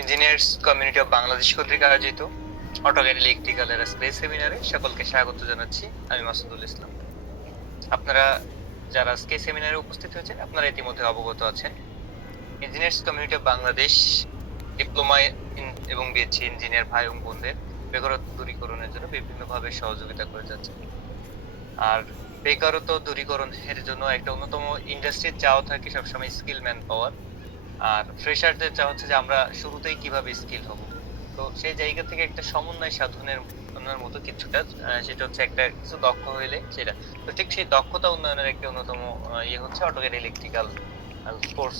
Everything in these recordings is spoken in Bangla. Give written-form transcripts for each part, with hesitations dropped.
ইঞ্জিনিয়ার্স কমিউনিটি অফ বাংলাদেশ কর্তৃক আয়োজিত অটোক্যাড ইলেকট্রিক্যাল এর স্পেস সেমিনারে সকলকে স্বাগত জানাচ্ছি। আমি মাসুদুল ইসলাম। আপনারা যারা আজকে সেমিনারে উপস্থিত হয়েছেন আপনারা ইতিমধ্যে অবগত আছেন engineers community of Bangladesh diploma এবং বিএসসি ইঞ্জিনিয়ার ভাই এবং বোনদের বেকারত্ব দূরীকরণের জন্য বিভিন্নভাবে সহযোগিতা করে যাচ্ছে। আর বেকারত্ব দূরীকরণের জন্য একটা অন্যতম ইন্ডাস্ট্রির চাওয়া থাকে সবসময় স্কিল ম্যান পাওয়ার। আর ফ্রেশারদের চাওয়া হচ্ছে যে আমরা শুরুতেই কিভাবে স্কিল হব। তো সেই জায়গা থেকে একটা সমন্বয় সাধনের মতো কিছুটা সেটা হচ্ছে একটা কিছু দক্ষ হইলে সেটা। তো ঠিক সেই দক্ষতা উন্নয়নের একটা অন্যতম ইয়ে হচ্ছে AutoCAD electrical course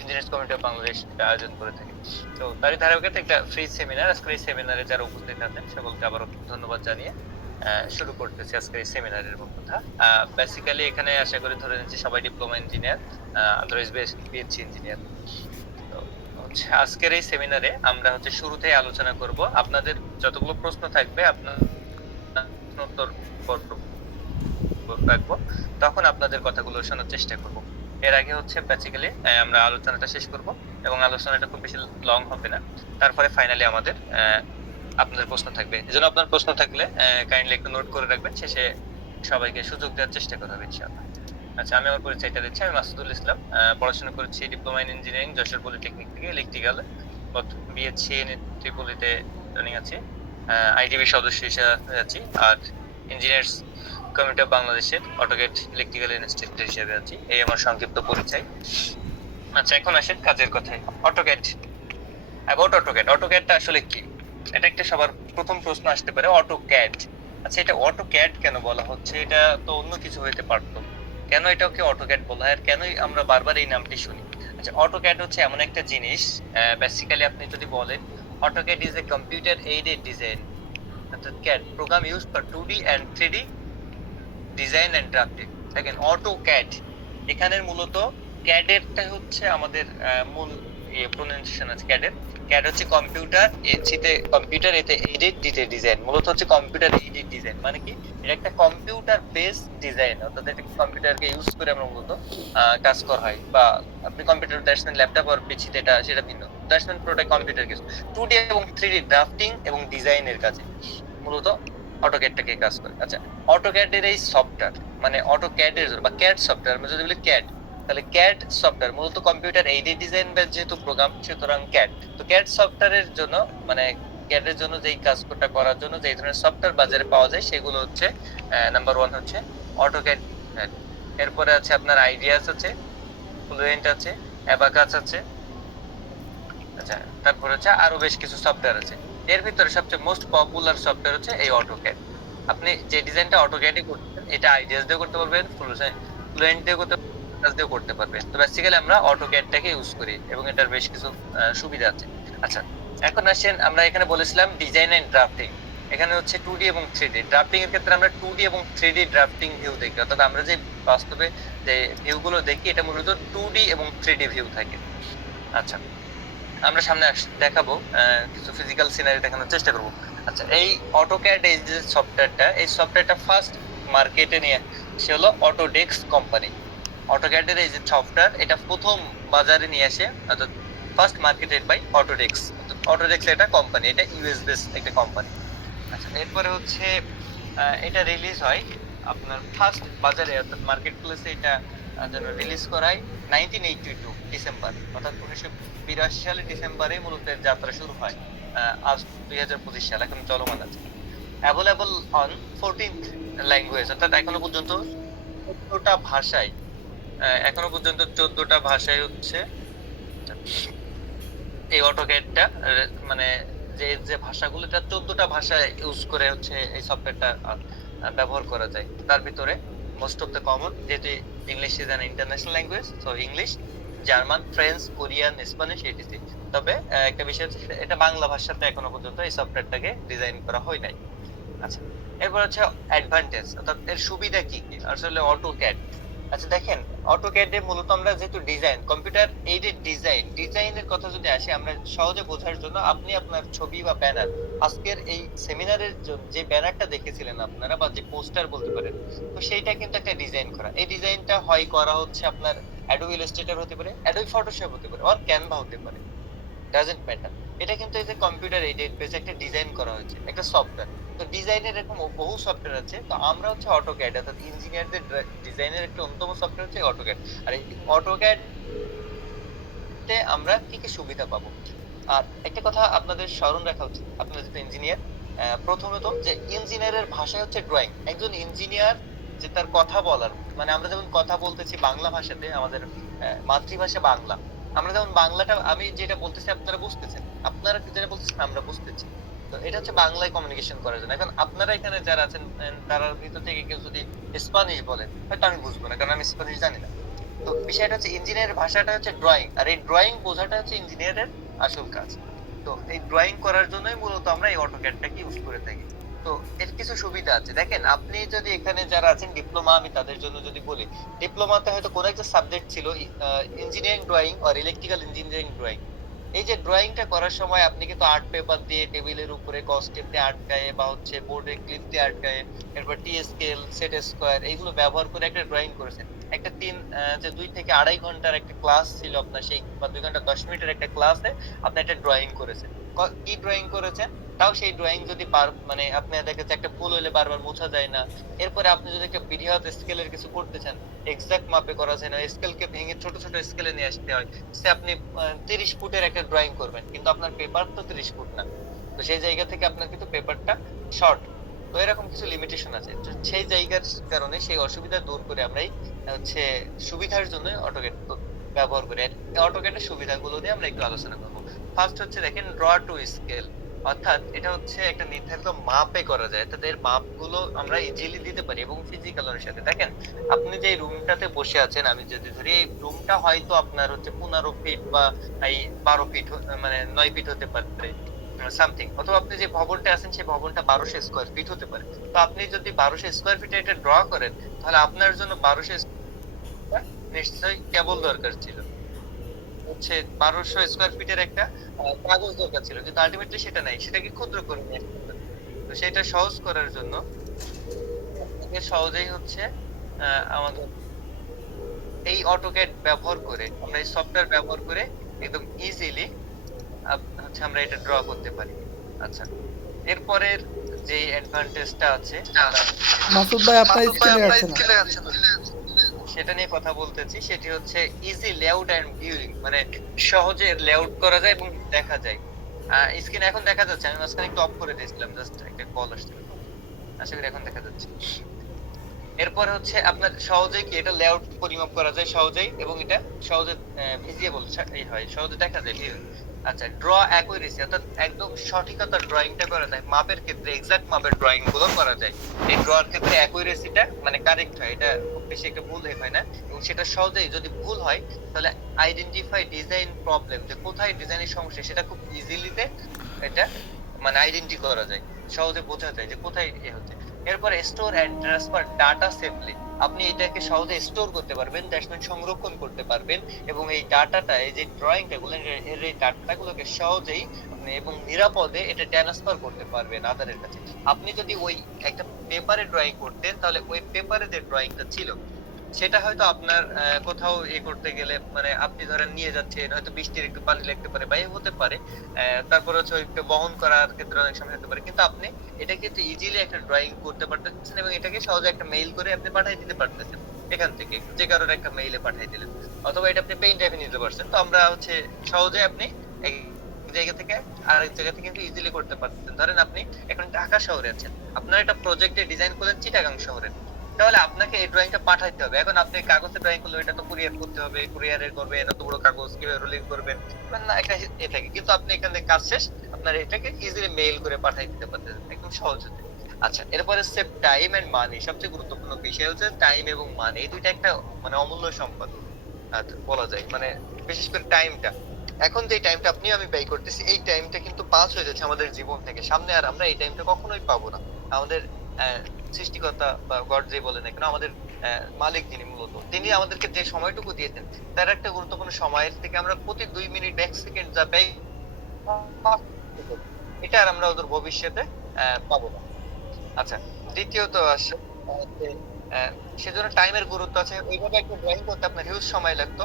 engineers community of Bangladesh এটা আয়োজন করে থাকে। তো তারই ধারাবাহিকতায় একটা ফ্রি সেমিনার, আজকের এই সেমিনারে যারা উপস্থিত আছেন সকলকে আবারও ধন্যবাদ জানিয়ে শুরু করতেছি আজকের এই সেমিনারের মূল কথা। বেসিক্যালি এখানে আশা করি ধরে নিচ্ছি সবাই diploma engineer, otherwise BSc engineer. তো হচ্ছে আজকের এই সেমিনারে আমরা হচ্ছে শুরুতেই আলোচনা করব আপনাদের যতগুলো প্রশ্ন থাকবে আপনার উত্তর রাখবো, তখন আপনাদের কথাগুলো শোনার চেষ্টা করব। এর আগে হচ্ছে বেসিক্যালি আমরা আলোচনাটা শেষ করব এবং আলোচনাটা খুব বেশি লং হবে না। তারপরে ফাইনালি আমাদের আপনাদের প্রশ্ন থাকবে। এজন্য আপনার প্রশ্ন থাকলে কাইন্ডলি একটু নোট করে রাখবেন, শেষে সবাইকে সুযোগ দেওয়ার চেষ্টা করা হবে ইনশাআল্লাহ। আচ্ছা, আমি আমার পরিচয়টা দিচ্ছি। আমি মাসুদুল ইসলাম, পড়াশোনা করেছি diploma in engineering Jessore polytechnic থেকে ইলেকট্রিক্যাল, বিএসসি ট্রিপলিতে রানিং আছে, আইটিবি সদস্য হিসেবে আছি, আর ইঞ্জিনিয়ার্স কমিউনিটি অফ বাংলাদেশের অটোক্যাড ইলেকট্রিক্যাল ইনস্টিটিউট হিসেবে আছি। এই আমার সংক্ষিপ্ত পরিচয়। আচ্ছা, এখন আসেন কাজের কথায়। AutoCAD, about AutoCAD. অটোক্যাডটা আসলে কি? এটা একটা সবার প্রথম প্রশ্ন আসতে পারে, অটোক্যাড। আচ্ছা, এটা অটোক্যাড কেন বলা হচ্ছে? এটা তো অন্য কিছু হইতে পারতো, কেন এটাকে অটোক্যাড বলা হয় আর কেনই আমরা বারবার এই নামটি শুনি? আচ্ছা, অটোক্যাড হচ্ছে এমন একটা জিনিস, বেসিক্যালি আপনি যদি বলেন AutoCAD is a computer aided design, অর্থাৎ CAD program used for 2D and 3D design and drafting. দেখেন অটোক্যাড, এখানের মূলত ক্যাডেরটা হচ্ছে আমাদের মূল প্রোনাউন্সিয়েশন আছে ক্যাডের। ক্যাড হচ্ছে কম্পিউটার, এতে কম্পিউটার, এতে এডিট, ডিতে ডিজাইন। মূলত হচ্ছে কম্পিউটার এডিট ডিজাইন মানে কি, এটা একটা কম্পিউটার বেসড ডিজাইন, অর্থাৎ এটা কম্পিউটারকে ইউজ করে আমরা মূলত কাজ করা হয়। বা আপনি কম্পিউটার দ্যাটসম্যান ল্যাপটপ আর পিসিতে এটা সেটা ভিন্ন, দ্যাটসম্যান পুরোটাই কম্পিউটার কিছু 2D এবং 3D ড্রাফটিং এবং ডিজাইনের কাজে মূলত অটোক্যাডটাকে কাজ করে। আচ্ছা, অটোক্যাডের এই সফটওয়্যার মানে অটোক্যাডের বা ক্যাড সফটওয়্যার, আমরা যদি বলি ক্যাড, তাহলে ক্যাড সফটওয়্যার মূলত কম্পিউটার এইডেড ডিজাইন বেস যেহেতু প্রোগ্রাম, সুতরাং ক্যাড। তো ক্যাড সফটওয়্যারের জন্য মানে ক্যাডের জন্য যেই কাজটা করার জন্য যে ধরনের সফটওয়্যার বাজারে পাওয়া যায় সেগুলো হচ্ছে নাম্বার 1 হচ্ছে অটোক্যাড। এরপরে আছে আপনার আইডিয়াস আছে, ফ্লুয়েন্ট আছে, অ্যাবাকাস আছে। আচ্ছা, তারপর হচ্ছে আরো বেশ কিছু সফটওয়্যার আছে। এর ভিতরে সবচেয়ে মোস্ট পপুলার সফটওয়্যার হচ্ছে এই অটোক্যাড। আপনি যে ডিজাইনটা অটোক্যাডে করতেন এটা আইডিয়াস দিয়ে করতে পারবেন, ফ্লুয়েন্ট দিয়ে করতে পারবেন, দিয়ে করতে পারবেন। তো বেসিক্যালি আমরা অটোক্যাডটাকে ইউজ করি এবং এটার বেশ কিছু সুবিধা আছে। আচ্ছা, এখন আসেন, আমরা এখানে বলেছিলাম ডিজাইন এন্ড ড্রাফটিং। এখানে হচ্ছে 2D এবং 3D ড্রাফটিং এর ক্ষেত্রে আমরা 2D এবং 3D ড্রাফটিং ভিউ দেখি, অর্থাৎ আমরা যে বাস্তবে যে ভিউ গুলো দেখি এটা মূলত 2D এবং 3D ভিউ থাকে। আচ্ছা, আমরা সামনে দেখাবো কিছু ফিজিক্যাল সিনারি দেখানোর চেষ্টা করব। আচ্ছা, এই অটোক্যাড এই যে সফটওয়্যারটা, এই সফটওয়্যারটা ফার্স্ট মার্কেটে নিয়ে সে হলো অটোডেস্ক কোম্পানি। অটোক্যাডের এই যে সফটওয়্যার এটা প্রথম বাজারে নিয়ে আসে, অর্থাৎ first marketed by Autodesk. Autodesk এটা কোম্পানি, এটা ইউএস বেস একটা কোম্পানি। আচ্ছা, এরপরে হচ্ছে এটা রিলিজ হয় আপনার ফার্স্ট বাজারে অর্থাৎ মার্কেট প্লেসে এটা রিলিজ করায় 1982 ডিসেম্বর, অর্থাৎ 1982 সালে ডিসেম্বরে মূলত যাত্রা শুরু হয়। আজ 2025 সাল এখন চলমান আছে। অ্যাভেলেবল অন 14th ল্যাঙ্গুয়েজ, অর্থাৎ এখনো পর্যন্ত 14টা ভাষায়, এখনো পর্যন্ত 14টা ভাষায় হচ্ছে এই অটোক্যাডটা মানে যে যে ভাষাগুলো, এটা 14টা ভাষায় ইউজ করে হচ্ছে এই সফটওয়্যারটা ব্যবহার করা যায়। তার ভিতরে মোস্ট অফ দ্য কমন, যেহেতু English is an international language, so English, German, French, Korean, Spanish, ATC. তবে একটা বিষয় হচ্ছে এটা বাংলা ভাষাতে এখনো পর্যন্ত এই সফটওয়্যারটাকে ডিজাইন করা হয় নাই। আচ্ছা, এরপর হচ্ছে অ্যাডভান্টেজ, অর্থাৎ এর সুবিধা কি কি আসলে অটোক্যাড। আচ্ছা দেখেন, অটোক্যাডে মূলত আমরা যেহেতু ডিজাইন কম্পিউটার এইডেড ডিজাইনের কথা যদি আসে, আমরা সহজে বোঝার জন্য আপনি আপনার ছবি বা ব্যানার, আজকের এই সেমিনারের যে ব্যানারটা দেখেছিলেন আপনারা বা যে পোস্টার বলতে পারেন, তো সেইটা কিন্তু একটা ডিজাইন করা। এই ডিজাইনটা হয় করা হচ্ছে আপনার অ্যাডোবি ইলাস্ট্রেটর হতে পারে, অ্যাডোবি ফটোশপ হতে পারে, আর ক্যানভা হতে পারে। Doesn't matter. এটা কিন্তু এই যে কম্পিউটার এইডেড বেস একটা ডিজাইন করা হয়েছে, একটা সফটওয়্যার। তো ডিজাইনের এরকম বহু সফটওয়্যার আছে। তো আমরা হচ্ছে AutoCAD, অর্থাৎ ইঞ্জিনিয়ারদের ডিজাইনের একটা অন্যতম সফটওয়্যার হচ্ছে AutoCAD। আর এই AutoCAD তে আমরা কি সুবিধা পাবো? আর একটা কথা আপনাদের স্মরণ রাখা উচিত, আপনারা যেহেতু ইঞ্জিনিয়ার, প্রথমত যে ইঞ্জিনিয়ারের ভাষা হচ্ছে ড্রইং। একজন ইঞ্জিনিয়ার যে তার কথা বলার, মানে আমরা যেমন কথা বলতেছি বাংলা ভাষাতে, আমাদের মাতৃভাষা বাংলা। আমরা যেমন বাংলাটা, আমি যেটা বলতেছি আপনারা বুঝতেছেন। আপনারা যেটা বলতেছেন আমরা বুঝতেছি। তো এটা হচ্ছে বাংলায় কমিউনিকেশন করার জন্য। এখন আপনারা এখানে যারা আছেন, তারার ভিতর থেকে কেউ যদি স্প্যানিশ বলেন, হয়তো আমি বুঝবো না, কারণ আমি স্প্যানিশ জানি না। তো বিষয়টা হচ্ছে ইঞ্জিনিয়ারের ভাষাটা হচ্ছে ড্রইং, আর এই ড্রইং বোঝাটা হচ্ছে ইঞ্জিনিয়ারের আসল কাজ। তো এই ড্রইং করার জন্যই মূলত আমরা এই অটোক্যাডটাকে ইউজ করে থাকি। তো এর কিছু সুবিধা আছে। দেখেন, আপনি যদি এখানে যারা আছেন ডিপ্লোমা, আমি তাদের জন্য যদি বলি, ডিপ্লোমাতে হয়তো কোনো একটা সাবজেক্ট ছিল engineering drawing or electrical engineering drawing. এই যে ড্রইংটা করার সময় আপনি কিন্তু আর্ট পেপার দিয়ে টেবিলের উপরে গজ টেপ দিয়ে আটকায়ে, বা হচ্ছে বোর্ডে ক্লিপ দিয়ে আটকায়ে, এরপর টি স্কেল, সেট স্কোয়ার এইগুলো ব্যবহার করে একটা ড্রইং করেছেন। একটা যে ২ থেকে ২.৫ ঘন্টার একটা ক্লাস ছিল আপনার, সেই বা ২ ঘন্টা ১০ মিনিটের একটা ক্লাসে আপনি একটা ড্রইং করেছেন। কি ড্রইং করেছেন? তাও সেই ড্রইং যদি মানে আপনি দেখা যাচ্ছে একটা ভুল হইলে বারবার মোছা যায় না। এরপরে আপনি যদি একটা বৃহৎ স্কেলের কিছু করতে চান, এক্সাক্ট মাপে করা যায় না। স্কেলকে ভেঙে ছোট, ছোট স্কেলে নিয়ে আসতে হয়। সে আপনি ৩০ ফুটের একটা ড্রইং করবেন। কিন্তু আপনার পেপার তো ৩০ ফুট না। তো সেই জায়গা থেকে আপনার কিন্তু পেপারটা শর্ট। তো এরকম কিছু লিমিটেশন আছে। তো সেই জায়গার কারণে সেই অসুবিধা দূর করে আমরা এই হচ্ছে সুবিধার জন্য AutoCAD ব্যবহার করি। আর AutoCAD এর সুবিধাগুলো নিয়ে আমরা একটু আলোচনা করব। ফার্স্ট হচ্ছে দেখেন, ড্র টু স্কেল। অর্থাৎ এটা হচ্ছে একটা নির্ধারিত মাপে করা যায়। অর্থাৎ এর মাপগুলো আমরা ইজিলি দিতে পারি এবং ফিজিক্যাল এর সাথে। দেখেন, আপনি যে রুমটাতে বসে আছেন, আমি যদি ধরি এই রুমটা হয়তো আপনার হচ্ছে ১৫ ফিট বা এই ১২ ফিট, মানে ৯ ফিট হতে পারে সামথিং। অথবা আপনি যে ভবনটা আছেন সেই ভবনটা ১২০০ স্কয়ার ফিট হতে পারে। তো আপনি যদি ১২০০ স্কয়ার ফিটে এটা ড্র করেন, তাহলে আপনার জন্য ১২০০ নিশ্চয়ই কেবল দরকার ছিল। হচ্ছে ১২০০ স্কয়ার ফিটের একটা কাগজ দরকার ছিল। কিন্তু আল্টিমেটলি সেটা নাই। সেটাকে ক্ষুদ্র করে নিয়ে আসতে হবে। তো সেটা সহজ করার জন্য আপনাকে সহজেই হচ্ছে আ আমাদের এই AutoCAD ব্যবহার করে, আমরা এই সফটওয়্যার ব্যবহার করে একদম ইজিলি হচ্ছে আমরা এটা ড্র করতে পারি। আচ্ছা। এরপরের যে অ্যাডভান্টেজটা আছে, মাসুদ ভাই আপনার মাসুদ ভাই স্ক্রিনে আপনার যাচ্ছে না। স্কিলে যাচ্ছে না। সেটা নিয়ে কথা বলতেছি। সেটি হচ্ছে ইজি লেআউট অ্যান্ড ভিউইং, মানে সহজে লেআউট করা যায় এবং দেখা যায়। স্ক্রিনে এখন দেখা যাচ্ছে? আমি মাঝখানে একটু অফ করে দিয়েছিলাম, জাস্ট একটা কল আসছিল। আশা করি এখন দেখা যাচ্ছে। এরপরে হচ্ছে আপনার সহজেই কি এটা লেআউট পরিমাপ করা যায় সহজেই, এবং এটা সহজে ভিজিবল হয়, সহজে দেখা যায় ভিউ। আচ্ছা, ড্র অ্যাকুরেসি, অর্থাৎ একদম সঠিকতার ড্রয়িংটা করা যায়। মাপের ক্ষেত্রে এক্সাক্ট মাপের ড্রয়িং গুলো করা যায়। এই ড্রর ক্ষেত্রে অ্যাকুরেসিটা মানে কারেক্ট হয়। এটা খুব বেশি একটা ভুল হয় না, এবং সেটা সহজেই, যদি ভুল হয় তাহলে আইডেন্টিফাই ডিজাইন প্রবলেম, যে কোথায় ডিজাইনের সমস্যা সেটা খুব ইজিলিতে এটা মানে আইডেন্টি করা যায়। সহজে বোঝা যায় যে কোথায় হচ্ছে। এরপরে store and transfer data safely. আপনি এটাকে সহজে স্টোর করতে পারবেন, দ্যাটস মিন সংরক্ষণ করতে পারবেন, এবং এই ডাটাটা, এই যে ড্রয়িংটা গুলো, এর এই ডাটা গুলোকে সহজেই আপনি এবং নিরাপদে এটা ট্রান্সফার করতে পারবেন আদারের কাছে। আপনি যদি ওই একটা পেপারে ড্রয়িং করতেন, তাহলে ওই পেপারে যে ড্রয়িংটা ছিল সেটা হয়তো আপনার কোথাও করতে গেলে, মানে আপনি ধরেন নিয়ে যাচ্ছেন, হয়তো বৃষ্টির একটু পানি লাগতে পারে বা হতে পারে। তারপরে হচ্ছে ওইটা বহন করার ক্ষেত্রে অনেক সময় হতে পারে। কিন্তু আপনি এটা কিন্তু ইজিলি একটা ড্রয়িং করতে পারতেছেন, এবং এটাকে সহজে একটা মেইল করে আপনি পাঠিয়ে দিতে পারতেছেন। এখান থেকে যে কারোর একটা মেইলে পাঠিয়ে দিলেন। অথবা এটা আপনি পেইন ড্রাইভে নিতে পারছেন। তো আমরা হচ্ছে সহজে আপনি এক জায়গা থেকে আরেক জায়গা থেকে কিন্তু ইজিলি করতে পারতেছেন। ধরেন আপনি এখন ঢাকা শহরে আছেন। আপনার একটা প্রজেক্টে ডিজাইন করলেন চিটাগাং শহরে। তাহলে আপনাকে এই ড্রয়িংটা পাঠাইতে হবে। এখন আপনি কাগজে ড্রয়িং করলে এটা তো কুরিয়ার করতে হবে। কুরিয়ারে করবেন, এত বড় কাগজ কিভাবে রোলিং করবেন? না, একটা থাকে। কিন্তু আপনি এখানে কাজ শেষ, আপনার এটাকে ইজিলি মেইল করে পাঠিয়ে দিতে পারতেছেন। একদম সহজে। আচ্ছা, এরপরে সেভ টাইম এন্ড মানি। সবচেয়ে গুরুত্বপূর্ণ বিষয় হচ্ছে টাইম এবং মানি। এই দুইটা একটা মানে অমূল্য সম্পদ। বলা যায়। মানে বিশেষ করে টাইমটা। এখন যে টাইমটা আপনি আমি ব্যয় করতেছি, এই টাইমটা কিন্তু পাস হয়ে যাচ্ছে আমাদের জীবন থেকে। সামনে আর আমরা এই টাইমটা কখনোই পাবো না। আমাদের সৃষ্টিকর্তা বা গড যে বলেন না কেন, আমাদের মালিক যিনি, মূলত তিনি আমাদেরকে যে সময়টুকু দিয়েছেন, তার একটা গুরুত্বপূর্ণ সময়ের থেকে আমরা প্রতি ২ মিনিট ১ সেকেন্ড যা ব্যয়, এটা আর আমরা ওদের ভবিষ্যতে পাবো না। আচ্ছা, দ্বিতীয়ত আসে যে অ্যা সেজন্য টাইমের গুরুত্ব আছে। ওইভাবে একটা ড্রয়িং করতে আপনার হিউজ সময় লাগতো।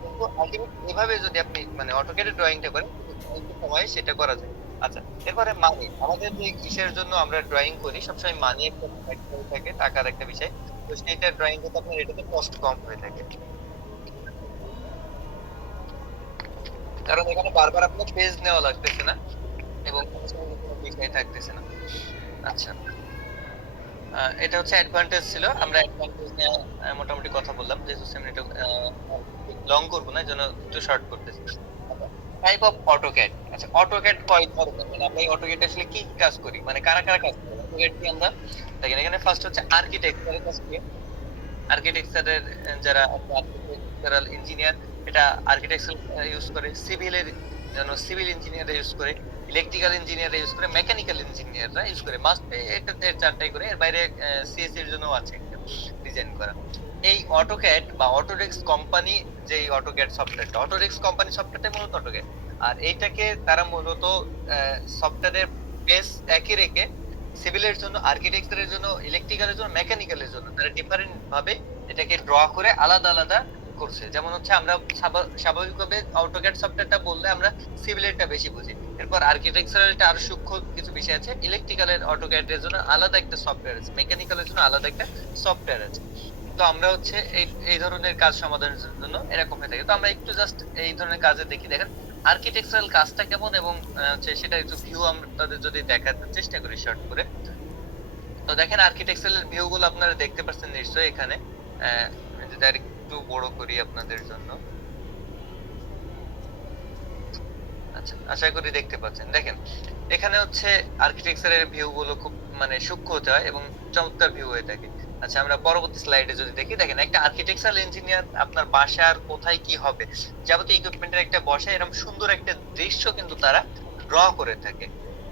কিন্তু আলটিমেটলি এভাবে যদি আপনি মানে অটোক্যাডে ড্রয়িংটা করেন অল্প সময়ে সেটা করা যায়। আচ্ছা, এরপরে মানি। আমাদের যে কিসের জন্য আমরা ড্রয়িং করি সবসময় মানি একটা ফ্যাক্টর থাকে, টাকার একটা বিষয়। তো সেইটা ড্রয়িং করতে আপনার এটাতে কষ্ট কম হয়ে থাকে। কারণ এখানে বারবার আপনার পেজ নেওয়া লাগতেছে না এবং কোনো সময় কোনো বিষয় থাকতেছে না। আচ্ছা। এটা হচ্ছে অ্যাডভান্টেজ ছিল। আমরা অ্যাডভান্টেজ নিয়ে মোটামুটি কথা বললাম। যেহেতু সেমিনারটা লং করব না, এজন্য একটু শর্ট করতেছি। আচ্ছা, টাইপ অফ অটোক্যাড। আচ্ছা, অটোক্যাড কয় ধরনের? মানে আমরা এই অটোক্যাড আসলে কি কাজ করি? মানে কারা, কারা কাজ করে? অটোক্যাড দিয়ে আমরা দেখেন এখানে ফার্স্ট হচ্ছে আর্কিটেকচারের কাজ কি? আর্কিটেকচারের যারা আর্কিটেকচারাল ইঞ্জিনিয়ার এটা আর্কিটেকচার ইউজ করে, সিভিলের জন্য সিভিল ইঞ্জিনিয়াররা ইউজ করে, ইলেকট্রিক্যাল ইঞ্জিনিয়াররা ইউজ করে, মেকানিক্যাল ইঞ্জিনিয়াররা ইউজ করে। মাস্ট এটা এর চারটাই করে। এর বাইরে সিএসসি এর জন্যও আছে একটা ডিজাইন করা। এই অটোক্যাড বা অটোডেস্ক কোম্পানি যে অটোক্যাড সফটওয়্যারটা, অটোডেস্ক কোম্পানি সফটওয়্যারটা মূলত অটোক্যাড। আর এইটাকে তারা মূলত সফটওয়্যারের বেস একই রেখে সিভিলের জন্য, আর্কিটেকচারের জন্য, ইলেকট্রিক্যালের জন্য, মেকানিক্যালের জন্য তারা ডিফারেন্ট ভাবে এটাকে ড্র করে আলাদা আলাদা করছে। যেমন হচ্ছে আমরা স্বাভাবিকভাবে AutoCAD সফটওয়্যারটা বললে আমরা সিভিলেরটা বেশি বুঝি। এরপর আর্কিটেকচারালটা আরো সূক্ষ্ম কিছু বিষয় আছে। ইলেকট্রিক্যালের AutoCAD এর জন্য আলাদা একটা সফটওয়্যার আছে, মেকানিক্যালের জন্য আলাদা একটা সফটওয়্যার আছে। তো আমরা হচ্ছে এই ধরনের কাজ সমাধানের জন্য এরকম হয়ে থাকে। তো আমরা একটু জাস্ট এই ধরনের কাজে দেখি। দেখেন আর্কিটেকচারাল কাজটা কেমন এবং হচ্ছে সেটা একটু ভিউ আমরা তাদের যদি দেখাতে চেষ্টা করি শর্ট করে। তো দেখেন আর্কিটেকচারাল ভিউ গুলো আপনারা দেখতে পাচ্ছেন নিশ্চয়ই এখানে। আমি যদি আরেকটু বড় করি আপনাদের জন্য। আচ্ছা, আশা করি দেখতে পাচ্ছেন। দেখেন এখানে হচ্ছে আর্কিটেকচারের ভিউ গুলো খুব মানে সূক্ষ্ম হতে হয় এবং চমৎকার ভিউ হয়ে থাকে। আচ্ছা, আমরা পরবর্তী স্লাইডে যদি দেখি, দেখেন একটা আর্কিটেকচারাল ইঞ্জিনিয়ার আপনার বাসার কোথায় কি হবে যাবতীয় ইকুইপমেন্টের একটা বসায় এরকম সুন্দর একটা দৃশ্য কিন্তু তারা ড্র করে থাকে।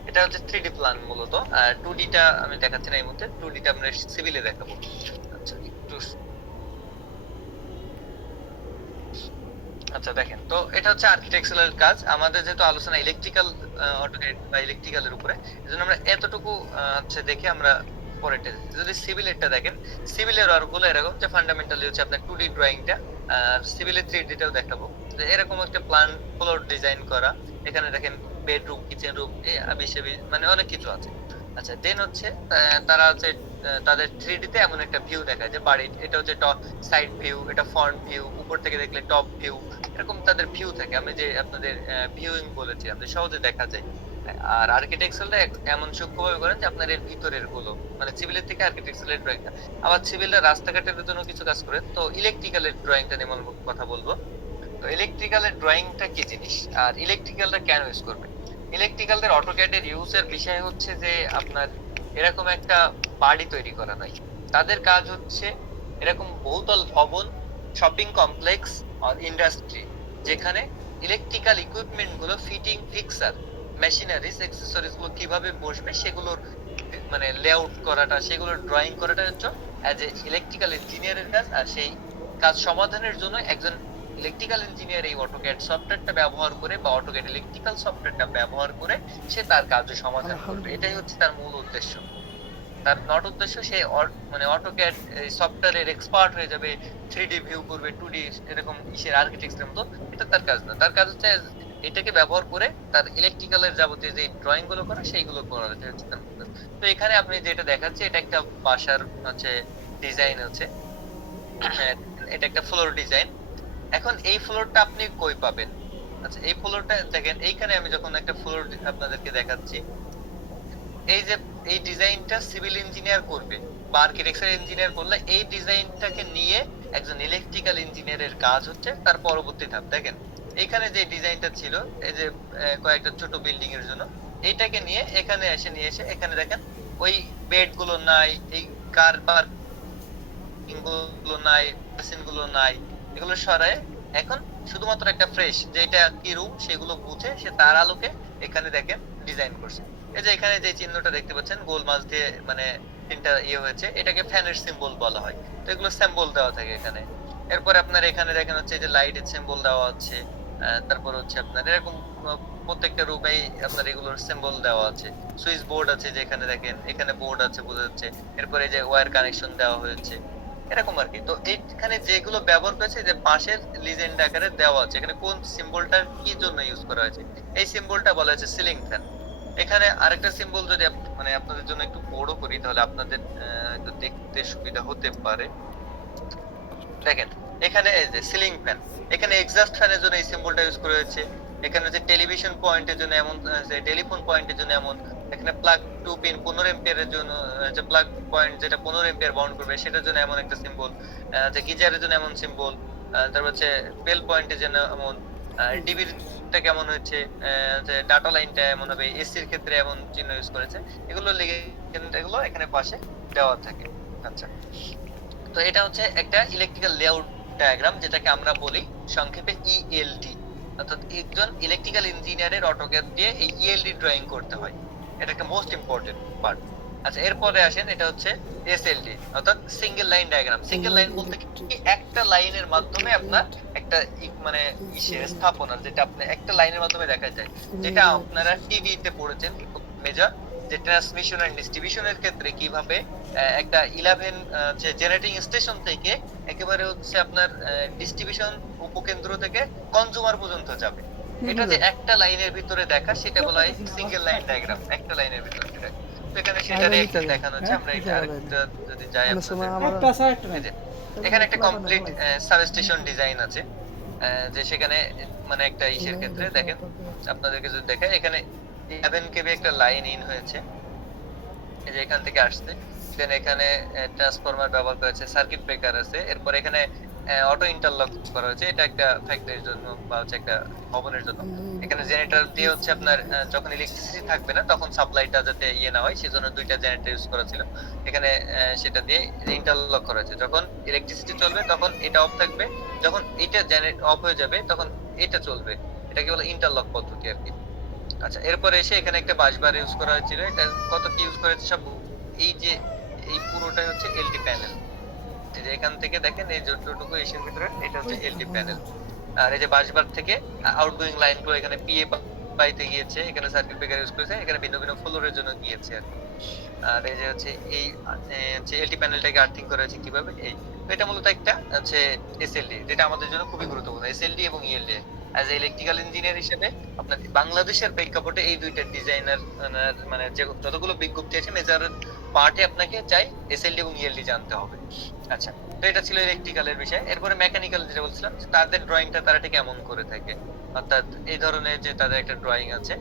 এটা হচ্ছে 3D প্ল্যান মূলত। আর 2D টা আমি দেখাচ্ছি না এই মুহূর্তে, 2D টা আমরা সিভিলে দেখাবো। আচ্ছা, একটু আচ্ছা দেখেন, তো এটা হচ্ছে আর্কিটেকচারাল কাজ। আমাদের যেহেতু আলোচনা ইলেকট্রিক্যাল অটোক্যাড বা ইলেকট্রিক্যালের উপরে, এজন্য আমরা এতটুকু হচ্ছে দেখে আমরা পরেরটা যদি সিভিলেরটা দেখেন, সিভিলের ওয়ার্কগুলো এরকম যে ফান্ডামেন্টালি হচ্ছে আপনার 2D ড্রয়িংটা আর সিভিলের 3D টাও দেখাবো। তো এরকম একটা প্ল্যান ফ্লোর ডিজাইন করা। এখানে দেখেন বেডরুম, কিচেন রুম, আবিষাবি মানে অনেক কিছু আছে। আচ্ছা, দেন হচ্ছে তারা হচ্ছে তাদের 3D তে এমন একটা ভিউ দেখায় যে বাড়ির এটা হচ্ছে টপ সাইড ভিউ, এটা ফ্রন্ট ভিউ, উপর থেকে দেখলে টপ ভিউ, এরকম তাদের ভিউ থাকে। আমি যে আপনাদের ভিউইং বলেছি, আপনাদের সহজে দেখা যায়। আর আর্কিটেকচারটা এমন সূক্ষ্মভাবে করেন যে আপনার এর ভিতরের গুলো মানে সিভিলের থেকে আর্কিটেকচারের ড্রয়িংটা। আবার সিভিলের রাস্তাঘাটের জন্য কিছু কাজ করে। তো ইলেকট্রিক্যালের ড্রয়িংটা নিয়ে মূলত কথা বলবো। তো ইলেকট্রিক্যালের ড্রয়িংটা কি জিনিস আর ইলেকট্রিক্যালটা কেন ইউজ করবে? ইলেকট্রিক্যালদের অটোক্যাডের ইউজের বিষয় হচ্ছে যে আপনার এরকম একটা বাড়ি তৈরি করা নয়। তাদের কাজ হচ্ছে এরকম বহুতল ভবন, শপিং কমপ্লেক্স আর ইন্ডাস্ট্রি যেখানে ইলেকট্রিক্যাল ইকুইপমেন্ট গুলো ফিটিং, ফিক্সার, মেশিনারিজ, অ্যাক্সেসরিজ গুলো কিভাবে বসবে সেগুলোর মানে লেআউট করাটা, সেগুলোর ড্রয়িং করাটা হচ্ছে অ্যাজ এ ইলেকট্রিক্যাল ইঞ্জিনিয়ারের কাজ। আর সেই কাজ সমাধানের জন্য একজন ইলেকট্রিক্যাল ইঞ্জিনিয়ার এই অটোক্যাড সফটওয়্যারটা ব্যবহার করে বা অটোক্যাড ইলেকট্রিক্যাল সফটওয়্যারটা ব্যবহার করে সে তার কার্য সমাধান করবে। এটাই হচ্ছে তার মূল উদ্দেশ্য। তার নট উদ্দেশ্য সে মানে অটোক্যাড সফটওয়্যারের এক্সপার্ট হয়ে যাবে, 3D ভিউ করবে, 2D এরকম ইসের আর্কিটেকচারের মতো। এটা তার কাজ না। তার কাজ হচ্ছে এটাকে ব্যবহার করে তার ইলেকট্রিক্যালের যাবতীয় যে ড্রয়িং গুলো করা সেইগুলো করা। এটা হচ্ছে তার মূল কাজ। তো এখানে আপনি যেটা দেখাচ্ছে এটা একটা বাসার হচ্ছে ডিজাইন হচ্ছে। হ্যাঁ, এটা একটা ফ্লোর ডিজাইন। এখন এই ফ্লোরটা আপনি কই পাবেন? আচ্ছা, এই ফ্লোরটা দেখেন এইখানে আমি যখন একটা ফ্লোর আপনাদেরকে দেখাচ্ছি, এই যে এই ডিজাইনটা সিভিল ইঞ্জিনিয়ার করবে বা আর্কিটেকচার ইঞ্জিনিয়ার করলে এই ডিজাইনটাকে নিয়ে একজন ইলেকট্রিক্যাল ইঞ্জিনিয়ারের কাজ হচ্ছে তার পরবর্তী ধাপ। দেখেন এখানে যে ডিজাইনটা ছিল এই যে কয়েকটা ছোট বিল্ডিং এর জন্য, এইটাকে নিয়ে এখানে নিয়ে এসে এখানে দেখেন ওই বেড গুলো নাই, এই কার পার্কিং গুলো নাই, বেসিন গুলো নাই, এগুলো সরায় এখন শুধুমাত্র একটা ফ্রেশ যেটা কি রুম সেগুলো বুঝে সে তার আলোকে এখানে দেখেন ডিজাইন করছে। এই যে এখানে যে চিহ্নটা দেখতে পাচ্ছেন গোল মাছ দিয়ে মানে তিনটা হয়েছে, এটাকে ফ্যানের সিম্বল বলা হয়। তো এগুলো সিম্বল দেওয়া থাকে এখানে। এরপর আপনার এখানে দেখেন হচ্ছে যে লাইটের সিম্বল দেওয়া আছে। তারপর হচ্ছে আপনার এরকম প্রত্যেকটা রুমেই আপনার এগুলোর সিম্বল দেওয়া আছে। সুইচ বোর্ড আছে যেখানে দেখেন এখানে বোর্ড আছে বোঝা যাচ্ছে। এরপরে যে ওয়্যার কানেকশন দেওয়া হয়েছে। এরকম আর কি। তো এইখানে যেগুলো ব্যবহার করেছে যে পাশের লিজেন্ড আকারে দেওয়া আছে, এখানে কোন সিম্বলটা কি জন্য ইউজ করা হয়েছে, এই সিম্বলটা বলা হয়েছে সিলিং ফ্যান। এখানে আরেকটা সিম্বল যদি মানে আপনাদের জন্য একটু বড় করি তাহলে আপনাদের একটু দেখতে সুবিধা হতে পারে। দেখেন এখানে এই যে সিলিং ফ্যান, এখানে এক্সস্ট ফ্যানের জন্য এই সিম্বলটা ইউজ করা হয়েছে। এখানে যে টেলিভিশন পয়েন্টের জন্য এমন, যে টেলিফোন পয়েন্টের জন্য এমন, এখানে প্লাগ টু পিন 15 এম্পিয়ারের জন্য, যে প্লাগ পয়েন্ট যেটা 15 এম্পিয়ার বাউন্ড করবে সেটার জন্য এমন একটা সিম্বল, যে গিজারের জন্য এমন সিম্বল, তারপর হচ্ছে বেল পয়েন্টের জন্য এমন, ডিবিটা কেমন হচ্ছে, যে ডাটা লাইনটা এমন হবে, এসির ক্ষেত্রে এমন চিহ্ন ইউজ করেছে। এগুলো লিখে এগুলো এখানে পাশে দেওয়া থাকে। আচ্ছা, তো এটা হচ্ছে একটা ইলেকট্রিক্যাল লেআউট ডায়াগ্রাম, যেটাকে আমরা বলি সংক্ষেপে ইএলডি। অর্থাৎ একজন ইলেকট্রিক্যাল ইঞ্জিনিয়ারের অটোক্যাড দিয়ে এই ইএলডি ড্রয়িং করতে হয়। এটা একটা মোস্ট ইম্পর্টেন্ট পার্ট। আচ্ছা, এরপরে আসেন, এটা হচ্ছে এসএলডি, অর্থাৎ single line diagram. Single line বলতে কি, একটা লাইনের মাধ্যমে আপনার একটা মানে স্থাপনা, যেটা আপনি একটা লাইনের মাধ্যমে দেখা যায়, যেটা আপনারা টিভিতে পড়েছেন খুব মেজর, যে ট্রান্সমিশন এন্ড ডিস্ট্রিবিউশনের ক্ষেত্রে কিভাবে একটা 11 যে জেনারেটিং স্টেশন থেকে একেবারে হচ্ছে আপনার ডিস্ট্রিবিউশন উপকেন্দ্র থেকে কনজিউমার পর্যন্ত যাবে, এটা যে একটা লাইনের ভিতরে দেখা, সেটা বলা হয় সিঙ্গেল লাইন ডায়াগ্রাম, একটা লাইনের ভিতরে দেখা। তো এখানে সেটারে দেখানো হচ্ছে। আমরা এটা আরেকটা যদি যাই, আপনাদের এখানে একটা কমপ্লিট সাবস্টেশন ডিজাইন আছে, যে সেখানে মানে একটা ইসের ক্ষেত্রে দেখেন, আপনাদেরকে যদি দেখায়, এখানে 11 কেবি একটা লাইন ইন হয়েছে, এই যে এখান থেকে আসছে। দেন এখানে ট্রান্সফরমার ব্যবহার করেছে, সার্কিট ব্রেকার আছে, এরপর এখানে অটো ইন্টারলক করা হয়েছে, এটা একটা ফ্যাক্টরির জন্য বা হচ্ছে একটা ভবনের জন্য। এখানে জেনারেটর দিয়ে হচ্ছে আপনার যখন ইলেকট্রিসিটি থাকবে না তখন সাপ্লাইটা যাতে না হয় সেজন্য দুইটা জেনারেটর ইউজ করা ছিল। এখানে সেটা দিয়ে ইন্টারলক করা হয়েছে, যখন ইলেকট্রিসিটি চলবে তখন এটা অফ থাকবে, যখন এটা জেনারেটর অফ হয়ে যাবে তখন এটা চলবে। এটাকে বলে ইন্টারলক পদ্ধতি আর কি। আচ্ছা, এরপরে এসে এখানে একটা বাসবার ইউজ করা হয়েছিল। এটা কত কি ইউজ করেছে সব, এই যে এই পুরোটাই হচ্ছে এলডি প্যানেল। এই যে এখান থেকে দেখেন এই যতটুকু এসের ভিতরে এটা হচ্ছে এলডি প্যানেল। আর এই যে বাসবার থেকে আউটগোয়িং লাইনগুলো এখানে পিএ পাইতে গিয়েছে, এখানে সার্কিট ব্রেকার ইউজ করেছে, এখানে ভিন্ন ভিন্ন ফ্লোরের জন্য গিয়েছে আর কি। আর এই যে হচ্ছে এই যে এলডি প্যানেলটাকে আর্থিং করা হয়েছে কিভাবে, এই তো এটা মূলত একটা হচ্ছে এসএলডি, যেটা আমাদের জন্য খুবই গুরুত্বপূর্ণ। এসএলডি এবং ইএলডি অ্যাজ এ ইলেকট্রিক্যাল ইঞ্জিনিয়ার হিসেবে আপনার বাংলাদেশের প্রেক্ষাপটে এই দুইটা ডিজাইনার মানে যে যতগুলো বিজ্ঞপ্তি আছে মেজর পার্টে আপনাকে চাই এসএলডি এবং ইএলডি জানতে হবে। আচ্ছা, তো এটা ছিল ইলেকট্রিক্যালের বিষয়। এরপরে মেকানিক্যাল যেটা বলছিলাম, তাদের ড্রয়িংটা তারা ঠিক এমন করে থাকে, অর্থাৎ এই ধরনের যে তাদের একটা ড্রয়িং আছে,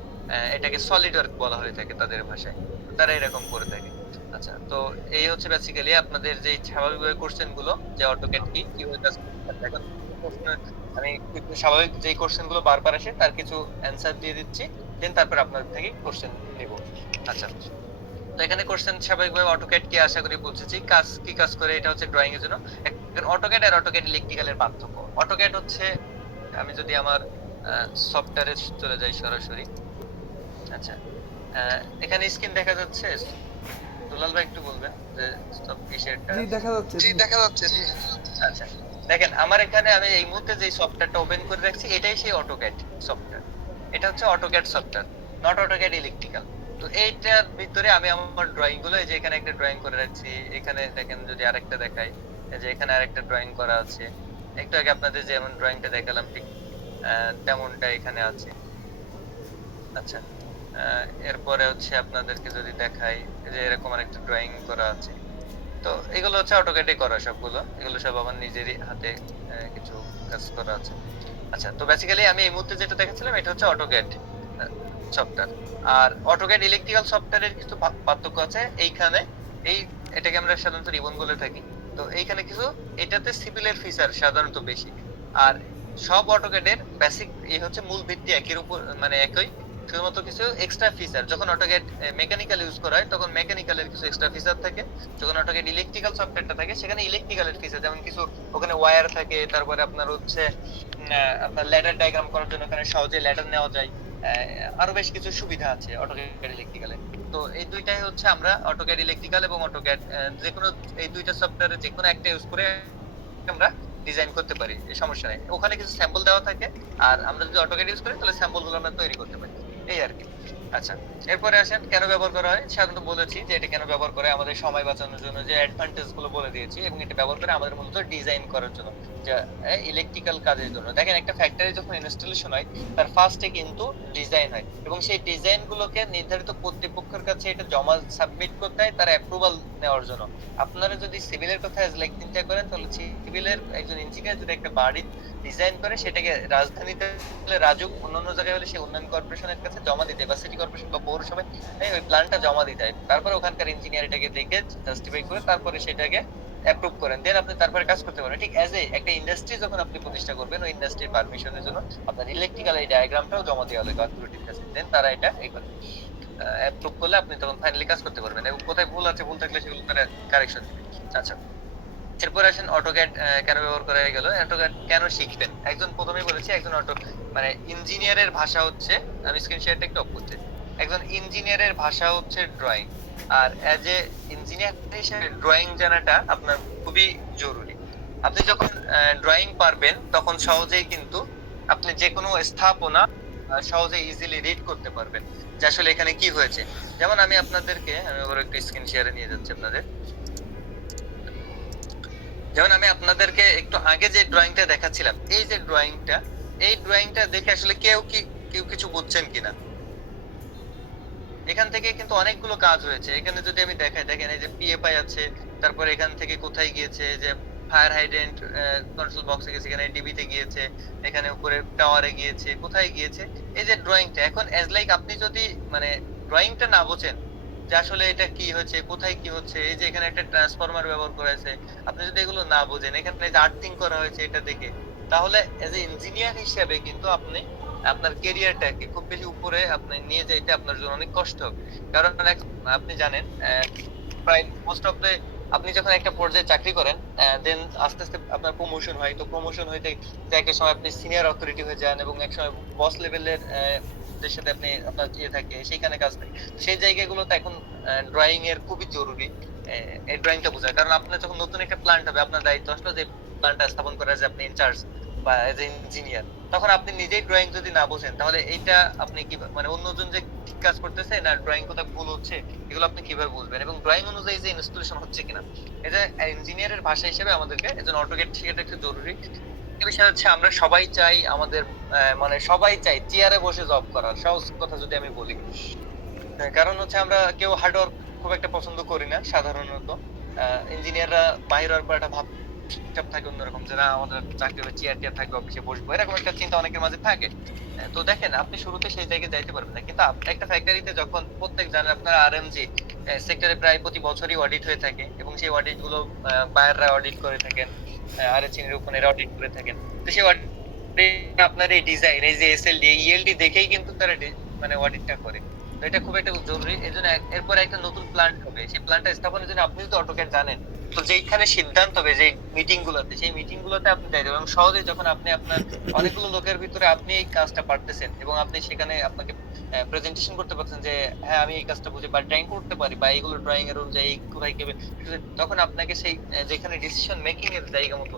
এটাকে সলিড ওয়ার্ক বলা হয়ে থাকে তাদের ভাষায়, তারা এরকম করে থাকে। আচ্ছা, তো এই হচ্ছে বেসিক্যালি আপনাদের যে স্বাভাবিকভাবে কোশ্চেন গুলো, যে অটোক্যাড কি কিভাবে কাজ করতে হয়। এখন প্রশ্ন আমি একটু স্বাভাবিক যে কোশ্চেন গুলো বারবার আসে তার কিছু অ্যানসার দিয়ে দিচ্ছি, দেন তারপর আপনাদের থেকে কোশ্চেন নিব। আচ্ছা, তো এখানে কোশ্চেন স্বাভাবিকভাবে অটোক্যাড কি, আশা করি বুঝেছি কাজ কি কাজ করে। এটা হচ্ছে ড্রয়িং এর জন্য। এখন অটোক্যাড আর অটোক্যাড ইলেকট্রিক্যালের পার্থক্য। অটোক্যাড হচ্ছে, আমি যদি আমার সফটওয়্যারে চলে যাই সরাসরি। আচ্ছা, এখানে স্ক্রিন দেখা যাচ্ছে? দুলাল ভাই একটু বলবেন যে সব কিসেরটা? জি দেখা যাচ্ছে জি দেখা যাচ্ছে জি। আচ্ছা, দেখেন আমার এখানে আমি এই মুহূর্তে যে সফটওয়্যারটা ওপেন করে রাখছি এটাই সেই অটোক্যাড সফটওয়্যার। এটা হচ্ছে AutoCAD software, not AutoCAD electrical. তো এইটার ভিতরে আমি আমার ড্রয়িং গুলো, এই যে এখানে একটা ড্রয়িং করে রাখছি, এখানে দেখেন যদি আরেকটা দেখাই, এই যে এখানে আরেকটা ড্রয়িং করা আছে। একটু আগে আপনাদের যেমন ড্রয়িংটা দেখালাম ঠিক তেমনটা এখানে আছে। আচ্ছা, এরপরে হচ্ছে আপনাদেরকে যদি দেখাই, এই যে এরকম আরেকটা ড্রয়িং করা আছে। তো এগুলো হচ্ছে অটোক্যাডে করা সবগুলো, এগুলো সব আমার নিজেরই হাতে কিছু কাজ করা আছে। আচ্ছা, তো বেসিক্যালি আমি এই মুহূর্তে যেটা দেখাচ্ছিলাম এটা হচ্ছে অটোক্যাড সফটওয়্যার। আর অটোক্যাড ইলেকট্রিক্যাল সফটওয়্যারের কিছু পার্থক্য আছে এইখানে। এই এটাকে আমরা সাধারণত রিবন বলে থাকি। তো এইখানে কিছু, এটাতে সিভিলের ফিচার সাধারণত বেশি। আর সব অটোক্যাডের বেসিক এই হচ্ছে মূল ভিত্তি একের উপর মানে একই, শুধুমাত্র কিছু এক্সট্রা ফিচার। যখন অটোক্যাড মেকানিক্যাল ইউজ করা হয় তখন মেকানিক্যালের কিছু এক্সট্রা ফিচার থাকে, যখন অটোক্যাড ইলেকট্রিক্যাল সফটওয়্যারটা থাকে সেখানে ইলেকট্রিক্যালের ফিচার, যেমন কিছু ওখানে ওয়্যার থাকে, তারপরে আপনার হচ্ছে আপনার ল্যাডার ডায়াগ্রাম করার জন্য ওখানে সহজে ল্যাডার নেওয়া যায়। আরো বেশ কিছু সুবিধা আছে অটোক্যাড ইলেকট্রিক্যালে। তো এই দুইটাই হচ্ছে আমরা অটোক্যাড ইলেকট্রিক্যাল এবং অটোক্যাড যেকোনো এই দুইটা সফটওয়্যারে যেকোনো একটা ইউজ করে আমরা ডিজাইন করতে পারি, সমস্যা নেই। ওখানে কিছু স্যাম্পল দেওয়া থাকে, আর আমরা যদি অটোক্যাড ইউজ করি তাহলে স্যাম্পল গুলো আমরা তৈরি করতে পারি। এই আর কি। আচ্ছা, এরপরে আসেন কেন ব্যবহার করা হয়? সাধারণত বলেছি যে এটা কেন ব্যবহার করে, আমাদের সময় বাঁচানোর জন্য, যে অ্যাডভান্টেজ গুলো বলে দিয়েছি, এবং এটা ব্যবহার করে আমাদের মূলত ডিজাইন করার জন্য, যা ইলেকট্রিক্যাল কাজের জন্য। দেখেন একটা ফ্যাক্টরি যখন ইনস্টলেশন হয় তার ফার্স্টে কিন্তু ডিজাইন হয়, এবং সেই ডিজাইন গুলোকে নির্ধারিত কর্তৃপক্ষের কাছে এটা জমা সাবমিট করতে হয় তার অ্যাপ্রুভাল নেওয়ার জন্য। আপনারা যদি সিভিলের কথা অ্যাজ লাইক চিন্তা করেন, তাহলে সিভিলের একজন ইঞ্জিনিয়ার যদি একটা বাড়ি ডিজাইন করে সেটাকে রাজধানীতে হলে রাজুক, অন্যান্য জায়গায় হলে সে উন্নয়ন কর্পোরেশনের কাছে জমা দিতে হয়, বা সিটি কর্পোরেশন বা পৌরসভায় ওই প্ল্যানটা জমা দিতে হয়। তারপরে ওখানকার ইঞ্জিনিয়ার এটাকে দেখে জাস্টিফাই করে তারপরে সেটাকে অ্যাপ্রুভ করেন। দেন আপনি তারপরে কাজ করতে পারবেন। ঠিক অ্যাজ এ একটা ইন্ডাস্ট্রি যখন আপনি প্রতিষ্ঠা করবেন, ওই ইন্ডাস্ট্রির পারমিশনের জন্য আপনার ইলেকট্রিক্যাল এই ডায়াগ্রামটাও জমা দেওয়া লাগে অথরিটির কাছে। দেন তারা এটা অ্যাপ্রুভ করলে আপনি তখন ফাইনালি কাজ করতে পারবেন, এবং কোথায় ভুল আছে, ভুল থাকলে সেগুলো তারা কারেকশন দিবে। আচ্ছা, এরপর আসেন অটোক্যাড কেন ব্যবহার করা গেল, অটোক্যাড কেন শিখবেন। একজন প্রথমেই বলেছি, একজন মানে ইঞ্জিনিয়ারের ভাষা হচ্ছে, আমি স্ক্রিন শেয়ারটা একটু অফ করছি। একজন ইঞ্জিনিয়ারের ভাষা হচ্ছে ড্রয়িং, আর অ্যাজ এ ইঞ্জিনিয়ার হিসেবে ড্রয়িং জানাটা আপনার খুবই জরুরি। আপনি যখন ড্রয়িং পারবেন তখন সহজেই কিন্তু আপনি যে কোনো স্থাপনা সহজে ইজিলি রিড করতে পারবেন যে আসলে এখানে কি হয়েছে। যেমন আমি আবার একটু স্ক্রিন শেয়ারে নিয়ে যাচ্ছি আপনাদের। যেমন আমি আপনাদেরকে একটু আগে যে ড্রয়িংটা দেখাচ্ছিলাম, এই যে ড্রয়িংটা, এই ড্রয়িংটা দেখে আসলে কেউ কিছু বুঝছেন কিনা। এখান থেকে কিন্তু অনেকগুলো কাজ হয়েছে। এখানে যদি আমি দেখাই, দেখেন এই যে পিএফআই আছে, তারপর এখান থেকে কোথায় গিয়েছে, যে ফায়ার হাইড্রেন্ট কন্ট্রোল বক্সে গেছে, এখানে ডিবিতে গিয়েছে, এখানে উপরে টাওয়ারে গিয়েছে, কোথায় গিয়েছে। এই যে ড্রয়িংটা এখন অ্যাজ লাইক আপনি যদি মানে ড্রয়িংটা না বোঝেন যে আসলে এটা কি হচ্ছে, কোথায় কি হচ্ছে, এই যে এখানে একটা ট্রান্সফরমার ব্যবহার করা হয়েছে, আপনি যদি এগুলো না বোঝেন, এখানে যে আর্থিং করা হয়েছে এটা দেখে, তাহলে এজ এ ইঞ্জিনিয়ার হিসেবে কিন্তু আপনি আপনার ক্যারিয়ারটাকে খুব বেশি উপরে আপনি নিয়ে যাইতে আপনার জন্য অনেক কষ্ট হবে। কারণ আপনি জানেন প্রায় মোস্ট অফ দ্য আপনি যখন একটা পর্যায়ে চাকরি করেন, দেন আস্তে আস্তে আপনার প্রমোশন হয়। তো প্রমোশন হইতে যে একটা সময় আপনি সিনিয়র অথরিটি হয়ে যান, এবং এক সময় বস লেভেলের দের সাথে আপনি আপনার থাকে সেইখানে কাজ থাকে। সেই জায়গাগুলোতে এখন ড্রয়িং এর খুবই জরুরি এই ড্রয়িংটা বোঝা। কারণ আপনার যখন নতুন একটা প্ল্যান্ট হবে, আপনার দায়িত্ব আসলো যে প্ল্যান্টটা স্থাপন করার, যে আপনি ইনচার্জ বা এজ এ ইঞ্জিনিয়ার, তখন আপনি নিজেই ড্রয়িং যদি না বোঝেন, তাহলে এইটা আপনি কি মানে অন্যজন যে ঠিক কাজ করতেছে না ড্রয়িং কোথাও ভুল হচ্ছে, এগুলো আপনি কিভাবে বুঝবেন, এবং ড্রয়িং অনুযায়ী যে ইনস্টলেশন হচ্ছে কিনা। এটা ইঞ্জিনিয়ারের ভাষা হিসেবে আমাদেরকে এজন অটোক্যাড শেখাটা একটু জরুরি। একটা বিষয় হচ্ছে আমরা সবাই চাই আমাদের মানে সবাই চাই চেয়ারে বসে জব করার, সহজ কথা যদি আমি বলি। কারণ হচ্ছে আমরা কেউ হার্ড ওয়ার্ক খুব একটা পছন্দ করি না সাধারণত। ইঞ্জিনিয়াররা বাইরে হওয়ার পর একটা ভাব চাপ থাকে অন্যরকম, যে না আমাদের চাকরি হবে, চেয়ার টিয়ার থাকবে, অফিসে বসবো, এরকম একটা চিন্তা অনেকের মাঝে থাকে। তো দেখেন আপনি শুরুতে সেই জায়গায় যাইতে পারবেন না, কিন্তু একটা ফ্যাক্টরিতে যখন প্রত্যেক জানেন আপনার আরএমজি সেক্টরে প্রায় প্রতি বছরই অডিট হয়ে থাকে, এবং সেই অডিট গুলো বায়াররা অডিট করে থাকেন, আরএচসি নিরূপণের অডিট করে থাকেন। তো সেই অডিট আপনার এই ডিজাইন, এই যে এসএলডি ইএলডি দেখেই কিন্তু তারা মানে অডিটটা করে। তো এটা খুব একটা জরুরি। এজন্য এরপরে একটা নতুন প্ল্যান্ট হবে, সেই প্ল্যান্টটা স্থাপনের জন্য আপনি যদি অটোক্যাড জানেন, তো যেইখানে সিদ্ধান্ত হবে, যে মিটিং গুলোতে, সেই মিটিং গুলোতে আপনি যাইতে পারবেন, এবং সহজেই যখন আপনি আপনার অনেকগুলো লোকের ভিতরে আপনি এই কাজটা পারতেছেন, এবং আপনি সেখানে আপনাকে প্রেজেন্টেশন করতে পারছেন যে হ্যাঁ আমি এই কাজটা বুঝি বা ড্রয়িং করতে পারি, বা এইগুলো ড্রয়িং এর অনুযায়ী কোথায় কি হবে, তখন আপনাকে সেই যেখানে ডিসিশন মেকিং এর জায়গা মতো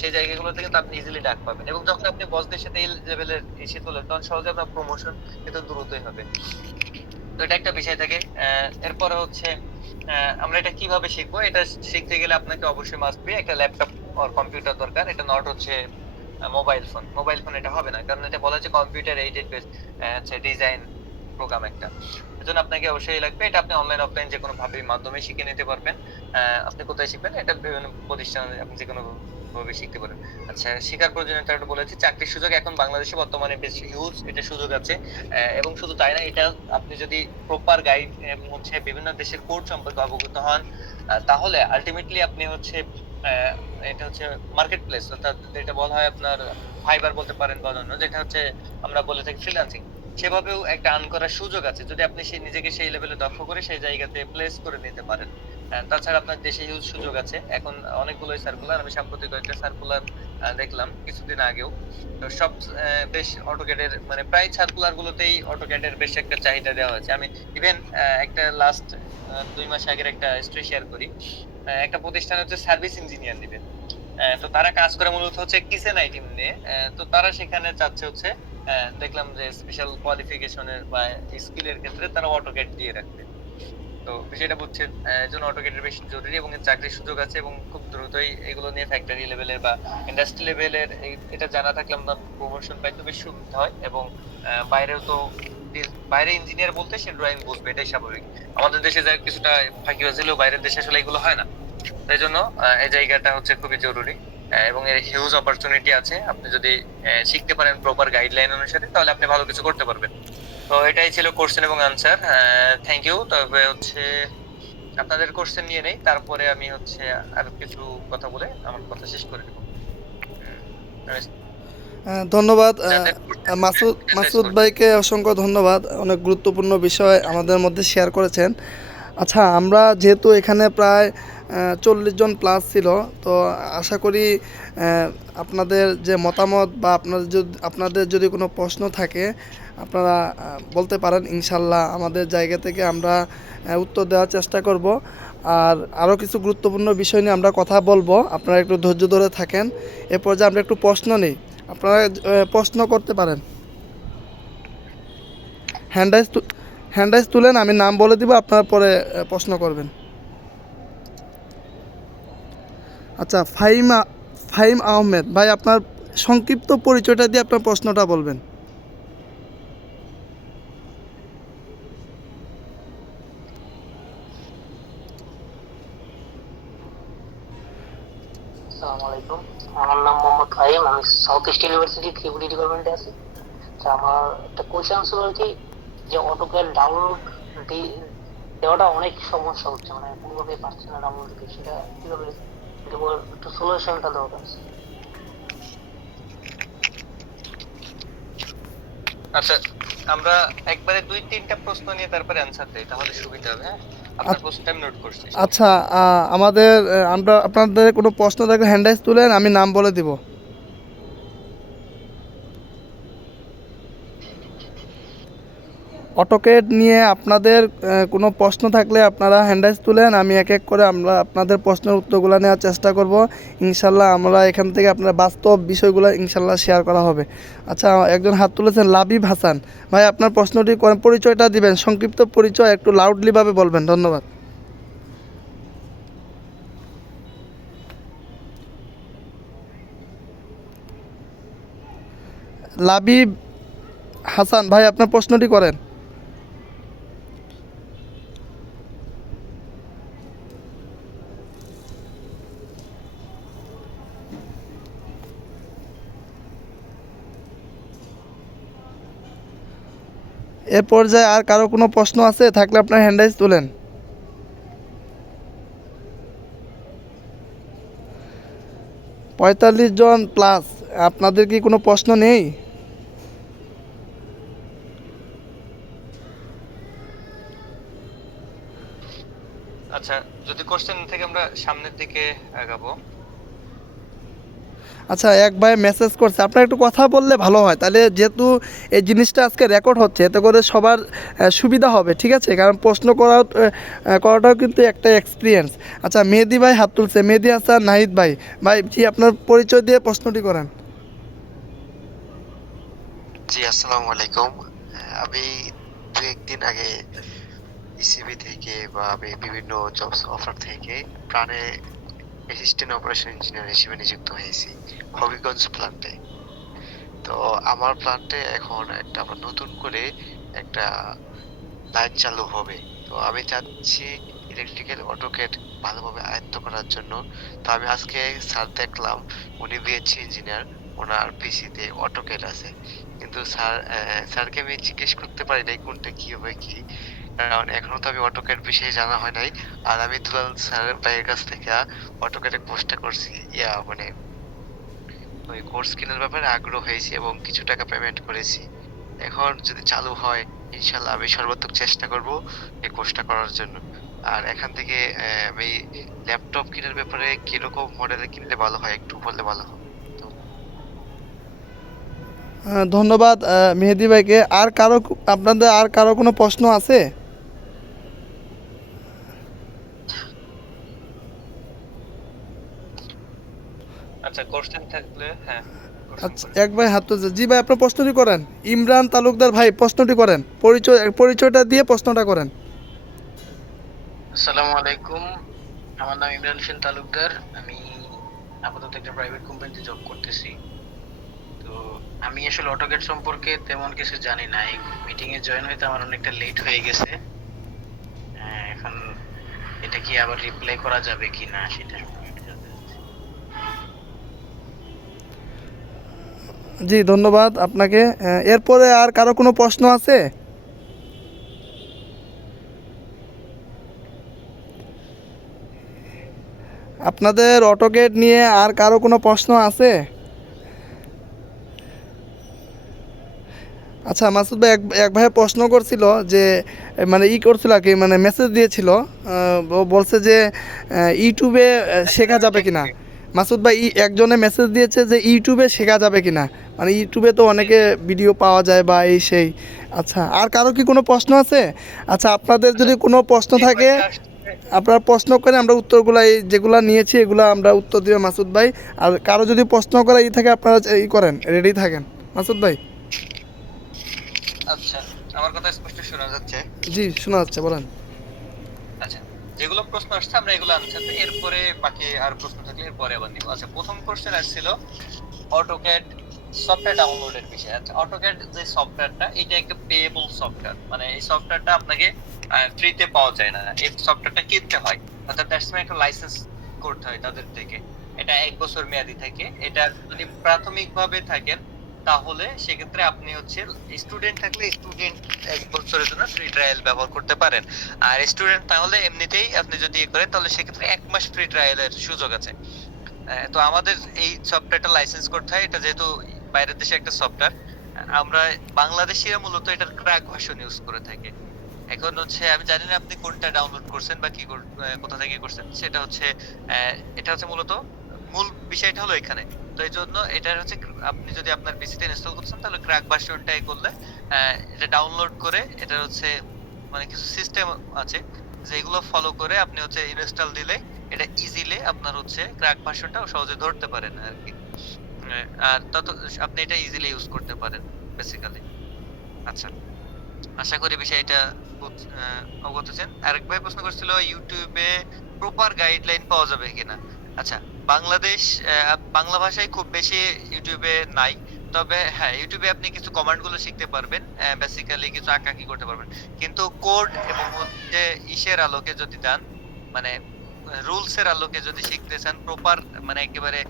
সেই জায়গাগুলোতে কিন্তু আপনি ইজিলি ডাক পাবেন, এবং যখন আপনি বসদের সাথে এই লেভেলের এসে তোলেন, তখন সহজে আপনার প্রমোশন কিন্তু দ্রুতই হবে। তো এটা একটা বিষয় থাকে। এরপরে হচ্ছে আমরা এটা কিভাবে শিখবো, এটা শিখতে গেলে আপনাকে অবশ্যই মাস্ট বি একটা ল্যাপটপ অর কম্পিউটার দরকার। এটা নট হচ্ছে মোবাইল ফোন এটা হবে না, কারণ এটা বলা হচ্ছে কম্পিউটার এইডেড বেস হচ্ছে ডিজাইন প্রোগ্রাম একটা। এজন্য আপনাকে অবশ্যই লাগবে। এটা আপনি অনলাইন অফলাইন যে কোনো ভাবে মাধ্যমে শিখে নিতে পারবেন। আপনি কোথায় শিখবেন, এটা বিভিন্ন প্রতিষ্ঠানে আপনি যে কোনো ভাবে শিখতে পারেন। আচ্ছা, শিখার প্রয়োজনীয়তা একটু বলেছি। চাকরির সুযোগ এখন বাংলাদেশে বর্তমানে বেশ হিউজ এটা সুযোগ আছে। এবং শুধু তাই না, এটা আপনি যদি প্রপার গাইড এবং হচ্ছে বিভিন্ন দেশের কোড সম্পর্কে অবগত হন, তাহলে আলটিমেটলি আপনি হচ্ছে এটা হচ্ছে মার্কেট প্লেস, অর্থাৎ যেটা বলা হয় আপনার ফাইবার বলতে পারেন বা অন্যান্য, যেটা হচ্ছে আমরা বলে থাকি ফ্রিল্যান্সিং, সেভাবেও একটা আর্ন করার সুযোগ আছে যদি আপনি নিজেকে সেই লেভেলে দক্ষ করে সেই জায়গাতে প্লেস করে নিতে পারেন। তাছাড়া আপনার দেশে হিউজ সুযোগ আছে। এখন অনেকগুলোই সার্কুলার, আমি সাম্প্রতিক কয়েকটা সার্কুলার দেখলাম কিছুদিন আগেও। তো সব বেশ অটোক্যাডের মানে প্রায় সার্কুলার গুলোতেই অটোক্যাডের বেশ একটা চাহিদা দেওয়া হয়েছে। আমি ইভেন একটা লাস্ট ২ মাস আগের একটা স্টোরি শেয়ার করি। একটা প্রতিষ্ঠান হচ্ছে সার্ভিস ইঞ্জিনিয়ার নিবে। তো তারা কাজ করে মূলত হচ্ছে কিচেন আইটেম নিয়ে। তো তারা সেখানে চাচ্ছে হচ্ছে দেখলাম যে স্পেশাল কোয়ালিফিকেশনের বা স্কিলের ক্ষেত্রে তারা অটোক্যাড দিয়ে রাখবে। তো বিষয়টা বুঝছেন, এজন্য অটোক্যাডের বেশি জরুরি এবং এর চাকরির সুযোগ আছে এবং খুব দ্রুতই এগুলো নিয়ে ফ্যাক্টরি লেভেলের বা ইন্ডাস্ট্রি লেভেলের এটা জানা থাকলে আমরা প্রমোশন পাইতে বেশ সুবিধা হয় এবং বাইরেও তো বাইরে ইঞ্জিনিয়ার বলতে সে ড্রয়িং বুঝবে, এটাই স্বাভাবিক। আমাদের দেশে যা কিছুটা ফাঁকিবাজ হলেও বাইরের দেশে আসলে এগুলো হয় না। তাই জন্য এই জায়গাটা হচ্ছে খুবই জরুরি, এবং এর হিউজ অপরচুনিটি আছে। আপনি যদি শিখতে পারেন প্রপার গাইডলাইন অনুসারে তাহলে আপনি ভালো কিছু করতে পারবেন। তো এটাই ছিল কোশ্চেন এবং আনসার। Thank you. তবে হচ্ছে আপনাদের কোশ্চেন নিয়ে নেই, তারপরে আমি হচ্ছে আর কিছু কথা বলে আমার কথা শেষ করে দেবো। আমি ধন্যবাদ যাদের মাসুদ এনালাইজ মাসুদ করবেন। ভাইকে অসংখ্য ধন্যবাদ, অনেক গুরুত্বপূর্ণ বিষয় আমাদের মধ্যে শেয়ার করেছেন। আচ্ছা, আমরা যেহেতু এখানে প্রায় 40 জন প্লাস ছিল, তো আশা করি আপনাদের যে মতামত বা আপনাদের যদি কোনো প্রশ্ন থাকে আপনারা বলতে পারেন। ইনশাল্লাহ আমাদের জায়গা থেকে আমরা উত্তর দেওয়ার চেষ্টা করব। আর আরও কিছু গুরুত্বপূর্ণ বিষয় নিয়ে আমরা কথা বলবো, আপনারা একটু ধৈর্য ধরে থাকেন। এরপর যে আমরা একটু প্রশ্ন নিই, আপনারা প্রশ্ন করতে পারেন। হ্যান্ডরাইজ হ্যান্ডরাইজ তুলেন, আমি নাম বলে দিব, আপনারা পরে প্রশ্ন করবেন। আচ্ছা, ফাহিম আহমেদ ভাই, আপনার সংক্ষিপ্ত পরিচয়টা দিয়ে আপনার প্রশ্নটা বলবেন। আসসালামু আলাইকুম। আমার নাম মোহাম্মদ ফাহিম, আমি সাউথ ইস্ট ইউনিভার্সিটি ত্রিপুরি ডিপার্টমেন্টে আছি। তো আমার একটা কোয়েশ্চেন ছিল আর কি, যে অটোক্যাড ডাউনলোড দেওয়াটা অনেক সমস্যা হচ্ছে, মানে কোনোভাবে পারছি না ডাউনলোড দিতে, সেটা কিভাবে দেবো, একটু সলিউশনটা দরকার আছে। আচ্ছা, আমরা একবারে 2-3টা প্রশ্ন নিয়ে তারপরে অ্যান্সার দেই, তাহলে সুবিধা হবে। হ্যাঁ, আপনার প্রশ্নটা আমি নোট করছি। আচ্ছা, আমাদের আমরা আপনাদের কোনো প্রশ্ন থাকলে হ্যান্ডরাইজ তুলেন, আমি নাম বলে দিব। অটোক্যাড নিয়ে আপনাদের কোনো প্রশ্ন থাকলে আপনারা হ্যান্ডরাইজ তুলেন, আমি এক এক করে আমরা আপনাদের প্রশ্নের উত্তরগুলো নেওয়ার চেষ্টা করব। ইনশাল্লাহ আমরা এখান থেকে আপনার বাস্তব বিষয়গুলো ইনশাল্লাহ শেয়ার করা হবে। আচ্ছা, একজন হাত তুলেছেন, লাবিব হাসান ভাই, আপনার প্রশ্নটি করেন, পরিচয়টা দিবেন, সংক্ষিপ্ত পরিচয় একটু লাউডলিভাবে বলবেন। ধন্যবাদ। লাবিব হাসান ভাই, আপনার প্রশ্নটি করেন। এ পর্যায়ে আর কারো কোনো প্রশ্ন আছে থাকলে আপনার হ্যান্ডরাইজ তুলেন। 45 জন প্লাস, আপনাদের কি কোনো প্রশ্ন নেই? আচ্ছা, যদি কোশ্চেন থেকে আমরা সামনের দিকে আগাবো। আচ্ছা, এক ভাই মেসেজ করছে, আপনার একটু কথা বললে ভালো হয়, তাহলে যেহেতু এই জিনিসটা আজকে রেকর্ড হচ্ছে, এতে করে সবার সুবিধা হবে, ঠিক আছে? কারণ প্রশ্ন করাটাও কিন্তু একটা এক্সপিরিয়েন্স। আচ্ছা, মেহেদি ভাই হাত তুলছে, মেহেদি হাসান নাহিদ ভাই, ভাই জি আপনার পরিচয় দিয়ে প্রশ্নটি করেন। জি, আসসালামু আলাইকুম। আমি দু একদিন আগে ইসিবি থেকে বা আমি বিভিন্ন জবস অফার থেকে প্রাণে অ্যাসিস্ট্যান্ট অপারেশন ইঞ্জিনিয়ার হিসেবে নিযুক্ত হয়েছি হবিগঞ্জ প্ল্যান্টে। তো আমার প্ল্যান্টে এখন একটা আবার নতুন করে একটা লাইন চালু হবে। তো আমি চাচ্ছি ইলেকট্রিক্যাল অটোক্যাড ভালোভাবে আয়ত্ত করার জন্য। তো আমি আজকে স্যার দেখলাম, উনি বিএসসি ইঞ্জিনিয়ার, ওনার পিসিতে অটোক্যাড আছে। কিন্তু স্যারকে আমি জিজ্ঞেস করতে পারি নাই কোনটা কি হবে কি, কারণ এখনো তো আমি অটোক্যাড বিষয়ে জানা হয় নাই। আর আমি দুলাল স্যার ভাইয়ের কাছ থেকে অটোক্যাডের কোর্সটা করছি, মানে ওই কোর্স কেনার ব্যাপারে আগ্রহ হয়েছি এবং কিছু টাকা পেমেন্ট করেছি। এখন যদি চালু হয়, ইনশাল্লাহ আমি সর্বাত্মক চেষ্টা করব এই কোর্সটা করার জন্য। আর এখান থেকে আমি ল্যাপটপ কেনার ব্যাপারে কিরকম মডেলের কিনলে ভালো হয় একটু বললে ভালো হয়। তো ধন্যবাদ মেহেদি ভাইকে। আপনাদের আর কারো কোনো প্রশ্ন আছে? আচ্ছা, কোশ্চেন থাকলে হ্যাঁ, কোশ্চেন আচ্ছা এক ভাই হাত তুলছে, জি ভাই আপনার প্রশ্নটি করেন। ইমরান তালুকদার ভাই প্রশ্নটি করেন, পরিচয়টা দিয়ে প্রশ্নটা করেন। আসসালামু আলাইকুম, আমার নাম ইমরান হোসেন তালুকদার। আমি আপাতত একটা প্রাইভেট কোম্পানিতে জব করতেছি। তো আমি আসলে অটোক্যাড সম্পর্কে তেমন কিছু জানি না। এই মিটিং এ জয়েন হইতে আমার অনেকটা লেট হয়ে গেছে। এখন এটা কি আবার রিপ্লাই করা যাবে কিনা সেটা সম্পর্কে একটু জানতে চাচ্ছি। জি ধন্যবাদ আপনাকে। এরপরে আর কারো কোনো প্রশ্ন আছে? আপনাদের অটোকেড নিয়ে আর কারো কোনো প্রশ্ন আছে? আচ্ছা মাসুদ ভাই এক ভাই প্রশ্ন করছিল যে মানে করছিল আর কি, মানে মেসেজ দিয়েছিল, ও বলছে যে ইউটিউবে শেখা যাবে কিনা। মাসুদ ভাই একজনে মেসেজ দিয়েছে যে ইউটিউবে শেখা যাবে কিনা, মানে ইউটিউবে তো অনেকে ভিডিও পাওয়া যায় বা এই সেই। আচ্ছা আর কারো কি কোনো প্রশ্ন আছে? আচ্ছা আপনাদের যদি কোনো প্রশ্ন থাকে আপনারা প্রশ্ন করে, আমরা উত্তরগুলো এই যেগুলো নিয়েছি এগুলো আমরা উত্তর দিব মাসুদ ভাই। আর কারো যদি প্রশ্ন করা থাকে আপনারা করেন, রেডি থাকেন মাসুদ ভাই। আচ্ছা, আমার কথা স্পষ্ট শোনা যাচ্ছে? জি শোনা যাচ্ছে, বলেন। আচ্ছা, যেগুলো প্রশ্ন আসছে আমরা এগুলো আনসার দিই, এরপরে বাকি আর প্রশ্ন থাকলে এরপরে আবার নিব। আচ্ছা, প্রথম কোশ্চেন আসছিল অটোক্যাড সফটওয়্যার ডাউনলোডের বিষয়ে। আচ্ছা, অটোক্যাড যে সফটওয়্যারটা এটা একটা পেয়েবল সফটওয়্যার, মানে এই সফটওয়্যারটা আপনাকে ফ্রিতে পাওয়া যায় না, এই সফটওয়্যারটা কিনতে হয়, অর্থাৎ দ্যাটস মিন একটা লাইসেন্স করতে হয় তাদের থেকে। এটা 1 বছর মেয়াদি থাকে। এটা যদি প্রাথমিকভাবে থাকেন তাহলে সেক্ষেত্রে আপনি হচ্ছে স্টুডেন্ট থাকলে স্টুডেন্ট 1 বছরের জন্য ফ্রি ট্রায়াল ব্যবহার করতে পারেন। আর স্টুডেন্ট তাহলে এমনিতেই আপনি যদি করেন তাহলে সেক্ষেত্রে 1 মাস ফ্রি ট্রায়ালের সুযোগ আছে। তো আমাদের এই সফটওয়্যারটা লাইসেন্স করতে হয়, এটা যেহেতু বাইরের দেশে একটা সফটওয়্যার, আমরা বাংলাদেশিরা মূলত এটার ক্র্যাক ভার্সন ইউজ করে থাকি। এখন হচ্ছে আমি জানি না আপনি কোনটা ডাউনলোড করছেন বা কোথা থেকে করছেন, সেটা হচ্ছে এটা হচ্ছে মূলত মূল বিষয়টা হলো এখানে। তো এই জন্য এটা হচ্ছে আপনি যদি আপনার পিসিতে ইনস্টল করছেন তাহলে ক্র্যাক ভার্সনটাই করলে এটা ডাউনলোড করে এটা হচ্ছে মানে কিছু সিস্টেম আছে যেগুলো ফলো করে আপনি হচ্ছে ইনস্টল দিলে এটা ইজিলি আপনার হচ্ছে ক্র্যাক ভার্সনটা সহজে ধরতে পারেন আর কি। আর তত আপনি এটা ইজিলি ইউজ করতে পারেন বেসিক্যালি। আচ্ছা, আশা করি বিষয়টা অবগত আছেন। আরেক ভাই প্রশ্ন করছিল ইউটিউবে প্রপার গাইডলাইন পাওয়া যাবে কিনা। আচ্ছা, বাংলাদেশ বাংলা ভাষায় খুব বেশি ইউটিউবে নাই, তবে হ্যাঁ ইউটিউবে আপনি কিছু কমান্ড গুলো শিখতে পারবেন, বেসিক্যালি কিছু আঁকাকি করতে পারবেন। কিন্তু কোড এবং হচ্ছে ইসের আলোকে যদি যান, মানে রুলস এর আলোকে যদি শিখতে চান প্রপার, মানে একেবারে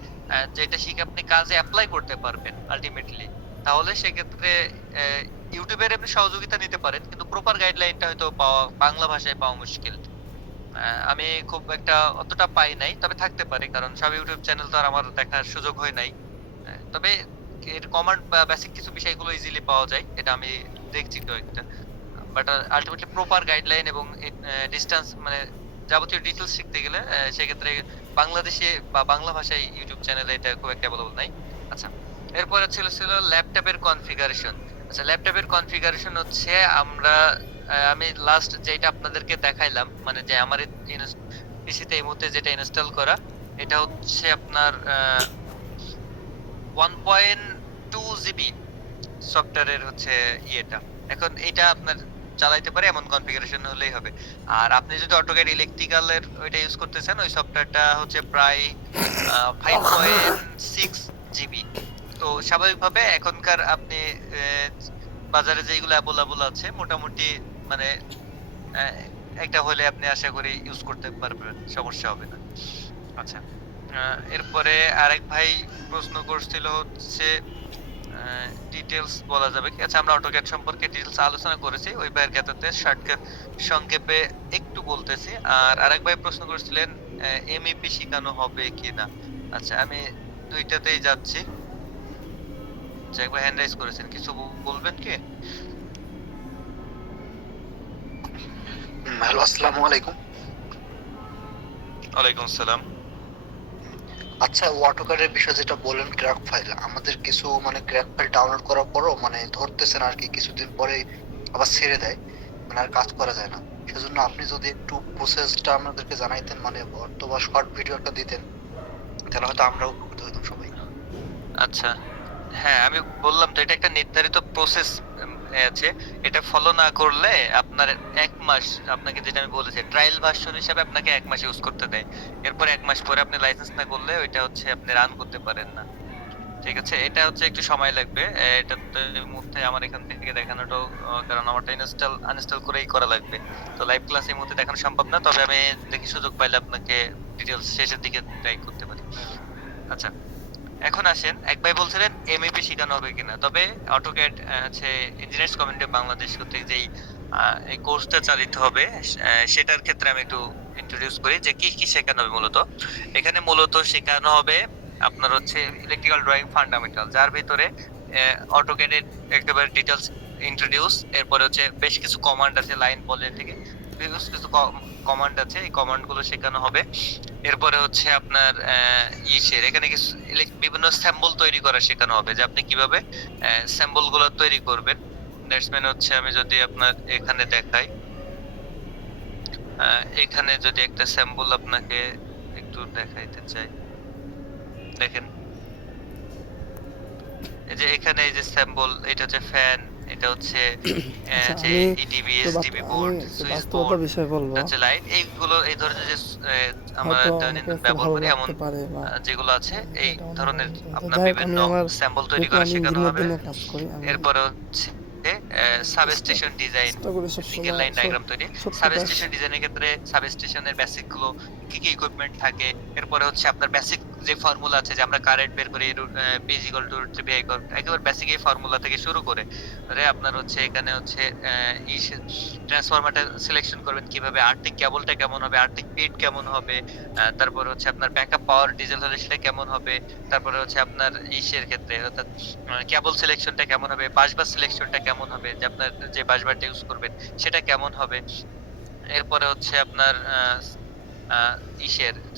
যেটা শিখে আপনি কাজে অ্যাপ্লাই করতে পারবেন আলটিমেটলি, তাহলে সেক্ষেত্রে ইউটিউবের এমনি সহযোগিতা নিতে পারেন, কিন্তু প্রপার গাইডলাইনটা হয়তো পাওয়া বাংলা ভাষায় পাওয়া মুশকিল। আমি খুব একটা অতটা পাই নাই, তবে থাকতে পারে, কারণ সব ইউটিউব চ্যানেল তো আর আমার দেখার সুযোগ হয় নাই। তবে এর কমান্ড বা বেসিক কিছু বিষয়গুলো ইজিলি পাওয়া যায়, এটা আমি দেখছি কয়েকটা। বাট আলটিমেটলি প্রপার গাইডলাইন এবং ডিসটেন্স মানে যাবতীয় ডিটেলস শিখতে গেলে সেক্ষেত্রে বাংলাদেশে বা বাংলা ভাষায় ইউটিউব চ্যানেলে এটা খুব একটা অ্যাভেলেবল নাই। আচ্ছা, এরপরে ছিল ল্যাপটপের কনফিগারেশন। আচ্ছা, ল্যাপটপের কনফিগারেশন হচ্ছে আমি লাস্ট যেটা আপনাদেরকে দেখাইলাম, মানে যে আমার পিসিতে এই মুহূর্তে যেটা ইনস্টল করা, এটা হচ্ছে আপনার 1.2 জিবি সফটওয়্যারের হচ্ছে ইয়েটা। এখন এটা আপনার চালাইতে পারে এমন কনফিগারেশন হলেই হবে। আর আপনি যদি অটোক্যাড ইলেকট্রিক্যালের ওইটা ইউজ করতেছেন, ওই সফটওয়্যারটা হচ্ছে প্রায় 5.6 জিবি। তো স্বাভাবিকভাবে এখনকার আপনি বাজারে যেগুলো অ্যাভেলেবল আছে মোটামুটি মানে আহ, একটা হলে আপনি আশা করি ইউজ করতে পারবেন, সমস্যা হবে না। আচ্ছা, এরপরে আরেক ভাই প্রশ্ন করছিল হচ্ছে ডিটেলস বলা যাবে কি। আচ্ছা, আমরা অটোক্যাড সম্পর্কে ডিটেলস আলোচনা করেছি, ওই ভাইয়ের ক্ষেত্রে সংক্ষেপে একটু বলতেছি। আর আরেক ভাই প্রশ্ন করেছিলেন এমইপি শেখানো হবে কিনা। আচ্ছা, আমি দুইটাতেই যাচ্ছি। আচ্ছা, একবার হ্যান্ড রাইজ করেছেন, কিছু বলবেন কি? হ্যালো, আসসালামু আলাইকুম। ওয়ালাইকুম আসসালাম। আচ্ছা, অটোক্যাডের বিষয় যেটা বললেন ক্র্যাক ফাইল, আমাদের কিছু মানে ক্র্যাক ফাইল ডাউনলোড করার পরও মানে ধরতেছে না আর কি, কিছুদিন পরে আবার ছেড়ে দেয়, মানে আর কাজ করা যায় না। সেজন্য আপনি যদি একটু প্রসেসটা আমাদেরকে জানাইতেন, মানে অথবা শর্ট ভিডিও একটা দিতেন, তাহলে হয়তো আমরাও উপকৃত হতাম সবাই। আচ্ছা, হ্যাঁ, আমি বললাম তো এটা একটা নির্ধারিত প্রসেস আছে। এটা ফলো না করলে আপনার ১ মাস, আপনাকে যেটা আমি বলেছি ট্রায়াল ভার্সন হিসাবে আপনাকে ১ মাস ইউজ করতে দেয়। এরপর ১ মাস পরে আপনি লাইসেন্স না করলে ওইটা হচ্ছে আপনি রান করতে পারেন না। ঠিক আছে? এটা হচ্ছে একটু সময় লাগবে। এটাতে এই মুহূর্তে আমার এখান থেকে দেখানোটাও কারণ আমারটা আনইনস্টল করেই করা লাগবে। তো লাইভ ক্লাস এই মুহূর্তে দেখানো সম্ভব না। তবে আমি দেখি সুযোগ পাইলে আপনাকে ডিটেইলস শেষের দিকে ট্রাই করতে পারি। আচ্ছা, এখন আসেন, এক ভাই বলছিলেন এমএপি শিখানো হবে কিনা। তবে অটোক্যাড হচ্ছে ইঞ্জিনিয়ার্স কমিউনিটি বাংলাদেশ কর্তৃক যেই এই কোর্সটা চালিত হবে সেটার ক্ষেত্রে আমি একটু ইন্ট্রোডিউস করি যে কি কি শেখানো হবে মূলত। এখানে মূলত শেখানো হবে আপনার হচ্ছে ইলেকট্রিক্যাল ড্রয়িং ফান্ডামেন্টাল, যার ভিতরে অটোক্যাডের একেবারে ডিটেইলস ইন্ট্রোডিউস। এরপরে হচ্ছে বেশ কিছু কমান্ড আছে, লাইন বলে থেকে বেশ কিছু কমান্ড আছে, এই কমান্ড গুলো শেখানো হবে। এরপরে হচ্ছে আপনার এখানে কিছু বিভিন্ন স্যাম্পল তৈরি করা শেখানো হবে যে আপনি কিভাবে স্যাম্পল গুলো তৈরি করবেন। দ্যাটস মিন হচ্ছে আমি যদি আপনার এখানে দেখাই, এখানে যদি একটা স্যাম্পল আপনাকে একটু দেখাইতে চাই, দেখেন এই যে এখানে এই যে স্যাম্পল, এটা হচ্ছে ফ্যান, এটা হচ্ছে আচ্ছা, যে আমি ইটিভি একটু এসটিভি বোর্ড, আমি একটু সুইচ বাস্তবতার বোর্ড, বিষয় বলবো। হচ্ছে লাইট, এইগুলো এই ধরনের যে আমরা হয়তো দৈনন্দিন অনেকের কাছে ব্যবহার ভালো করি এমন লাগতে পারে বা যেগুলো আছে এই এটা অন্য ধরনের ভাবে তো আপনার যাই হোক, বিভিন্ন আমি আমার স্যাম্পল তৈরি যেহেতু করা আমি শেখানো ইঞ্জিনিয়ার হবে। দিনে কাজ করি, আমি এরপরে হচ্ছে সাবস্টেশন ডিজাইন, চেষ্টা করি সিঙ্গেল সবসময় লাইন ডায়াগ্রাম তৈরি। সত্যিকার সাবস্টেশন ডিজাইনের ক্ষেত্রে সাবস্টেশনের বেসিক গুলো কি কি ইকুইপমেন্ট থাকে, এরপরে হচ্ছে আপনার বেসিক যে ফর্মুলা আছে যে আমরা কারেন্ট বের করি পি ইজ ইকুয়াল টু √3 একেবারে বেসিক এই ফর্মুলা থেকে শুরু করে আপনার হচ্ছে এখানে হচ্ছে ট্রান্সফরমারটা সিলেকশন করবেন কিভাবে, আর্থিক কেবলটা কেমন হবে, আর্থিক পিট কেমন হবে, তারপর হচ্ছে আপনার ব্যাকআপ পাওয়ার ডিজেল হলে সেটা কেমন হবে, তারপরে হচ্ছে আপনার ক্ষেত্রে অর্থাৎ কেবল সিলেকশনটা কেমন হবে, বাসবার সিলেকশনটা কেমন হবে, যে আপনার যে বাসবারটা ইউজ করবেন সেটা কেমন হবে। এরপরে হচ্ছে আপনার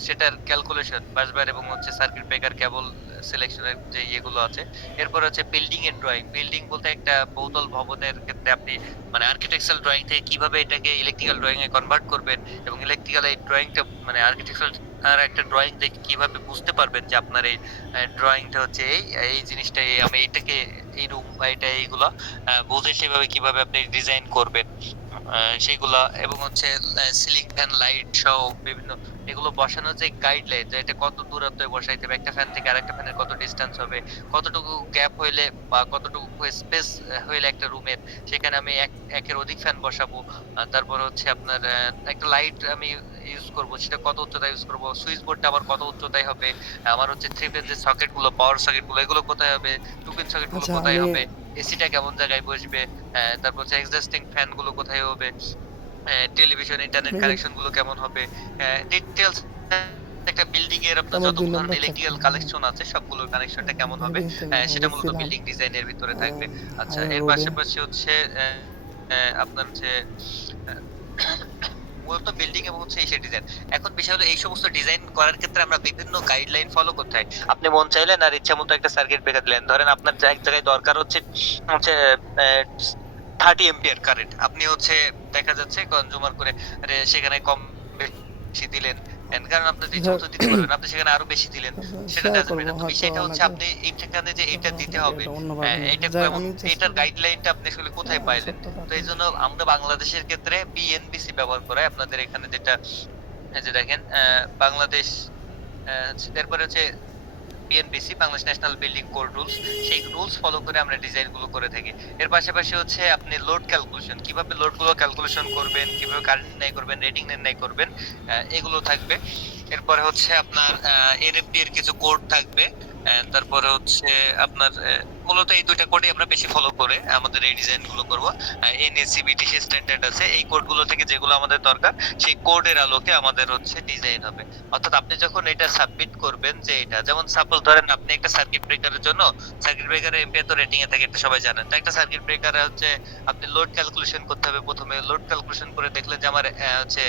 সেটার ক্যালকুলেশন বাসবার এবং হচ্ছে সার্কিট ব্রেকার কেবল সিলেকশনের যে ইয়েগুলো আছে। এরপর হচ্ছে বিল্ডিং এর ড্রয়িং, বিল্ডিং বলতে একটা বহুতল ভবনের ক্ষেত্রে আপনি মানে আর্কিটেকচারাল ড্রয়িং থেকে কিভাবে এটাকে ইলেকট্রিক্যাল ড্রয়িং এ কনভার্ট করবেন এবং ইলেকট্রিক্যাল এই ড্রয়িংটা মানে আর্কিটেকচারাল আর একটা ড্রয়িং দেখে কিভাবে বুঝতে পারবেন যে আপনার এই ড্রয়িংটা হচ্ছে এই এই জিনিসটা আমি এইটাকে এই রুম বা এটা এইগুলো বুঝে সেভাবে কিভাবে আপনি ডিজাইন করবেন সেগুলা। এবং হচ্ছে সিলিং ফ্যান লাইট সহ বিভিন্ন এগুলো বসানোর যে গাইডলাইন, যে এটা কত দূরত্বে বসাইতে হবে, একটা ফ্যান থেকে আরেকটা ফ্যানের কত ডিসটেন্স হবে, কতটুকু গ্যাপ হইলে বা কতটুকু স্পেস হইলে একটা রুমের সেখানে আমি একের অধিক ফ্যান বসাবো। তারপর হচ্ছে আপনার একটা লাইট আমি ইউজ করব সেটা কত উচ্চতায় ইউজ করব, সুইচ বোর্ডটা আবার কত উচ্চতায় হবে, আমার হচ্ছে থ্রি পিন যে সকেট গুলো পাওয়ার সকেট গুলো এগুলো কোথায় হবে, টু পিন সকেট গুলো আচ্ছা, কোথায় আমি হবে, এসিটা কেমন জায়গায় বসবে, তারপর হচ্ছে এক্সিস্টিং ফ্যান গুলো কোথায় হবে, টেলিভিশন ইন্টারনেট আমি কানেকশন গুলো কেমন হবে, ডিটেইলস একটা বিল্ডিং এর আপনার আমার যত 2 ধরনের নাম্বার ইলেকট্রিক্যাল চ্যাপ্টার কালেকশন আছে সবগুলোর কানেকশনটা কেমন হবে, ভেবে চিন্তে সেটা মূলত গেছিলাম বিল্ডিং ডিজাইনের ভিতরে থাকবে। আচ্ছা, হাই এর রোডে। পাশাপাশি হচ্ছে আপনার হচ্ছে আহ, মূলত বিল্ডিং এবং হচ্ছে এই ডিজাইন। এখন বিষয় হলো এই সমস্ত ডিজাইন করার ক্ষেত্রে আমরা বিভিন্ন গাইডলাইন ফলো করতে হয়। আপনি মন চাইলেন আর ইচ্ছা মতো একটা সার্কিট ব্রেকার দিলেন, ধরেন আপনার এক জায়গায় দরকার হচ্ছে হচ্ছে 30 এম্পিয়ার কারেন্ট, আপনি হচ্ছে দেখা যাচ্ছে কনজিউমার করে সেখানে কম বেশি দিলেন, কারণ আপনি যে যত দিতে পারবেন আপনি সেখানে আরো বেশি দিলেন, সেটা শেয়ার ডাজন্ট করবো ম্যাটার। তো হয়তো বিষয়টা হচ্ছে অনেকে আপনি এইখানে যে এটা দিতে হবে এটা অন্যভাবে এইটা যাই কেমন, আমি চেষ্টা এটার করি গাইডলাইনটা আপনি আসলে কোথায় পাইলেন। সত্যটা তো এই জন্য আমরা বাংলাদেশের ক্ষেত্রে বিএনবিসি ব্যবহার করা হয়। আপনাদের এখানে যেটা এই যে দেখেন বাংলাদেশ এরপরে হচ্ছে BNBC Bangladesh national building code rules, সেই রুলস ফলো করে আমরা ডিজাইন গুলো করে থাকি। এর পাশাপাশি হচ্ছে আপনি লোড ক্যালকুলেশন, কিভাবে লোড গুলো ক্যালকুলেশন করবেন, কিভাবে কারেন্ট নির্ণয় করবেন, রেটিং নির্ণয় করবেন, এগুলো থাকবে। এরপরে হচ্ছে আপনার এনএফপি এর কিছু কোড থাকবে। তারপরে হচ্ছে আপনার মূলত এই দুইটা কোডই আমরা বেশি ফলো করে আমাদের এই ডিজাইন গুলো করব। এনএসি বিটিসি স্ট্যান্ডার্ড আছে, এই কোড গুলো থেকে যেগুলো আমাদের দরকার সেই কোডের আলোকে আমাদের হচ্ছে ডিজাইন হবে। অর্থাৎ আপনি যখন এটা সাবমিট করবেন, যে এটা যেমন সাপোজ ধরেন আপনি একটা সার্কিট ব্রেকারের জন্য, সার্কিট ব্রেকারের এম্পিয়ার তো রেটিং এ থাকে, এটা সবাই জানেন। তো একটা সার্কিট ব্রেকারে হচ্ছে আপনি লোড ক্যালকুলেশন করতে হবে। প্রথমে লোড ক্যালকুলেশন করে দেখলে যে আমার হচ্ছে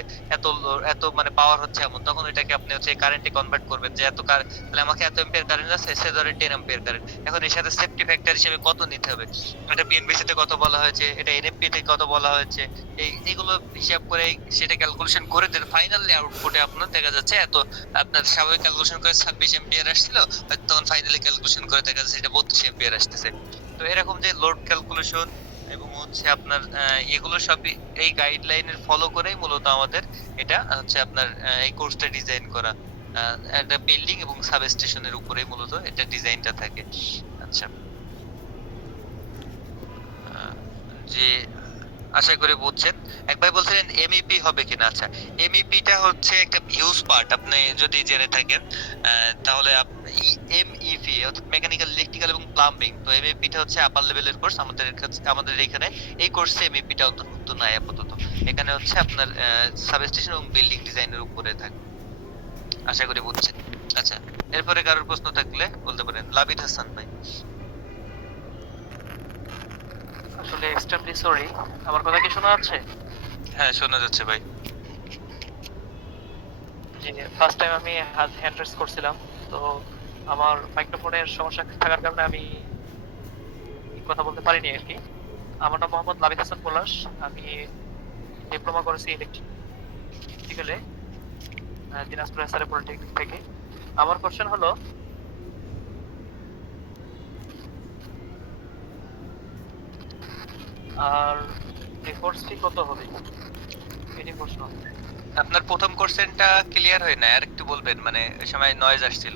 এত মানে পাওয়ার হচ্ছে এমন, তখন এটাকে আপনি হচ্ছে কারেন্টে কনভার্ট করবেন যে তাহলে আমাকে এত এম্পিয়ার কারেন্ট আছে, সে ধরে 10 এম্পিয়ার কারেন্ট। এখন এর সাথে সেফটি ফ্যাক্টর হিসেবে কত নিতে হবে, এটা বিএনপিসি তে কত বলা হয়েছে, এটা এনএফপি তে কত বলা হয়েছে, এইগুলো হিসাব করে সেটা ক্যালকুলেশন করে দেন। ফাইনালি আউটপুটে আপনার দেখা যাচ্ছে এত, আপনার স্বাভাবিক ক্যালকুলেশন করে 26 এম্পিয়ার আসছিল, তখন ফাইনালি ক্যালকুলেশন করে দেখা যাচ্ছে এটা 32 এম্পিয়ার আসতেছে। তো এরকম যে লোড ক্যালকুলেশন এবং হচ্ছে আপনার এগুলো সবই এই গাইডলাইনের ফলো করেই মূলত আমাদের এটা হচ্ছে আপনার এই কোর্সটা ডিজাইন করা। একটা বিল্ডিং এবং সাবস্টেশনের উপরে মূলত এটা ডিজাইনটা থাকে। আচ্ছা, যে আশা করি বুঝছেন। এক ভাই বলছিলেন এমইপি হবে কিনা। আচ্ছা, এমইপিটা হচ্ছে একটা হিউজ পার্ট, আপনি যদি জেনে থাকেন তাহলে এমইপি অর্থাৎ মেকানিক্যাল, ইলেকট্রিক্যাল এবং প্লাম্বিং। তো এমইপিটা হচ্ছে আপার লেভেলের কোর্স, আমাদের এখানে এই কোর্সে এমইপিটা অন্তর্ভুক্ত নাই আপাতত। এখানে হচ্ছে আপনার সাবস্টেশন এবং বিল্ডিং ডিজাইনের উপরে থাকে। আশা করি বুঝছেন। আচ্ছা, এরপরে কারোর প্রশ্ন থাকলে বলতে পারেন। লাবিদ হাসান ভাই। আসলে এক্সট্রিমলি সরি, আমার কথা কি শোনা যাচ্ছে? হ্যাঁ, শোনা যাচ্ছে ভাই। যে ফার্স্ট টাইম আমি হ্যান্ড রেজ করছিলাম, তো আমার মাইক্রোফোনের সমস্যা থাকার কারণে আমি কথা বলতে পারিনি আর কি। আমার নাম মোহাম্মদ লাবিদ হাসান পলাশ, আমি ডিপ্লোমা করেছি ইলেকট্রিক্যালে দিনাজপুর এসআরএ পলিটেকনিক থেকে। আমার কোশ্চেন হলো, আর এই কোর্স ফি কত হবে? এটি প্রশ্ন। আপনার প্রথম কোশ্চেনটা ক্লিয়ার হয় না, আর একটু বলবেন, মানে ওই সময় নয়েজ আসছিল।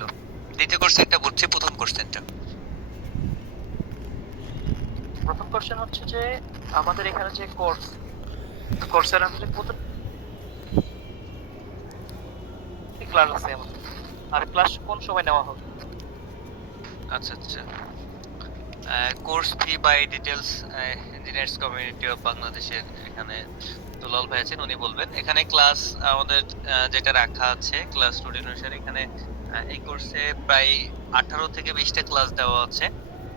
দ্বিতীয় কোশ্চেনটা বুঝছি, প্রথম কোশ্চেনটা। প্রথম কোশ্চেন হচ্ছে যে আমাদের এখানে যে কোর্সের আমাদের কত ক্লাস আছে আমাদের, আর ক্লাস কোন সময় নেওয়া হবে? আচ্ছা আচ্ছা, course fee by details engineers community of বাংলাদেশের এখানে দুলাল ভাই আছেন, উনি বলবেন। এখানে ক্লাস আমাদের যেটা রাখা আছে ক্লাস রুটিন অনুসারে, এখানে এই কোর্সে প্রায় 18 থেকে 20টা ক্লাস দেওয়া আছে।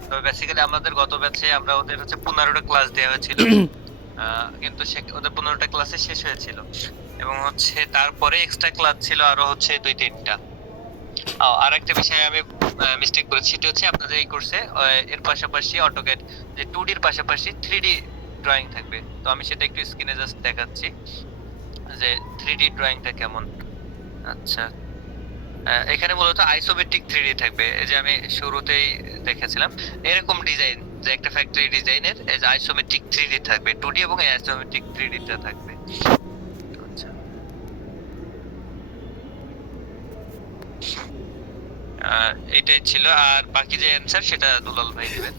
তবে বেসিক্যালি আমাদের গত ব্যাচে আমরা ওদের হচ্ছে 15টা ক্লাস দেওয়া হয়েছিল, কিন্তু ওদের 15টা ক্লাসে শেষ হয়েছিল, এবং হচ্ছে তারপরে এক্সট্রা ক্লাস ছিল আরো হচ্ছে 2-3টা। আর একটা বিষয় আমি মিস্টেক করেছি, সেটা হচ্ছে আপনাদের এই কোর্সে এর পাশাপাশি অটোক্যাড যে 2D এর পাশাপাশি 3D ড্রয়িং থাকবে। তো আমি সেটা একটু স্ক্রিনে জাস্ট দেখাচ্ছি যে 3D ড্রয়িংটা কেমন। আচ্ছা, এখানে মূলত আইসোমেট্রিক 3D থাকবে, এই যে আমি শুরুতেই দেখাছিলাম এরকম ডিজাইন, যে একটা ফ্যাক্টরি ডিজাইনের এই যে আইসোমেট্রিক 3D থাকবে, 2D এবং আইসোমেট্রিক 3D টা থাকবে। আচ্ছা, এটাই ছিল। আর বাকি যে অ্যানসার সেটা দুলাল ভাই দিবেন।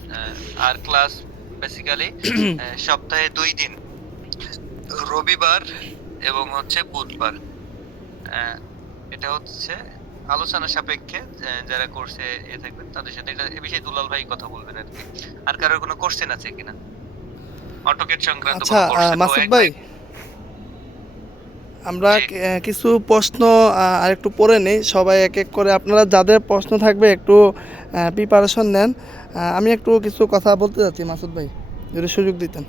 আর ক্লাস বেসিক্যালি সপ্তাহে 2 দিন, রবিবার এবং হচ্ছে বুধবার। এটা হচ্ছে আলোচনা সাপেক্ষে যারা কোর্সে থাকবেন তাদের সাথে এটা এই বিষয়ে দুলাল ভাই কথা বলবেন আর কি। আর কারোর কোনো কোশ্চেন আছে কিনা অটোক্যাড সংক্রান্ত? আচ্ছা মাসুদ ভাই, আমরা কিছু প্রশ্ন আরেকটু পড়ে নেই, সবাই এক এক করে। আপনারা যাদের প্রশ্ন থাকবে একটু প্রিপারেশন নেন। আমি একটু কিছু কথা বলতে যাচ্ছি মাসুদ ভাই, যদি সুযোগ দিতেন।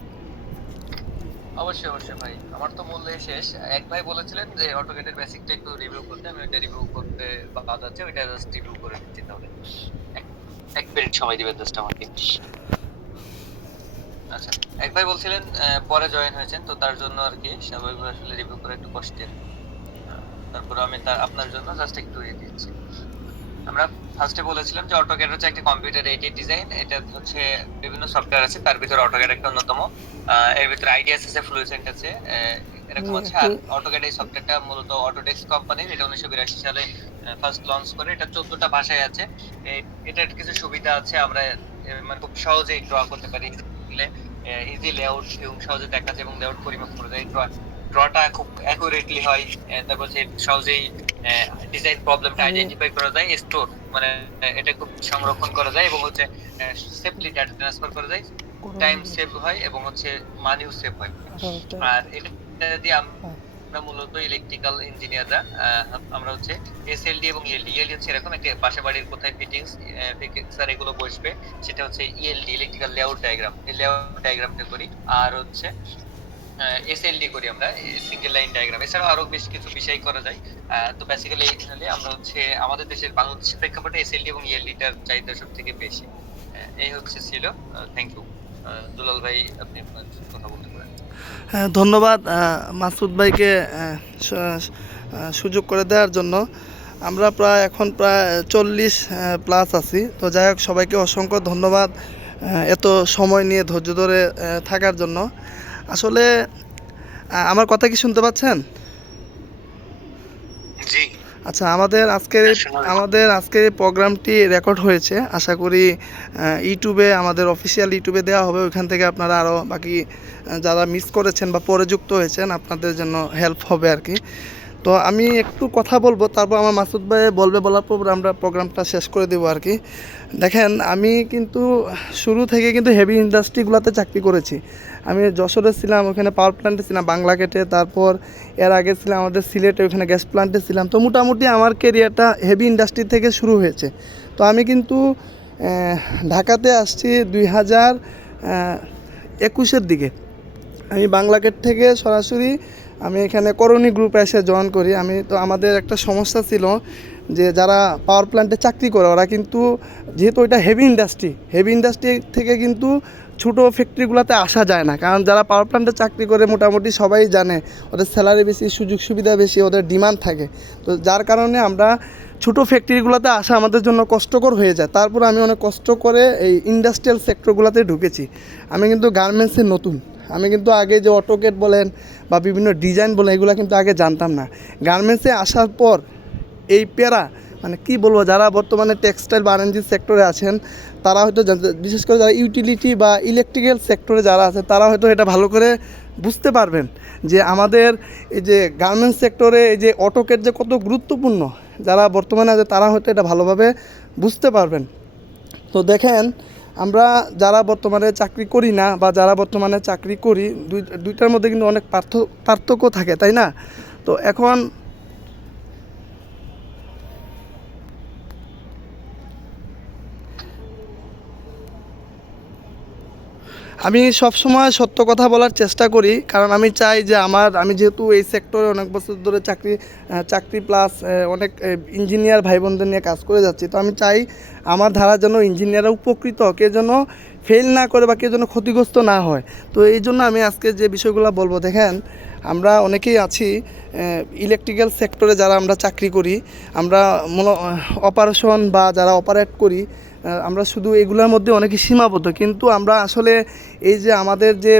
অবশ্যই অবশ্যই ভাই, আমার তো মূল্যই শেষ। এক ভাই বলেছিলেন যে অটোক্যাডের বেসিকটা একটু রিভিউ করতে, আমি ওটা রিভিউ করতে বাদ আছে, ওইটা জাস্ট রিভিউ করে দিচ্ছি। তাহলে এক মিনিট সময় দিবেন জাস্ট আমাকে। আচ্ছা, এক ভাই বলছিলেন পরে জয়েন হয়েছেন, তো তার জন্য আর কি স্বাভাবিকভাবে আসলে রিভিউ করে একটু কষ্টের। তারপর আমি আপনার জন্য জাস্ট একটু দিচ্ছি। আমরা ফার্স্টে বলেছিলাম যে অটোক্যাড হচ্ছে একটা কম্পিউটার এইডেড ডিজাইন। এটা হচ্ছে বিভিন্ন সফটওয়্যার আছে, তার ভিতরে অটোক্যাড একটা অন্যতম। এর ভিতরে আইডিয়াস আছে, ফ্লুসেন্ট আছে, এরকম আছে। আর অটোক্যাড এই সফটওয়্যারটা মূলত অটোডেস্ক কোম্পানির, এটা 1982 সালে ফার্স্ট লঞ্চ করে। এটা 14টা ভাষায় আছে। এটার কিছু সুবিধা আছে, আমরা মানে খুব সহজেই ড্র করতে পারি, ইজি লেআউট এবং সহজে দেখা যায় এবং লেআউট পরিমাপ করা যায়। ড্রটা খুব অ্যাকুরেটলি হয়। তারপর যে সহজেই ডিজাইন প্রবলেমটা আইডেন্টিফাই করা যায়, স্টোর মানে এটা খুব সংরক্ষণ করা যায়, এবং হচ্ছে সেফলি ডাটা ট্রান্সফার করা যায়, টাইম সেভ হয় এবং হচ্ছে মানিও সেভ হয়। আর এটা দিয়ে আমরা মূলত ইলেকট্রিক্যাল ইঞ্জিনিয়াররা আমরা হচ্ছে এসএলডি এবং ইএলডি হচ্ছে এরকম একটা বাসা বাড়ির কোথায় ফিটিংস ফিক্সার এগুলো বসবে, সেটা হচ্ছে ইএলডি, ইলেকট্রিক্যাল লেআউট ডায়াগ্রাম, এই লেআউট ডায়াগ্রামটা করি। আর হচ্ছে এসএলডি করি আমরা, সিঙ্গেল লাইন ডায়াগ্রাম। এছাড়াও আরো বেশ কিছু বিষয় করা যায়। তো বেসিক্যালি আমরা হচ্ছে আমাদের দেশের বাংলাদেশের প্রেক্ষাপটে এসএলডি এবং ইএলডিটার চাহিদা সব থেকে বেশি। এই হচ্ছে ছিল। Thank you. দুলাল ভাই, আপনি আপনার কথা বলতে পারেন। হ্যাঁ, ধন্যবাদ মাসুদ ভাইকে সুযোগ করে দেওয়ার জন্য। আমরা এখন প্রায় 40 প্লাস আছি। তো যাই হোক, সবাইকে অসংখ্য ধন্যবাদ এত সময় নিয়ে ধৈর্য ধরে থাকার জন্য। আসলে আমার কথা কি শুনতে পাচ্ছেন? জি। আচ্ছা, আমাদের আজকের এই প্রোগ্রামটি রেকর্ড হয়েছে। আশা করি ইউটিউবে, আমাদের অফিসিয়াল ইউটিউবে দেওয়া হবে। ওইখান থেকে আপনারা আরও বাকি যারা মিস করেছেন বা পরে যুক্ত হয়েছেন, আপনাদের জন্য হেল্প হবে আর কি। তো আমি একটু কথা বলবো, তারপর আমার মাসুদ ভাই বলার পর আমরা প্রোগ্রামটা শেষ করে দেবো আর কি। দেখেন, আমি কিন্তু শুরু থেকে কিন্তু হেভি ইন্ডাস্ট্রিগুলোতে চাকরি করেছি। আমি যশোরে ছিলাম, ওখানে পাওয়ার প্ল্যান্টে ছিলাম বাংলাগেটে, তারপর এর আগে ছিলাম আমাদের সিলেটে, ওখানে গ্যাস প্ল্যান্টে ছিলাম। তো মোটামুটি আমার কেরিয়ারটা হেভি ইন্ডাস্ট্রি থেকে শুরু হয়েছে। তো আমি কিন্তু ঢাকাতে আসছি 2021-এর দিকে। আমি বাংলাগেট থেকে সরাসরি আমি এখানে করণী গ্রুপে এসে জয়েন করি। আমাদের একটা সমস্যা ছিল যে যারা পাওয়ার প্ল্যান্টে চাকরি করে, ওরা কিন্তু যেহেতু এটা হেভি ইন্ডাস্ট্রি থেকে কিন্তু ছোটো ফ্যাক্টরিগুলোতে আসা যায় না। কারণ যারা পাওয়ার প্ল্যান্টে চাকরি করে মোটামুটি সবাই জানে ওদের স্যালারি বেশি, সুযোগ সুবিধা বেশি, ওদের ডিমান্ড থাকে। তো যার কারণে আমরা ছোটো ফ্যাক্টরিগুলোতে আসা আমাদের জন্য কষ্টকর হয়ে যায়। তারপর আমি অনেক কষ্ট করে এই ইন্ডাস্ট্রিয়াল সেক্টরগুলোতে ঢুকেছি। আমি কিন্তু গার্মেন্টসে নতুন। আমি কিন্তু আগে যে অটোকেট বলেন বা বিভিন্ন ডিজাইন বলেন, এগুলো কিন্তু আগে জানতাম না। গার্মেন্টসে আসার পর এই প্যারা, মানে কি বলবো, যারা বর্তমানে টেক্সটাইল বা আরএনজি সেক্টরে আছেন তারা হয়তো বিশেষ করে যারা ইউটিলিটি বা ইলেকট্রিক্যাল সেক্টরে যারা আছে তারা হয়তো এটা ভালো করে বুঝতে পারবেন যে আমাদের এই যে গার্মেন্টস সেক্টরে এই যে অটোকেট যে কত গুরুত্বপূর্ণ। যারা বর্তমানে আছে তারা হয়তো এটা ভালোভাবে বুঝতে পারবেন। তো দেখেন, আমরা যারা বর্তমানে চাকরি করি না বা যারা বর্তমানে চাকরি করি, দুইটার মধ্যে কিন্তু অনেক পার্থক্য থাকে, তাই না? তো এখন আমি সবসময় সত্য কথা বলার চেষ্টা করি, কারণ আমি চাই যে আমি যেহেতু এই সেক্টরে অনেক বছর ধরে চাকরি প্লাস অনেক ইঞ্জিনিয়ার ভাই বোনদের নিয়ে কাজ করে যাচ্ছি। তো আমি চাই আমার ধারা যেন ইঞ্জিনিয়াররা উপকৃত, কেউ যেন ফেল না করে বা কেউ যেন ক্ষতিগ্রস্ত না হয়। তো এই জন্য আমি আজকে যে বিষয়গুলো বলবো, দেখেন আমরা অনেকেই আছি ইলেকট্রিক্যাল সেক্টরে যারা আমরা চাকরি করি, আমরা অপারেশন বা যারা অপারেট করি, আমরা শুধু এগুলোর মধ্যে অনেকে সীমাবদ্ধ। কিন্তু আমরা আসলে এই যে আমাদের যে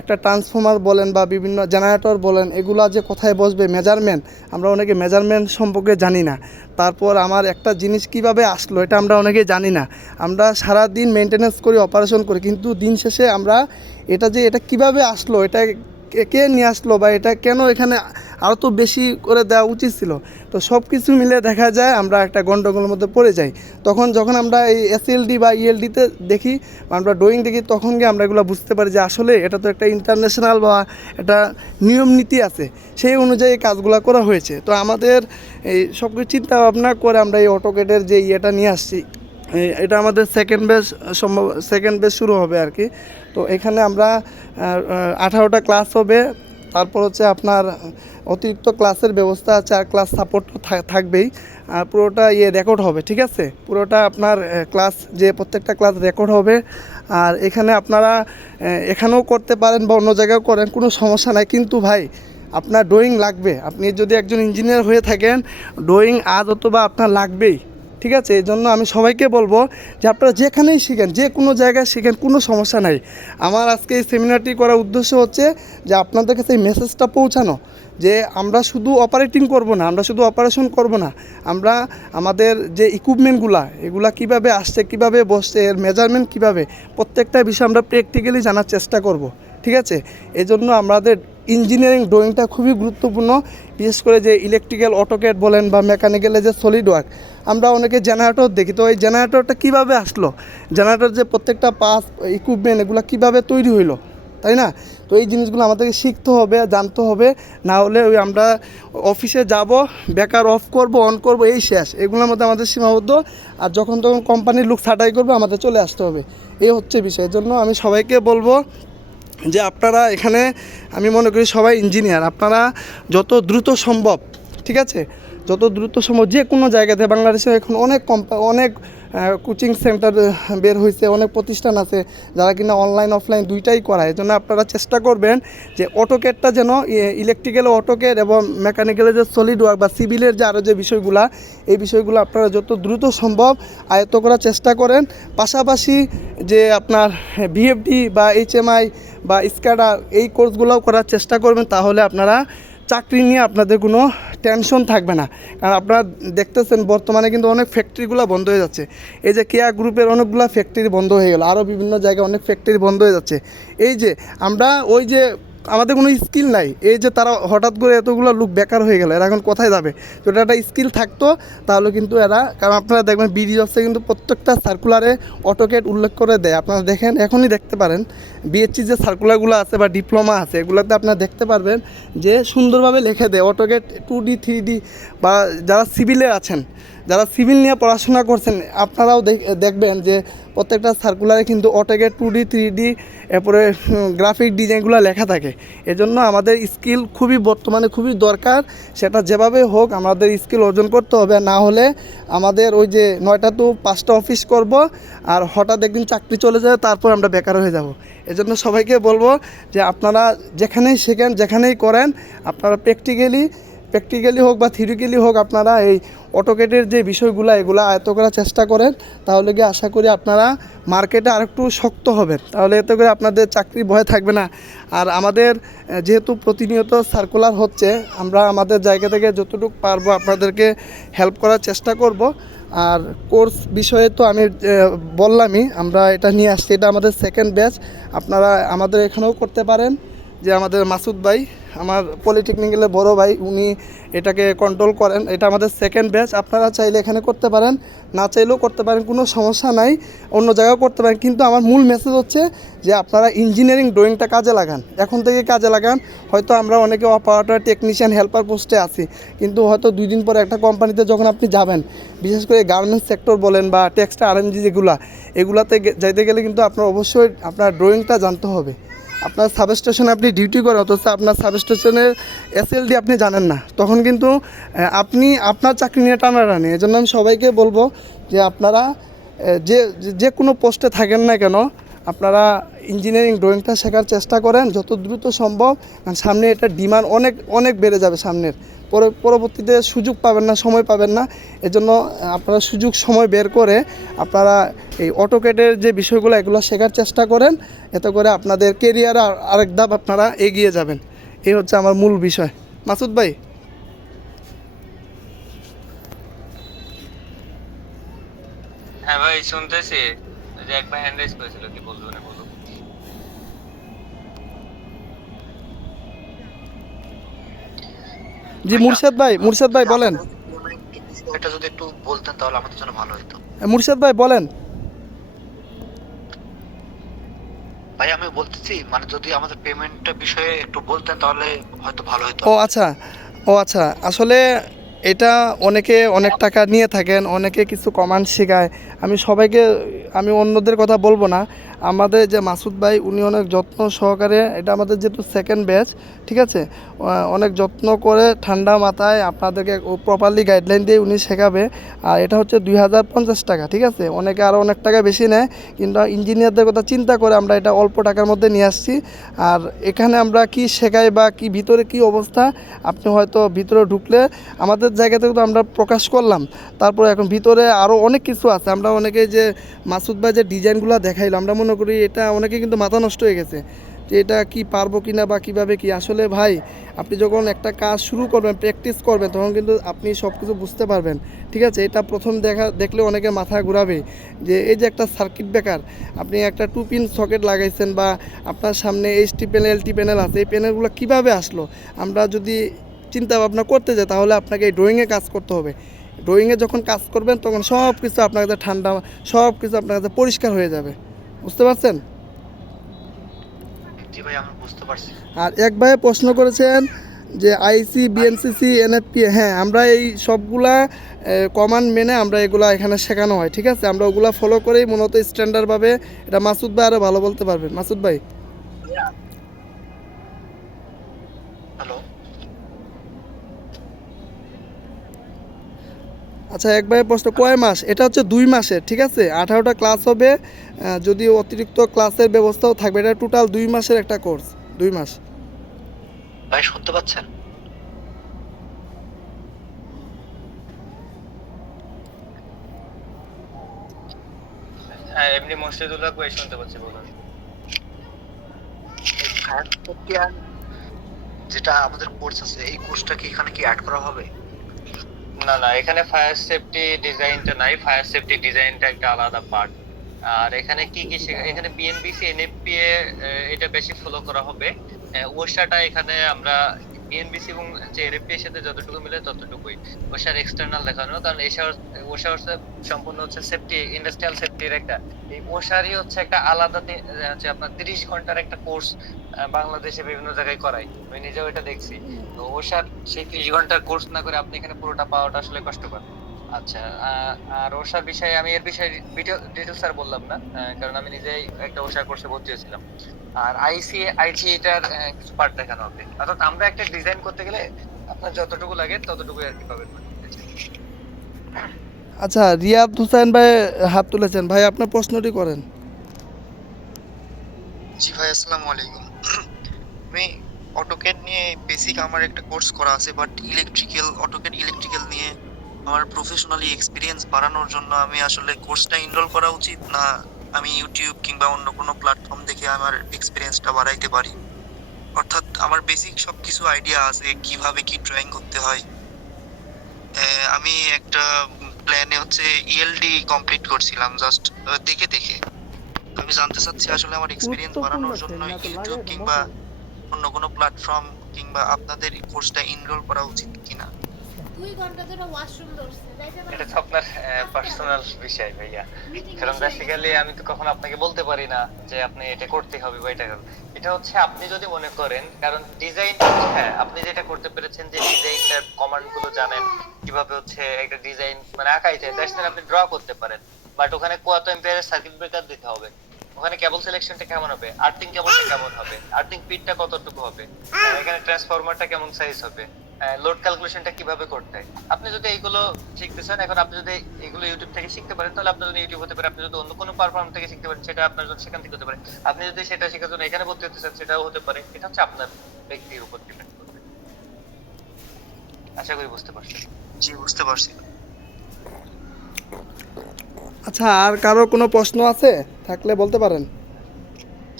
একটা ট্রান্সফর্মার বলেন বা বিভিন্ন জেনারেটর বলেন, এগুলা যে কোথায় বসবে, মেজারমেন্ট, আমরা অনেকে মেজারমেন্ট সম্পর্কে জানি না। তারপর আমার একটা জিনিস কিভাবে আসলো এটা আমরা অনেকে জানি না। আমরা সারা দিন মেনটেনেন্স করি, অপারেশন করি, কিন্তু দিন শেষে আমরা এটা কিভাবে আসলো, এটা কে নিয়ে আসলো বা এটা কেন এখানে আরও তো বেশি করে দেওয়া উচিত ছিল। তো সব কিছু মিলে দেখা যায় আমরা একটা গণ্ডগোলের মধ্যে পড়ে যাই। যখন আমরা এই এসএলডি বা ইএলডিতে দেখি, আমরা ড্রয়িং দেখি, তখন গিয়ে আমরা এগুলো বুঝতে পারি যে আসলে এটা তো একটা ইন্টারন্যাশনাল বা একটা নিয়ম নীতি আছে, সেই অনুযায়ী কাজগুলো করা হয়েছে। তো আমাদের এই সব কিছু চিন্তা ভাবনা করে আমরা এই অটোকেটের যে ইয়েটা নিয়ে আসছি, এটা আমাদের সেকেন্ড বেস শুরু হবে আর কি। তো এখানে আমরা 18টা ক্লাস হবে। তারপর হচ্ছে আপনার অতিরিক্ত ক্লাসের ব্যবস্থা আছে, আর ক্লাস সাপোর্ট থাকবেই। আর পুরোটা রেকর্ড হবে, ঠিক আছে? পুরোটা আপনার ক্লাস, যে প্রত্যেকটা ক্লাস রেকর্ড হবে। আর এখানে আপনারা এখানেও করতে পারেন বা অন্য জায়গায় করেন, কোনো সমস্যা নাই। কিন্তু ভাই, আপনার ড্রয়িং লাগবে। আপনি যদি একজন ইঞ্জিনিয়ার হয়ে থাকেন, ড্রয়িং আজ অথবা আপনার লাগবেই, ঠিক আছে? এই জন্য আমি সবাইকে বলবো যে আপনারা যেখানেই শিখেন, যে কোনো জায়গায় শিখেন, কোনো সমস্যা নাই। আমার আজকে এই সেমিনারটি করার উদ্দেশ্য হচ্ছে যে আপনাদের কাছে এই মেসেজটা পৌঁছানো, যে আমরা শুধু অপারেটিং করব না, আমরা শুধু অপারেশন করব না, আমরা আমাদের যে ইকুইপমেন্টগুলা, এগুলা কিভাবে আসছে, কিভাবে বসছে, এর মেজারমেন্ট কিভাবে, প্রত্যেকটা বিষয় আমরা প্র্যাকটিক্যালি জানার চেষ্টা করব, ঠিক আছে? এই জন্য আমাদের ইঞ্জিনিয়ারিং ড্রয়িংটা খুবই গুরুত্বপূর্ণ। বিশেষ করে যে ইলেকট্রিক্যাল অটোকেট বলেন বা মেকানিক্যালের যে সলিড ওয়ার্ক, আমরা অনেকে জেনারেটর দেখি। তো এই জেনারেটরটা কীভাবে আসলো, জেনারেটর যে প্রত্যেকটা পার্টস, ইকুইপমেন্ট, এগুলো কীভাবে তৈরি হইলো, তাই না? তো এই জিনিসগুলো আমাদেরকে শিখতে হবে, জানতে হবে। না হলে আমরা অফিসে যাব, বেকার অফ করব, অন করব, এই শেষ। এগুলোর মধ্যে আমাদের সীমাবদ্ধ। আর যখন তখন কোম্পানির লোক ছাঁটাই করবে, আমাদের চলে আসতে হবে। এই হচ্ছে বিষয়। এর জন্য আমি সবাইকে বলবো যে আপনারা এখানে, আমি মনে করি সবাই ইঞ্জিনিয়ার, আপনারা যত দ্রুত সম্ভব, ঠিক আছে, যত দ্রুত সম্ভব যে কোনো জায়গাতে, বাংলাদেশে এখন অনেক কোচিং সেন্টার বের হয়েছে, অনেক প্রতিষ্ঠান আছে যারা কিনা অনলাইন অফলাইন দুইটাই করায়। এই জন্য আপনারা চেষ্টা করবেন যে অটোকেটটা যেন ইলেকট্রিক্যাল অটোকেট এবং মেকানিক্যালের যে সলিড ওয়ার্ক বা সিভিলের যে আরও যে বিষয়গুলো, এই বিষয়গুলো আপনারা যত দ্রুত সম্ভব আয়ত্ত করার চেষ্টা করেন। পাশাপাশি যে আপনার বিএফডি বা এইচএমআই বা স্ক্যাডার এই কোর্সগুলোও করার চেষ্টা করবেন, তাহলে আপনারা চাকরি নিয়ে আপনাদের কোনো টেনশন থাকবে না। কারণ আপনারা দেখতেছেন বর্তমানে কিন্তু অনেক ফ্যাক্টরিগুলো বন্ধ হয়ে যাচ্ছে। এই যে কেয়া গ্রুপের অনেকগুলো ফ্যাক্টরি বন্ধ হয়ে গেল, আরও বিভিন্ন জায়গায় অনেক ফ্যাক্টরি বন্ধ হয়ে যাচ্ছে। এই যে আমরা ওই যে আমাদের কোনো স্কিল নাই, এই যে তারা হঠাৎ করে এতগুলো লোক বেকার হয়ে গেল, এরা এখন কোথায় যাবে? যদি একটা স্কিল থাকতো তাহলে কিন্তু এরা, কারণ আপনারা দেখবেন বিডি জবসে কিন্তু প্রত্যেকটা সার্কুলারে অটোকেট উল্লেখ করে দেয়। আপনারা দেখেন, এখনই দেখতে পারেন বিএসসি যে সার্কুলারগুলো আছে বা ডিপ্লোমা আছে, এগুলোতে আপনারা দেখতে পারবেন যে সুন্দরভাবে লিখে দেয় অটোকেট 2D 3D। বা যারা সিভিলে আছেন, যারা সিভিল নিয়ে পড়াশোনা করছেন, আপনারাও দেখবেন যে প্রত্যেকটা সার্কুলারে কিন্তু অটোকেট 2D 3D এরপরে গ্রাফিক ডিজাইনগুলো লেখা থাকে। এজন্য আমাদের স্কিল খুবই বর্তমানে খুবই দরকার। সেটা যেভাবে হোক আমাদের স্কিল অর্জন করতে হবে, না হলে আমাদের ওই যে 9টা to 5টা অফিস করব আর হঠাৎ একদিন চাকরি চলে যাবে, তারপর আমরা বেকার হয়ে যাব। এজন্য সবাইকে বলবো যে আপনারা যেখানেই শেখেন, যেখানেই করেন, আপনারা প্র্যাকটিক্যালি হোক বা থিওরিক্যালি হোক, আপনারা এই অটোকেটের যে বিষয়গুলো এগুলো আয়ত্ত করার চেষ্টা করেন। তাহলে কি আশা করি আপনারা মার্কেটে আরেকটু শক্ত হবেন, তাহলে এতে করে আপনাদের চাকরি ভয় থাকবে না। আর আমাদের যেহেতু প্রতিনিয়ত সার্কুলার হচ্ছে, আমরা আমাদের জায়গা থেকে যতটুকু পারবো আপনাদেরকে হেল্প করার চেষ্টা করব। আর কোর্স বিষয়ে তো আমি বললামই, আমরা এটা নিয়ে আসছি, এটা আমাদের সেকেন্ড ব্যাচ। আপনারা আমাদের এখানেও করতে পারেন। যে আমাদের মাসুদ ভাই, আমার পলিটেকনিক্যালের বড় ভাই, উনি এটাকে কন্ট্রোল করেন। এটা আমাদের সেকেন্ড ব্যাচ। আপনারা চাইলে এখানে করতে পারেন, না চাইলেও করতে পারেন, কোনো সমস্যা নাই, অন্য জায়গাও করতে পারেন। কিন্তু আমার মূল মেসেজ হচ্ছে যে আপনারা ইঞ্জিনিয়ারিং ড্রয়িংটা কাজে লাগান, এখন থেকে কাজে লাগান। হয়তো আমরা অনেকে অপারেটর, টেকনিশিয়ান, হেল্পার পোস্টে আছি, কিন্তু হয়তো 2 দিন পরে একটা কোম্পানিতে যখন আপনি যাবেন, বিশেষ করে গার্মেন্টস সেক্টর বলেন বা টেক্সটাইল আরএমজি এগুলাতে যাইতে গেলে কিন্তু আপনার অবশ্যই আপনার ড্রয়িংটা জানতে হবে। আপনার সাবস্টেশনে আপনি ডিউটি করেন, অথচ আপনার সাবস্টেশনের এসএলডি আপনি জানেন না, তখন কিন্তু আপনি আপনার চাকরি নিয়ে টানাটানি। এই জন্য আমি সবাইকে বলবো যে আপনারা যে কোনো পোস্টে থাকেন না কেন, আপনারা ইঞ্জিনিয়ারিং ড্রয়িংটা শেখার চেষ্টা করেন যত দ্রুত সম্ভব। কারণ সামনে এটা ডিমান্ড অনেক অনেক বেড়ে যাবে সামনের, পরবর্তীতে সুযোগ পাবেন না, সময় পাবেন না। এজন্য আপনারা সুযোগ সময় বের করে আপনারা এই অটোকেটের যে বিষয়গুলো এগুলো শেখার চেষ্টা করেন, এতে করে আপনাদের কেরিয়ারে আরেক ধাপ আপনারা এগিয়ে যাবেন। এই হচ্ছে আমার মূল বিষয়। মাসুদ ভাই, হ্যাঁ ভাই শুনতেছি, যে একবার হ্যান্ড রাইজ করেছিল, কি বলবো না বলবো। জি মুর্শেদ ভাই বলেন। এটা যদি একটু বলতেন তাহলে আমাদের জন্য ভালো হতো। মুর্শেদ ভাই বলেন। ভাই আমি বলতেছি মানে যদি আমাদের পেমেন্টটা বিষয়ে একটু বলতেন তাহলে হয়তো ভালো হতো। ও আচ্ছা, আসলে এটা অনেকে অনেক টাকা নিয়ে থাকেন, অনেকে কিছু কমান্ড শেখায়। আমি অন্যদের কথা বলবো না। আমাদের যে মাসুদ ভাই, উনি অনেক যত্ন সহকারে, এটা আমাদের যেহেতু সেকেন্ড ব্যাচ, ঠিক আছে, অনেক যত্ন করে ঠান্ডা মাথায় আপনাদেরকে প্রপারলি গাইডলাইন দিয়ে উনি শেখাবে। আর এটা হচ্ছে 2050 টাকা, ঠিক আছে। অনেকে আরও অনেক টাকা বেশি নেয়, কিন্তু ইঞ্জিনিয়ারদের কথা চিন্তা করে আমরা এটা অল্প টাকার মধ্যে নিয়ে আসছি। আর এখানে আমরা কি শেখাই বা কি ভিতরে কি অবস্থা, আপনি হয়তো ভিতরে ঢুকলে আমাদের জায়গা থেকে তো আমরা প্রকাশ করলাম, তারপরে এখন ভিতরে আরও অনেক কিছু আছে। আমরা অনেকে যে মাসুদ ভাই যে ডিজাইনগুলো দেখাইলো, আমরা মনে করি এটা অনেকে কিন্তু মাথা নষ্ট হয়ে গেছে যে এটা কি পারবো কিনা বা কীভাবে কি। আসলে ভাই, আপনি যখন একটা কাজ শুরু করবেন, প্র্যাকটিস করবেন, তখন কিন্তু আপনি সব কিছু বুঝতে পারবেন, ঠিক আছে। এটা প্রথম দেখলে অনেকে মাথা ঘুরাবে যে এই যে একটা সার্কিট ব্রেকার, আপনি একটা 2 পিন সকেট লাগাইছেন বা আপনার সামনে এইচটি প্যানেল, এলটি প্যানেল আছে, এই প্যানেলগুলো কীভাবে আসলো। আমরা যদি চিন্তা ভাবনা করতে যাই, তাহলে আপনাকে এই ড্রয়িংয়ে কাজ করতে হবে। ড্রয়িংয়ে যখন কাজ করবেন, তখন সব কিছু আপনার কাছে ঠান্ডা, সব কিছু আপনার কাছে পরিষ্কার হয়ে যাবে। বুঝতে পারছেন? জি ভাই আমি বুঝতে পারছি। আর এক ভাই প্রশ্ন করেছেন যে আইসি, বিএনসিসি, এনএফপি, হ্যাঁ আমরা এই সবগুলা কমান্ড মেনে আমরা এগুলা এখানে শেখানো হয়, ঠিক আছে। আমরা ওগুলা ফলো করেই মূলত স্ট্যান্ডার্ডভাবে, এটা মাসুদ ভাই আরও ভালো বলতে পারবেন। মাসুদ ভাই, হ্যালো আচ্ছা একবারে প্রশ্ন, কয় মাস? এটা হচ্ছে 2 মাসের, ঠিক আছে? 18টা ক্লাস হবে, যদি অতিরিক্ত ক্লাসের ব্যবস্থাও থাকবে। এটা টোটাল 2 মাসের একটা কোর্স, 2 মাস। ভাই শুনতে পাচ্ছেন? হ্যাঁ, এমনি মসজিদুল্লাহ কই শুনতে পাচ্ছি, বলুন। ফায়ার সেফটি আর যেটা আমাদের কোর্স আছে, এই কোর্সটা কি এখানে কি অ্যাড করা হবে? না না, এখানে ফায়ার সেফটি ডিজাইনটা নাই, ফায়ার সেফটি ডিজাইনটা একটা আলাদা পার্ট। আর এখানে কি কি এখানে বিএনবিসি এনএফপিএ এটা বেশি ফলো করা হবে। ওশাটা এখানে আমরা বিএনবিসি এবং যে এনএফপি এর সাথে যতটুকু মিলে ততটুকুই। ওশার এক্সটার্নাল দেখানো, কারণ ওশা হচ্ছে সম্পূর্ণ হচ্ছে সেফটি, ইন্ডাস্ট্রিয়াল সেফটির একটা, এই ওশারই হচ্ছে একটা আলাদা হচ্ছে আপনার 30 ঘন্টার একটা কোর্স বাংলাদেশে বিভিন্ন জায়গায় করায়। আমি নিজেও এটা দেখছি। তো ওশার সেই 30 ঘন্টার কোর্স না করে আপনি এখানে পুরোটা পাওয়াটা আসলে কষ্টকর। আচ্ছা, আর ওশার বিষয়ে আমি এর বিষয়ে ডিটেলস আর বললাম না, কারণ আমি নিজেই একটা ওশার কোর্সে ভর্তি হয়েছিলাম। আর আইসি এটার কিছু পার্ট দেখানো হবে। অর্থাৎ আমরা একটা ডিজাইন করতে গেলে আপনার যতটুকু লাগে ততটুকুই আর কি পাবেন। আচ্ছা, রিয়াদ হুসাইন ভাই হাত তুলেছেন, ভাই আপনার প্রশ্নটি করেন। জি ভাই, আসসালামু আলাইকুম। আমি অটোক্যাড নিয়ে বেসিক আমার একটা কোর্স করা আছে, বাট অটোক্যাড ইলেকট্রিক্যাল নিয়ে আমার প্রফেশনালি এক্সপিরিয়েন্স বাড়ানোর জন্য আমি আসলে কোর্সটা এনরোল করা উচিত, না আমি ইউটিউব কিংবা অন্য কোনো প্ল্যাটফর্ম দেখে আমার এক্সপিরিয়েন্সটা বাড়াইতে পারি? অর্থাৎ আমার বেসিক সবকিছু আইডিয়া আছে, কিভাবে কি ড্রয়িং করতে হয়। আমি একটা প্ল্যানে হচ্ছে ইএলডি কমপ্লিট করছিলাম জাস্ট দেখে দেখে। আমি জানতে চাচ্ছি আসলে আমার এক্সপিরিয়েন্স বাড়ানোর জন্য ইউটিউব কিংবা অন্য কোনো প্ল্যাটফর্ম কিংবা আপনাদের কোর্সটা এনরোল করা উচিত কিনা। 2 ঘন্টা ধরে ওয়াশরুম ধরছে যাইতে পারে এটা তো আপনার পার্সোনাল বিষয় ভাইয়া, কারণ বেসিক্যালি আমি তো কখনো আপনাকে বলতে পারি না যে আপনি এটা করতে হবে বা এটা করতে। এটা হচ্ছে আপনি যদি মনে করেন, কারণ ডিজাইন, হ্যাঁ আপনি যেটা করতে পেরেছেন যে ডিজাইনটার কমান্ড গুলো জানেন, কিভাবে হচ্ছে একটা ডিজাইন মানে আঁকাই যায়, দ্যাটস মিন আপনি ড্র করতে পারেন। বাট ওখানে কত এম্পিয়ারের সার্কিট ব্রেকার দিতে হবে, ওখানে কেবল সিলেকশনটা কেমন হবে, আর্থিং কেবলটা কেমন হবে, আর্থিং পিটটা কতটুকু হবে, এখানে ট্রান্সফরমারটা কেমন সাইজ হবে, লোড ক্যালকুলেশনটা কিভাবে করতে হয়। আপনি যদি এইগুলো শিখতে চান, এখন আপনি যদি এগুলো ইউটিউব থেকে শিখতে পারেন তাহলে আপনার জন্য ইউটিউব হতে পারে। আপনি যদি অন্য কোনো প্ল্যাটফর্ম থেকে শিখতে পারেন সেটা আপনার জন্য সেখান থেকে হতে পারে। আপনি যদি সেটা শেখার জন্য এখানে ভর্তি হতে চান সেটাও হতে পারে। এটা হচ্ছে আপনার ব্যক্তির উপর ডিপেন্ড করবে। আশা করি বুঝতে পারছেন। জি, বুঝতে পারছি। আচ্ছা, আর কারো কোনো প্রশ্ন আছে থাকলে বলতে পারেন।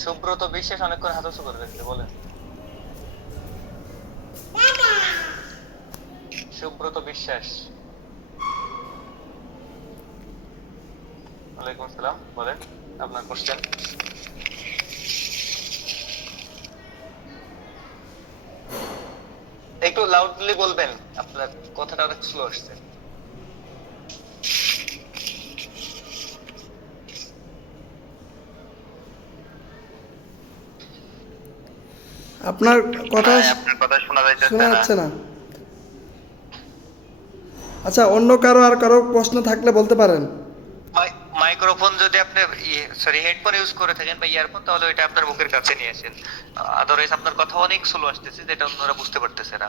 সুব্রত বিশ্বাস অনেকক্ষণ হাত উঁচু করে রাখছে, বলেন। সুব্রত বিশ্বাস, ওয়ালাইকুম আসসালাম, বলেন আপনার কোশ্চেন। একটু লাউডলি বলবেন, আপনার কথাটা অনেক স্লো আসছে। আপনার কথা আপনার কথা শোনা শোনা যাচ্ছে না। আচ্ছা, অন্য কারো প্রশ্ন থাকলে বলতে পারেন। মাইক্রোফোন যদি আপনি হেডফোন ইউজ করে থাকেন বা ইয়ারফোন, তাহলে ওইটা আপনার মুখের কাছে নিয়ে আসেন। আদারওয়াইজ আপনার কথা অনেক স্লো আসতেছে, যেটা অন্যরা বুঝতে পারতেছে না।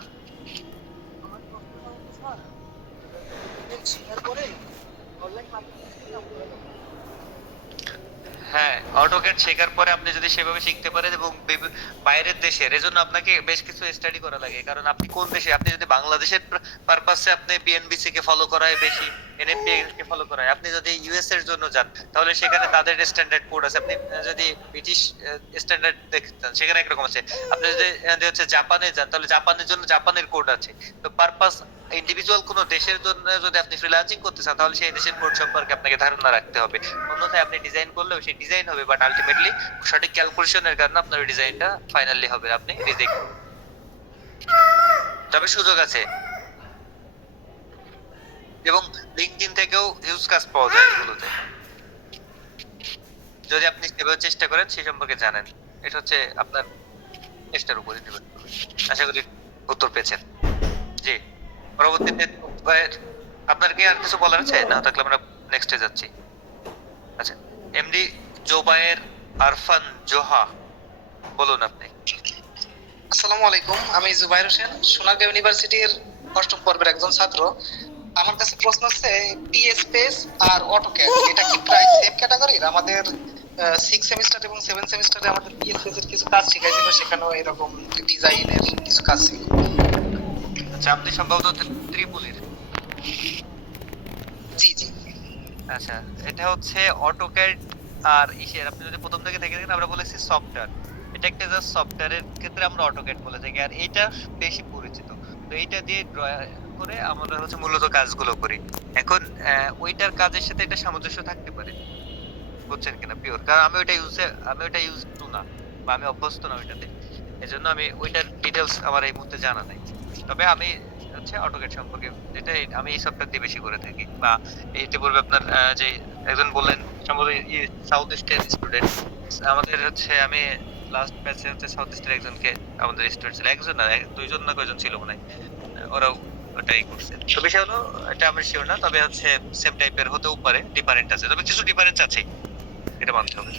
হ্যাঁ, অটোক্যাড শেখার পরে আপনি যদি সেভাবে শিখতে পারেন এবং বাইরের দেশের, এজন্য আপনাকে বেশ কিছু স্টাডি করা লাগে। কারণ আপনি কোন দেশে, আপনি যদি বাংলাদেশের পারপাসে আপনি বিএনবিসি কে ফলো করায় বেশি, এনএফপি কে ফলো করায়, আপনি যদি ইউএস এর জন্য যান তাহলে সেখানে তাদের স্ট্যান্ডার্ড কোড আছে। আপনি যদি ব্রিটিশ স্ট্যান্ডার্ড দেখতেন সেখানে একরকম আছে। আপনি যদি হচ্ছে জাপানে যান তাহলে জাপানের জন্য জাপানের কোড আছে। তো পারপাস ইন্ডিভিজুয়াল কোনো দেশের জন্য যদি আপনি ফ্রিল্যান্সিং করতে চান তাহলে সেই দেশের কোড সম্পর্কে আপনাকে ধারণা রাখতে হবে। অন্যথায় আপনি ডিজাইন করলেও সেই ডিজাইন হবে, বাট আলটিমেটলি সঠিক ক্যালকুলেশনের কারণে আপনার ডিজাইনটা ফাইনালি হবে, আপনি রিজেক্ট করবেন। তবে সুযোগ আছে, এবং লিঙ্কডইন থেকেও হিউজ কাজ পাওয়া যায় এগুলোতে, যদি আপনি সেভাবে চেষ্টা করেন, সেই সম্পর্কে জানেন। এটা হচ্ছে আপনার চেষ্টার উপরে ডিপেন্ড করবে। আশা করি উত্তর পেয়েছেন। জি, পরবর্তীতে আপনার কি আর কিছু বলার আছে? না থাকলে আমরা নেক্সটে যাচ্ছি। আচ্ছা, এমডি জোবায়ের আরফান জোহা, বলুন আপনি। আসসালামু আলাইকুম, আমি জুবাইর হোসেন, সোনারগাঁও ইউনিভার্সিটির অষ্টম পর্বের একজন ছাত্র। আমার কাছে প্রশ্ন হচ্ছে পিএসপিএস আর অটোক্যাড এটা কি প্রায় সেম ক্যাটাগরির? আমাদের 6 সেমিস্টার এবং 7 সেমিস্টারে আমাদের পিএসপিএস এর কিছু কাজ শিখাইছিল, সেখানেও এরকম ডিজাইনের কিছু কাজ ছিল। আচ্ছা, আপনি সম্ভবত ত্রিপুলির। জি জি। আচ্ছা, এটা হচ্ছে অটোক্যাড আর ইসের, আপনি যদি প্রথম থেকে দেখে থাকেন আমরা বলেছি সফটওয়্যার, এটা একটা জাস্ট সফটওয়্যারের ক্ষেত্রে আমরা অটোক্যাড বলে থাকি, আর এইটা বেশি পরিচিত। তো এইটা দিয়ে ড্র করে আমরা হচ্ছে মূলত কাজগুলো করি। এখন ওইটার কাজের সাথে এটা সামঞ্জস্য থাকতে পারে, বুঝছেন কিনা পিওর, কারণ আমি ওইটা ইউজ টু না, বা আমি অভ্যস্ত না ওইটাতে, এজন্য আমি ওইটার ডিটেলস আমার এই মুহূর্তে জানা নাই। তবে আমি হচ্ছে অটোক্যাড সম্পর্কে যেটা আমি এই সফটওয়্যার দিয়ে বেশি করে থাকি। বা এইতে বলবে আপনার যে একজন বললেন সম্ভবত সাউথ ইস্টের স্টুডেন্ট, আমাদের হচ্ছে আমি লাস্ট ব্যাচে হচ্ছে সাউথ ইস্টের একজনকে আমাদের স্টুডেন্ট ছিল, একজন না দুইজন না কয়জন ছিল মনে হয়, ওরাও ওটাই করছে। তো বিষয় হলো এটা আমি শিওর না, তবে হচ্ছে সেম টাইপের হতেও পারে, ডিফারেন্ট আছে, তবে কিছু ডিফারেন্স আছে, এটা মানতে হবে।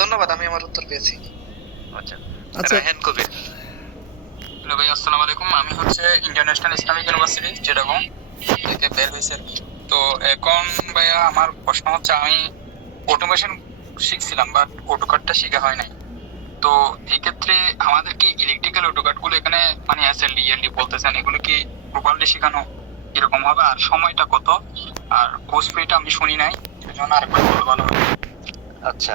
ধন্যবাদ, আমি আমার উত্তর পেয়েছি। আচ্ছা, আচ্ছা। রায়হান কবির। হ্যালো ভাই, আসসালামু আলাইকুম। আমি হচ্ছে ইন্টারন্যাশনাল ইসলামিক ইউনিভার্সিটি চিটাগং থেকে বের হয়েছি আর কি। তো এখন ভাইয়া আমার প্রশ্ন হচ্ছে, আমি অটোমেশন শিখছিলাম বাট অটোকাডটা শেখা হয় নাই। তো এই ক্ষেত্রে আমাদের কি ইলেকট্রিক্যাল অটোকাড গুলো এখানে মানে এসএলডি ইয়ারলি বলতেছেন, এগুলো কি প্রপারলি শেখানো এরকম হবে? আর সময়টা কত? আর কোর্স ফিটা আমি শুনি নাই, সেজন্য আরেকবার বললে ভালো হবে। আচ্ছা,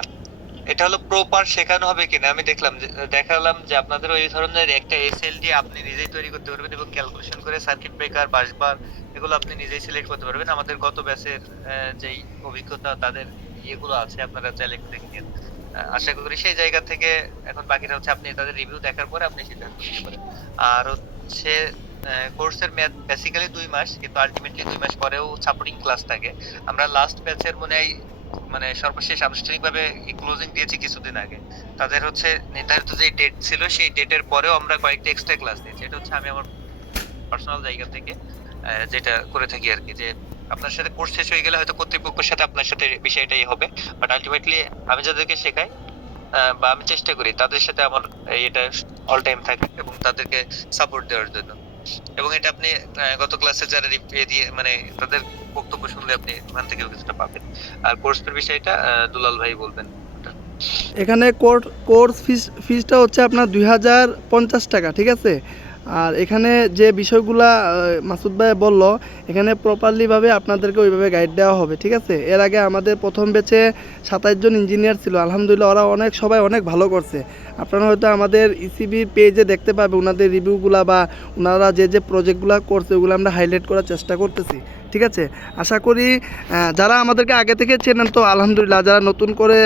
এটা হলো প্রপার শেখানো হবে কিনা আমি দেখালাম যে আপনাদের ওই ধরনের একটা এসএলডি আপনি নিজেই তৈরি করতে পারবেন এবং ক্যালকুলেশন করে সার্কিট ব্রেকার বাসবার এগুলো আপনি নিজেই সিলেক্ট করতে পারবেন। আমাদের গত ব্যাচের যেই অভিজ্ঞতা তাদের ইয়েগুলো আছে, আপনারা চাইলে দেখে নিন। আশা করি সেই জায়গা থেকে এখন বাকিটা হচ্ছে আপনি তাদের রিভিউ দেখার পরে আপনি সিদ্ধান্ত নিতে পারেন। আর হচ্ছে কোর্সের মেয়াদ বেসিক্যালি 2 মাস, কিন্তু আলটিমেটলি 2 মাস পরেও সাপোর্টিং ক্লাস থাকে। আমরা লাস্ট ব্যাচের মনে হয় মানে সর্বশেষ আনুষ্ঠানিকভাবে ক্লোজিং দিয়েছি কিছুদিন আগে। তাদের হচ্ছে নির্ধারিত যে ডেট ছিল সেই ডেটের পরেও আমরা কয়েকটা এক্সট্রা ক্লাস দিয়েছি। এটা হচ্ছে আমি আমার পার্সোনাল জায়গা থেকে যেটা করে থাকি আর কি, যে আপনার সাথে কোর্স শেষ হয়ে গেলে হয়তো কর্তৃপক্ষের সাথে আপনার সাথে বিষয়টাই হবে, বাট আলটিমেটলি আমি যাদেরকে শেখাই বা আমি চেষ্টা করি তাদের সাথে আমার এটা অল টাইম থাকে এবং তাদেরকে সাপোর্ট দেওয়ার জন্য। এবং এটা আপনি গত ক্লাসে যারা রিপ্লাই দিয়ে মানে তাদের বক্তব্য শুনলে আপনি ওখান থেকেও কিছুটা পাবেন। আর কোর্সের বিষয়টা দুলাল ভাই বলবেন। এখানে কোর্স ফিসটা হচ্ছে আপনার 2050 টাকা, ঠিক আছে। আর এখানে যে বিষয়গুলা মাসুদ ভাই বলল, এখানে প্রপারলিভাবে আপনাদেরকে ওইভাবে গাইড দেওয়া হবে, ঠিক আছে। এর আগে আমাদের প্রথম ব্যাচে 27 জন ইঞ্জিনিয়ার ছিল, আলহামদুলিল্লাহ ওরা সবাই অনেক ভালো করছে। আপনারা হয়তো আমাদের ইসিবির পেজে দেখতে পাবে ওনাদের রিভিউগুলা বা ওনারা যে প্রজেক্টগুলো করছে ওগুলো আমরা হাইলাইট করার চেষ্টা করতেছি, ঠিক আছে। আশা করি যারা আমাদেরকে আগে থেকে চেনেন তো আলহামদুলিল্লাহ, যারা নতুন করে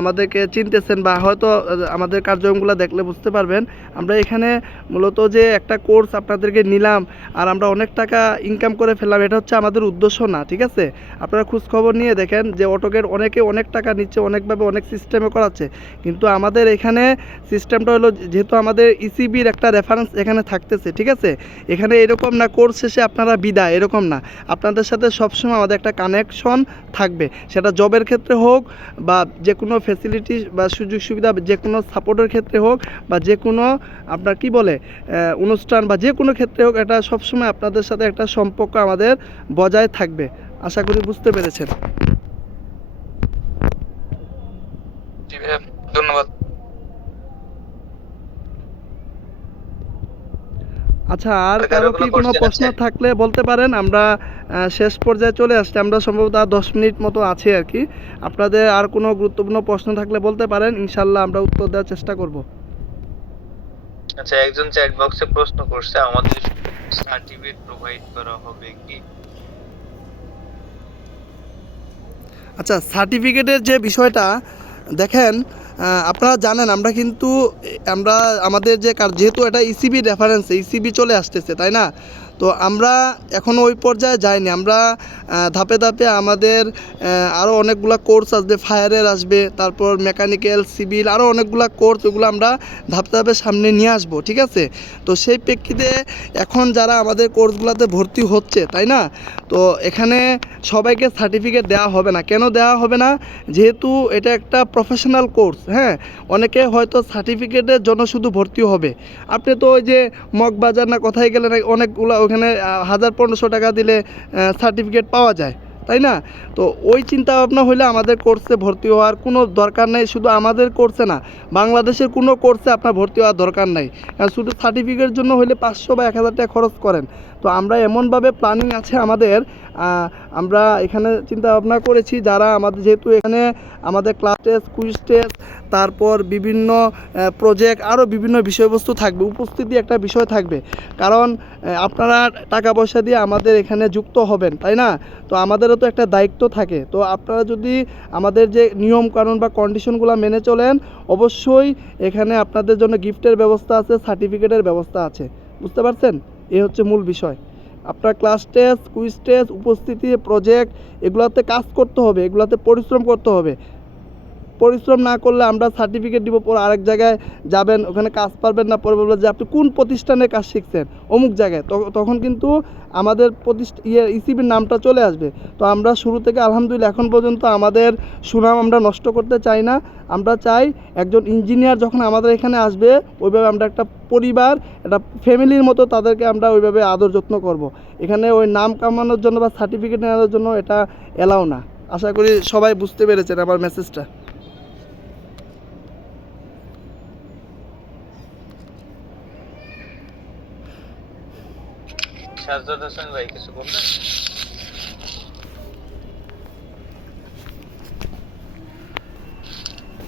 আমাদেরকে চিনতেছেন বা হয়তো আমাদের কার্যক্রমগুলো দেখলে বুঝতে পারবেন আমরা এখানে মূলত যে একটা কোর্স আপনাদেরকে নিলাম আর আমরা অনেক টাকা ইনকাম করে ফেললাম, এটা হচ্ছে আমাদের উদ্দেশ্য না, ঠিক আছে। আপনারা খোঁজখবর নিয়ে দেখেন যে অটোক্যাড অনেকে অনেক টাকা নিচ্ছে, অনেকভাবে অনেক সিস্টেমে করাচ্ছে, কিন্তু আমাদের এখানে সিস্টেমটা হলো যেহেতু আমাদের ইসিবির একটা রেফারেন্স এখানে থাকতেছে, ঠিক আছে। এখানে এরকম না কোর্স শেষে আপনারা বিদায়, এরকম না। আপনাদের সাথে সবসময় আমাদের একটা কানেকশন থাকবে, সেটা জবের ক্ষেত্রে হোক বা যে কোনো ফ্যাসিলিটি বা সুযোগ সুবিধা যে কোনো সাপোর্টের ক্ষেত্রে হোক বা যে কোনো আপনার কি বলে অনুষ্ঠান বা যে কোনো ক্ষেত্রে হোক, এটা সবসময় আপনাদের সাথে একটা সম্পর্ক আমাদের বজায় থাকবে। আশা করি বুঝতে পেরেছেন। ধন্যবাদ। আচ্ছা, আর কারো কি কোনো প্রশ্ন থাকলে বলতে পারেন। আমরা শেষ পর্যায়ে চলে আসছি, আমরা সম্ভবত আর 10 মিনিট মতো আছে আর কি। আপনাদের আর কোনো গুরুত্বপূর্ণ প্রশ্ন থাকলে বলতে পারেন, ইনশাল্লাহ আমরা উত্তর দেওয়ার চেষ্টা করব। আচ্ছা, একজন চ্যাট বক্সে প্রশ্ন করছে আমাদের সার্টিফিকেট প্রোভাইড করা হবে কি? আচ্ছা, সার্টিফিকেটের যে বিষয়টা দেখেন, আপনারা জানেন আমরা কিন্তু আমাদের যেহেতু এটা ইসিবি রেফারেন্সে ইসিবি চলে আসতেছে, তাই না। তো আমরা এখনও ওই পর্যায়ে যাইনি, আমরা ধাপে ধাপে আমাদের আরও অনেকগুলো কোর্স আসবে, ফায়ারের আসবে, তারপর মেকানিক্যাল, সিভিল, আরও অনেকগুলো কোর্স, ওগুলো আমরা ধাপে ধাপে সামনে নিয়ে আসবো, ঠিক আছে। তো সেই প্রেক্ষিতে এখন যারা আমাদের কোর্সগুলোতে ভর্তি হচ্ছে, তাই না, তো এখানে সবাইকে সার্টিফিকেট দেওয়া হবে না। কেন দেওয়া হবে না? যেহেতু এটা একটা প্রফেশনাল কোর্স, হ্যাঁ। অনেকে হয়তো সার্টিফিকেটের জন্য শুধু ভর্তি হবে। আপনি তো ওই যে মগবাজার না কোথায় গেলেন, অনেকগুলো ওখানে 1000-1500 টাকা দিলে সার্টিফিকেট পাওয়া যায়, তাই না? তো ওই চিন্তা ভাবনা হলে আমাদের কোর্সে ভর্তি হওয়ার কোনো দরকার নেই। শুধু আমাদের কোর্সে না, বাংলাদেশের কোনো কোর্সে আপনার ভর্তি হওয়ার দরকার নাই। শুধু সার্টিফিকেটের জন্য হলে 500 বা 1000 টাকা খরচ করেন। তো আমরা এমনভাবে প্ল্যানিং আছে আমাদের, আমরা এখানে চিন্তা ভাবনা করেছি যারা আমাদের, যেহেতু এখানে আমাদের ক্লাস টেস্ট, কুইজ টেস্ট, তারপর বিভিন্ন প্রজেক্ট, আরও বিভিন্ন বিষয়বস্তু থাকবে, উপস্থিতি একটা বিষয় থাকবে। কারণ আপনারা টাকা পয়সা দিয়ে আমাদের এখানে যুক্ত হবেন, তাই না? তো আমাদেরও তো একটা দায়িত্ব থাকে। তো আপনারা যদি আমাদের যে নিয়ম কানুন বা কন্ডিশনগুলো মেনে চলেন, অবশ্যই এখানে আপনাদের জন্য গিফটের ব্যবস্থা আছে, সার্টিফিকেটের ব্যবস্থা আছে। বুঝতে পারছেন? এই হচ্ছে মূল বিষয়। আপনার ক্লাস টেস্ট, কুইজ টেস্ট, উপস্থিতি, প্রজেক্ট, এগুলাতে কাজ করতে হবে, এগুলাতে পরিশ্রম করতে হবে। পরিশ্রম না করলে আমরা সার্টিফিকেট দিব, পর আরেক জায়গায় যাবেন, ওখানে কাজ পারবেন না, পরে বলবেন যে আপনি কোন প্রতিষ্ঠানে কাজ শিখছেন, অমুক জায়গায়। তখন কিন্তু আমাদের ইসিবির নামটা চলে আসবে। তো আমরা শুরু থেকে আলহামদুলিল্লাহ এখন পর্যন্ত আমাদের সুনাম আমরা নষ্ট করতে চাই না। আমরা চাই একজন ইঞ্জিনিয়ার যখন আমাদের এখানে আসবে, ওইভাবে আমরা একটা পরিবার, একটা ফ্যামিলির মতো তাদেরকে আমরা ওইভাবে আদর যত্ন করব। এখানে ওই নাম কামানোর জন্য বা সার্টিফিকেট নেওয়ার জন্য এটা এলাও না। আশা করি সবাই বুঝতে পেরেছেন আমার মেসেজটা। সাজ্জাদ হোসেন ভাই কিছু বলবেন?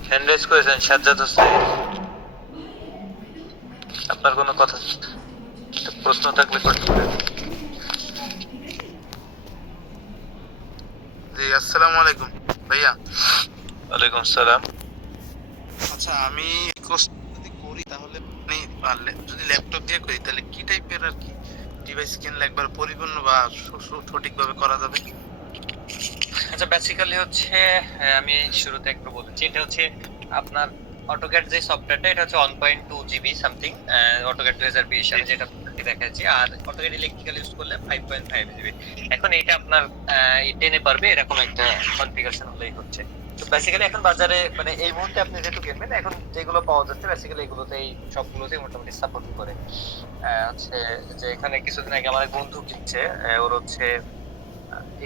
হ্যান্ড রেজ করেছেন সাজ্জাদ হোসেন, আপনার কোনো কথা, প্রশ্ন থাকলে করতে পারেন। জি আসসালামু আলাইকুম ভাইয়া। ওয়ালাইকুম সালাম। আচ্ছা, আমি কোর্স যদি করি তাহলে আপনি পারলে যদি ল্যাপটপ দিয়ে করি তাহলে কি টাইপের আর কি ডিভাইস কিনলে একবার পরিপূর্ণ বা সঠিকভাবে করা যাবে? আচ্ছা, বেসিক্যালি হচ্ছে আমি শুরুতে একটু বলেছি, এটা হচ্ছে আপনার অটোক্যাড যে সফটওয়্যারটা, এটা হচ্ছে 1.2 জিবি সামথিং, অটোক্যাড 2020 সালে যেটা দেখাচ্ছি। আর অটোক্যাড ইলেকট্রিক্যাল ইউজ করলে 5.5 জিবি। এখন এটা আপনার 10 এ পারবে এরকম একটা কনফিগারেশন হলেই হচ্ছে। তো বেসিক্যালি এখন বাজারে মানে এই মুহূর্তে আপনি যেটু কিনবেন, এখন যেগুলো পাওয়া যাচ্ছে বেসিক্যালি এগুলোতেই, সবগুলোতেই মোটামুটি সাপোর্ট করে। হচ্ছে যে এখানে কিছুদিন আগে আমার এক বন্ধু কিনছে, ওর হচ্ছে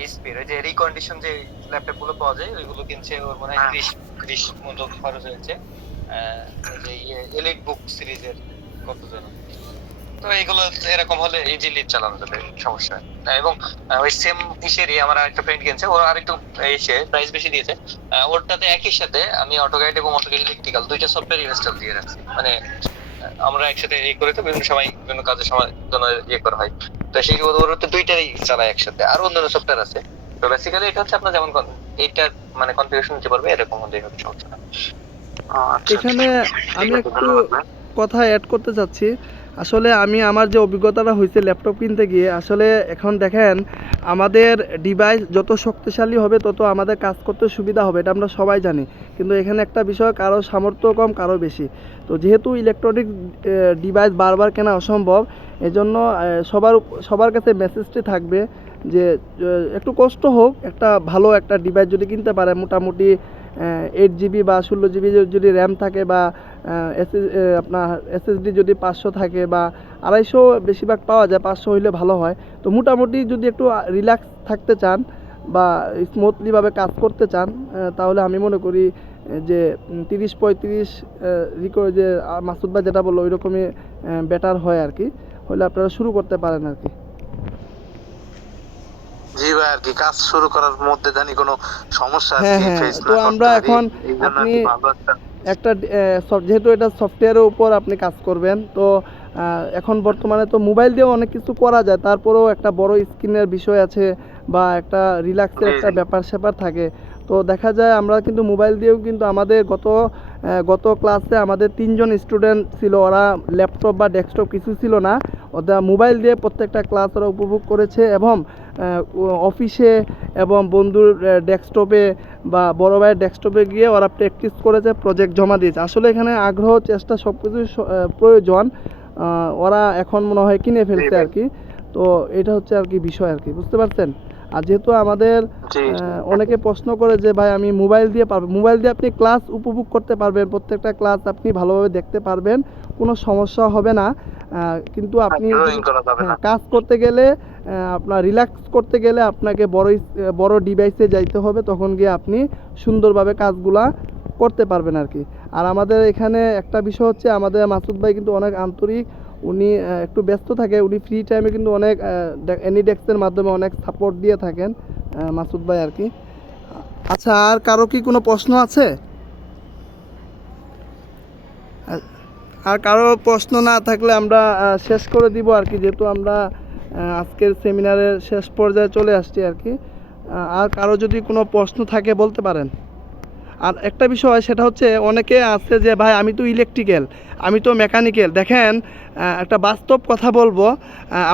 এইচপির ওই যে রিকন্ডিশন যে ল্যাপটপ গুলো পাওয়া যায় ওইগুলো কিনছে, ওর মনে হয় 30 মতো খরচ হয়েছে। ওই যে এলিট বুক সিরিজের কত জন। তো এইগুলো এরকম হলে ইজিলি চালানো যাবে, সমস্যা না। এবং ওই সেম ইসেরই আমার আরেকটা ফ্রেন্ড কিনছে, ওর আরেকটু এসে প্রাইস বেশি দিয়েছে। ওরটাতে একই সাথে আমি অটোক্যাড এবং অটোক্যাড ইলেকট্রিক্যাল দুইটা সফটওয়্যার ইনস্টল দিয়ে রাখছি। মানে আমরা একসাথে এই করে তো বিভিন্ন সময় বিভিন্ন কাজের সময় জন্য ইয়ে করা হয়। তো সেই ওর তো দুইটাই চালায় একসাথে, আর অন্যান্য সফটওয়্যার আছে। তো বেসিক্যালি এটা হচ্ছে আপনার যেমন এইটার মানে কনফিগারেশন নিতে পারবে, এরকম হলেই হবে, সমস্যা না। এখানে আমি একটু কথা অ্যাড করতে চাচ্ছি। আসলে আমি আমার যে অভিজ্ঞতাটা হয়েছে ল্যাপটপ কিনতে গিয়ে, আসলে এখন দেখেন আমাদের ডিভাইস যত শক্তিশালী হবে তত আমাদের কাজ করতে সুবিধা হবে, এটা আমরা সবাই জানি। কিন্তু এখানে একটা বিষয়, কারো সামর্থ্য কম, কারো বেশি। তো যেহেতু ইলেকট্রনিক ডিভাইস বারবার কেনা অসম্ভব, এজন্য সবার কাছে মেসেজটি থাকবে যে একটু কষ্ট হোক, একটা ভালো একটা ডিভাইস যদি কিনতে পারে, মোটামুটি 8 জিবি বা 16 জিবি যদি র্যাম থাকে, বা আপনার এসএসডি যদি 500 থাকে বা 250 বেশিরভাগ পাওয়া যায়, 500 হইলে ভালো হয়। তো মোটামুটি যদি একটু রিল্যাক্স থাকতে চান বা স্মুথলিভাবে কাজ করতে চান, তাহলে আমি মনে করি যে 30-35 যে মাসুদ ভাই যেটা বললো ওইরকমই বেটার হয় আর কি, হলে আপনারা শুরু করতে পারেন আর কি। জি ভাই, আর কি কাজ শুরু করার মধ্যে জানি কোনো সমস্যা আর হ্যাঁ কি হ্যাঁ, ফেস তো না আমরা করতে এখন পারি, এই জন্য আর আপনি কি ভালো একটা যেহেতু এটা সফটওয়্যারের উপর আপনি কাজ করবেন, তো এখন বর্তমানে তো মোবাইল দিয়েও অনেক কিছু করা যায়, তারপরেও একটা বড় স্ক্রিনের বিষয় আছে বা একটা রিল্যাক্সের একটা ব্যাপার স্যাপার থাকে। তো দেখা যায় আমরা কিন্তু মোবাইল দিয়েও কিন্তু আমাদের গত ক্লাসে আমাদের 3 জন স্টুডেন্ট ছিল, ওরা ল্যাপটপ বা ডেস্কটপ কিছু ছিল না, ওরা মোবাইল দিয়ে প্রত্যেকটা ক্লাস ওরা উপভোগ করেছে, এবং অফিসে এবং বন্ধুর ডেস্কটপে বা বড় ভাইয়ের ডেস্কটপে গিয়ে ওরা প্র্যাকটিস করেছে, প্রজেক্ট জমা দিয়েছে। আসলে এখানে আগ্রহ, চেষ্টা সব কিছু প্রয়োজন। ওরা এখন মনে হয় কিনে ফেলছে আর কি। তো এটা হচ্ছে আর কি বিষয় আর কি, বুঝতে পারছেন? আর যেহেতু আমাদের অনেকে প্রশ্ন করে যে ভাই আমি মোবাইল দিয়ে পারবো, মোবাইল দিয়ে আপনি ক্লাস উপভোগ করতে পারবেন, প্রত্যেকটা ক্লাস আপনি ভালোভাবে দেখতে পারবেন, কোনো সমস্যা হবে না। কিন্তু আপনি কাজ করতে গেলে আপনার রিল্যাক্স করতে গেলে আপনাকে বড় ডিভাইসে যাইতে হবে, তখন গিয়ে আপনি সুন্দরভাবে কাজগুলা করতে পারবেন আর কি। আর আমাদের এখানে একটা বিষয় হচ্ছে, আমাদের মাসুদ ভাই কিন্তু অনেক আন্তরিক, উনি একটু ব্যস্ত থাকে, উনি ফ্রি টাইমে কিন্তু অনেক এনিডেক্সের মাধ্যমে অনেক সাপোর্ট দিয়ে থাকেন মাসুদ ভাই আর কি। আচ্ছা, আর কারো কি কোনো প্রশ্ন আছে? আর কারো প্রশ্ন না থাকলে আমরা শেষ করে দিব আর কি, যেহেতু আমরা আজকের সেমিনারের শেষ পর্যায়ে চলে আসছি আর কি। আর কারো যদি কোনো প্রশ্ন থাকে বলতে পারেন। আর একটা বিষয় সেটা হচ্ছে, অনেকে আছে যে ভাই আমি তো ইলেকট্রিক্যাল, আমি তো মেকানিক্যাল। দেখেন, একটা বাস্তব কথা বলবো,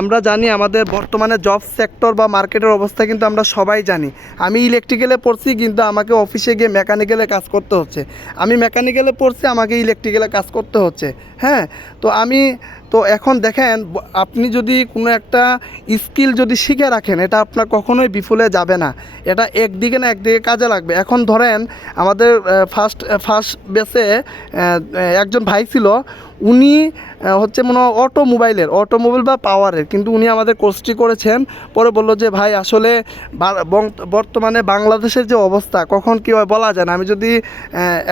আমরা জানি আমাদের বর্তমানে জব সেক্টর বা মার্কেটের অবস্থা কিন্তু আমরা সবাই জানি। আমি ইলেকট্রিক্যালে পড়ছি কিন্তু আমাকে অফিসে গিয়ে মেকানিক্যালে কাজ করতে হচ্ছে, আমি মেকানিক্যালে পড়ছি আমাকে ইলেকট্রিক্যালে কাজ করতে হচ্ছে। হ্যাঁ, তো এখন দেখেন, আপনি যদি কোনো একটা স্কিল যদি শিখে রাখেন, এটা আপনার কখনোই বিফলে যাবে না, এটা একদিকে না একদিকে কাজে লাগবে। এখন ধরেন আমাদের ফার্স্ট বেসে একজন ভাই ছিল, উনি হচ্ছে মনে হয় অটোমোবাইল বা পাওয়ারের, কিন্তু উনি আমাদের কোর্সটি করেছেন। পরে বললো যে ভাই আসলে বর্তমানে বাংলাদেশের যে অবস্থা, কখন কী হয় বলা যায় না, আমি যদি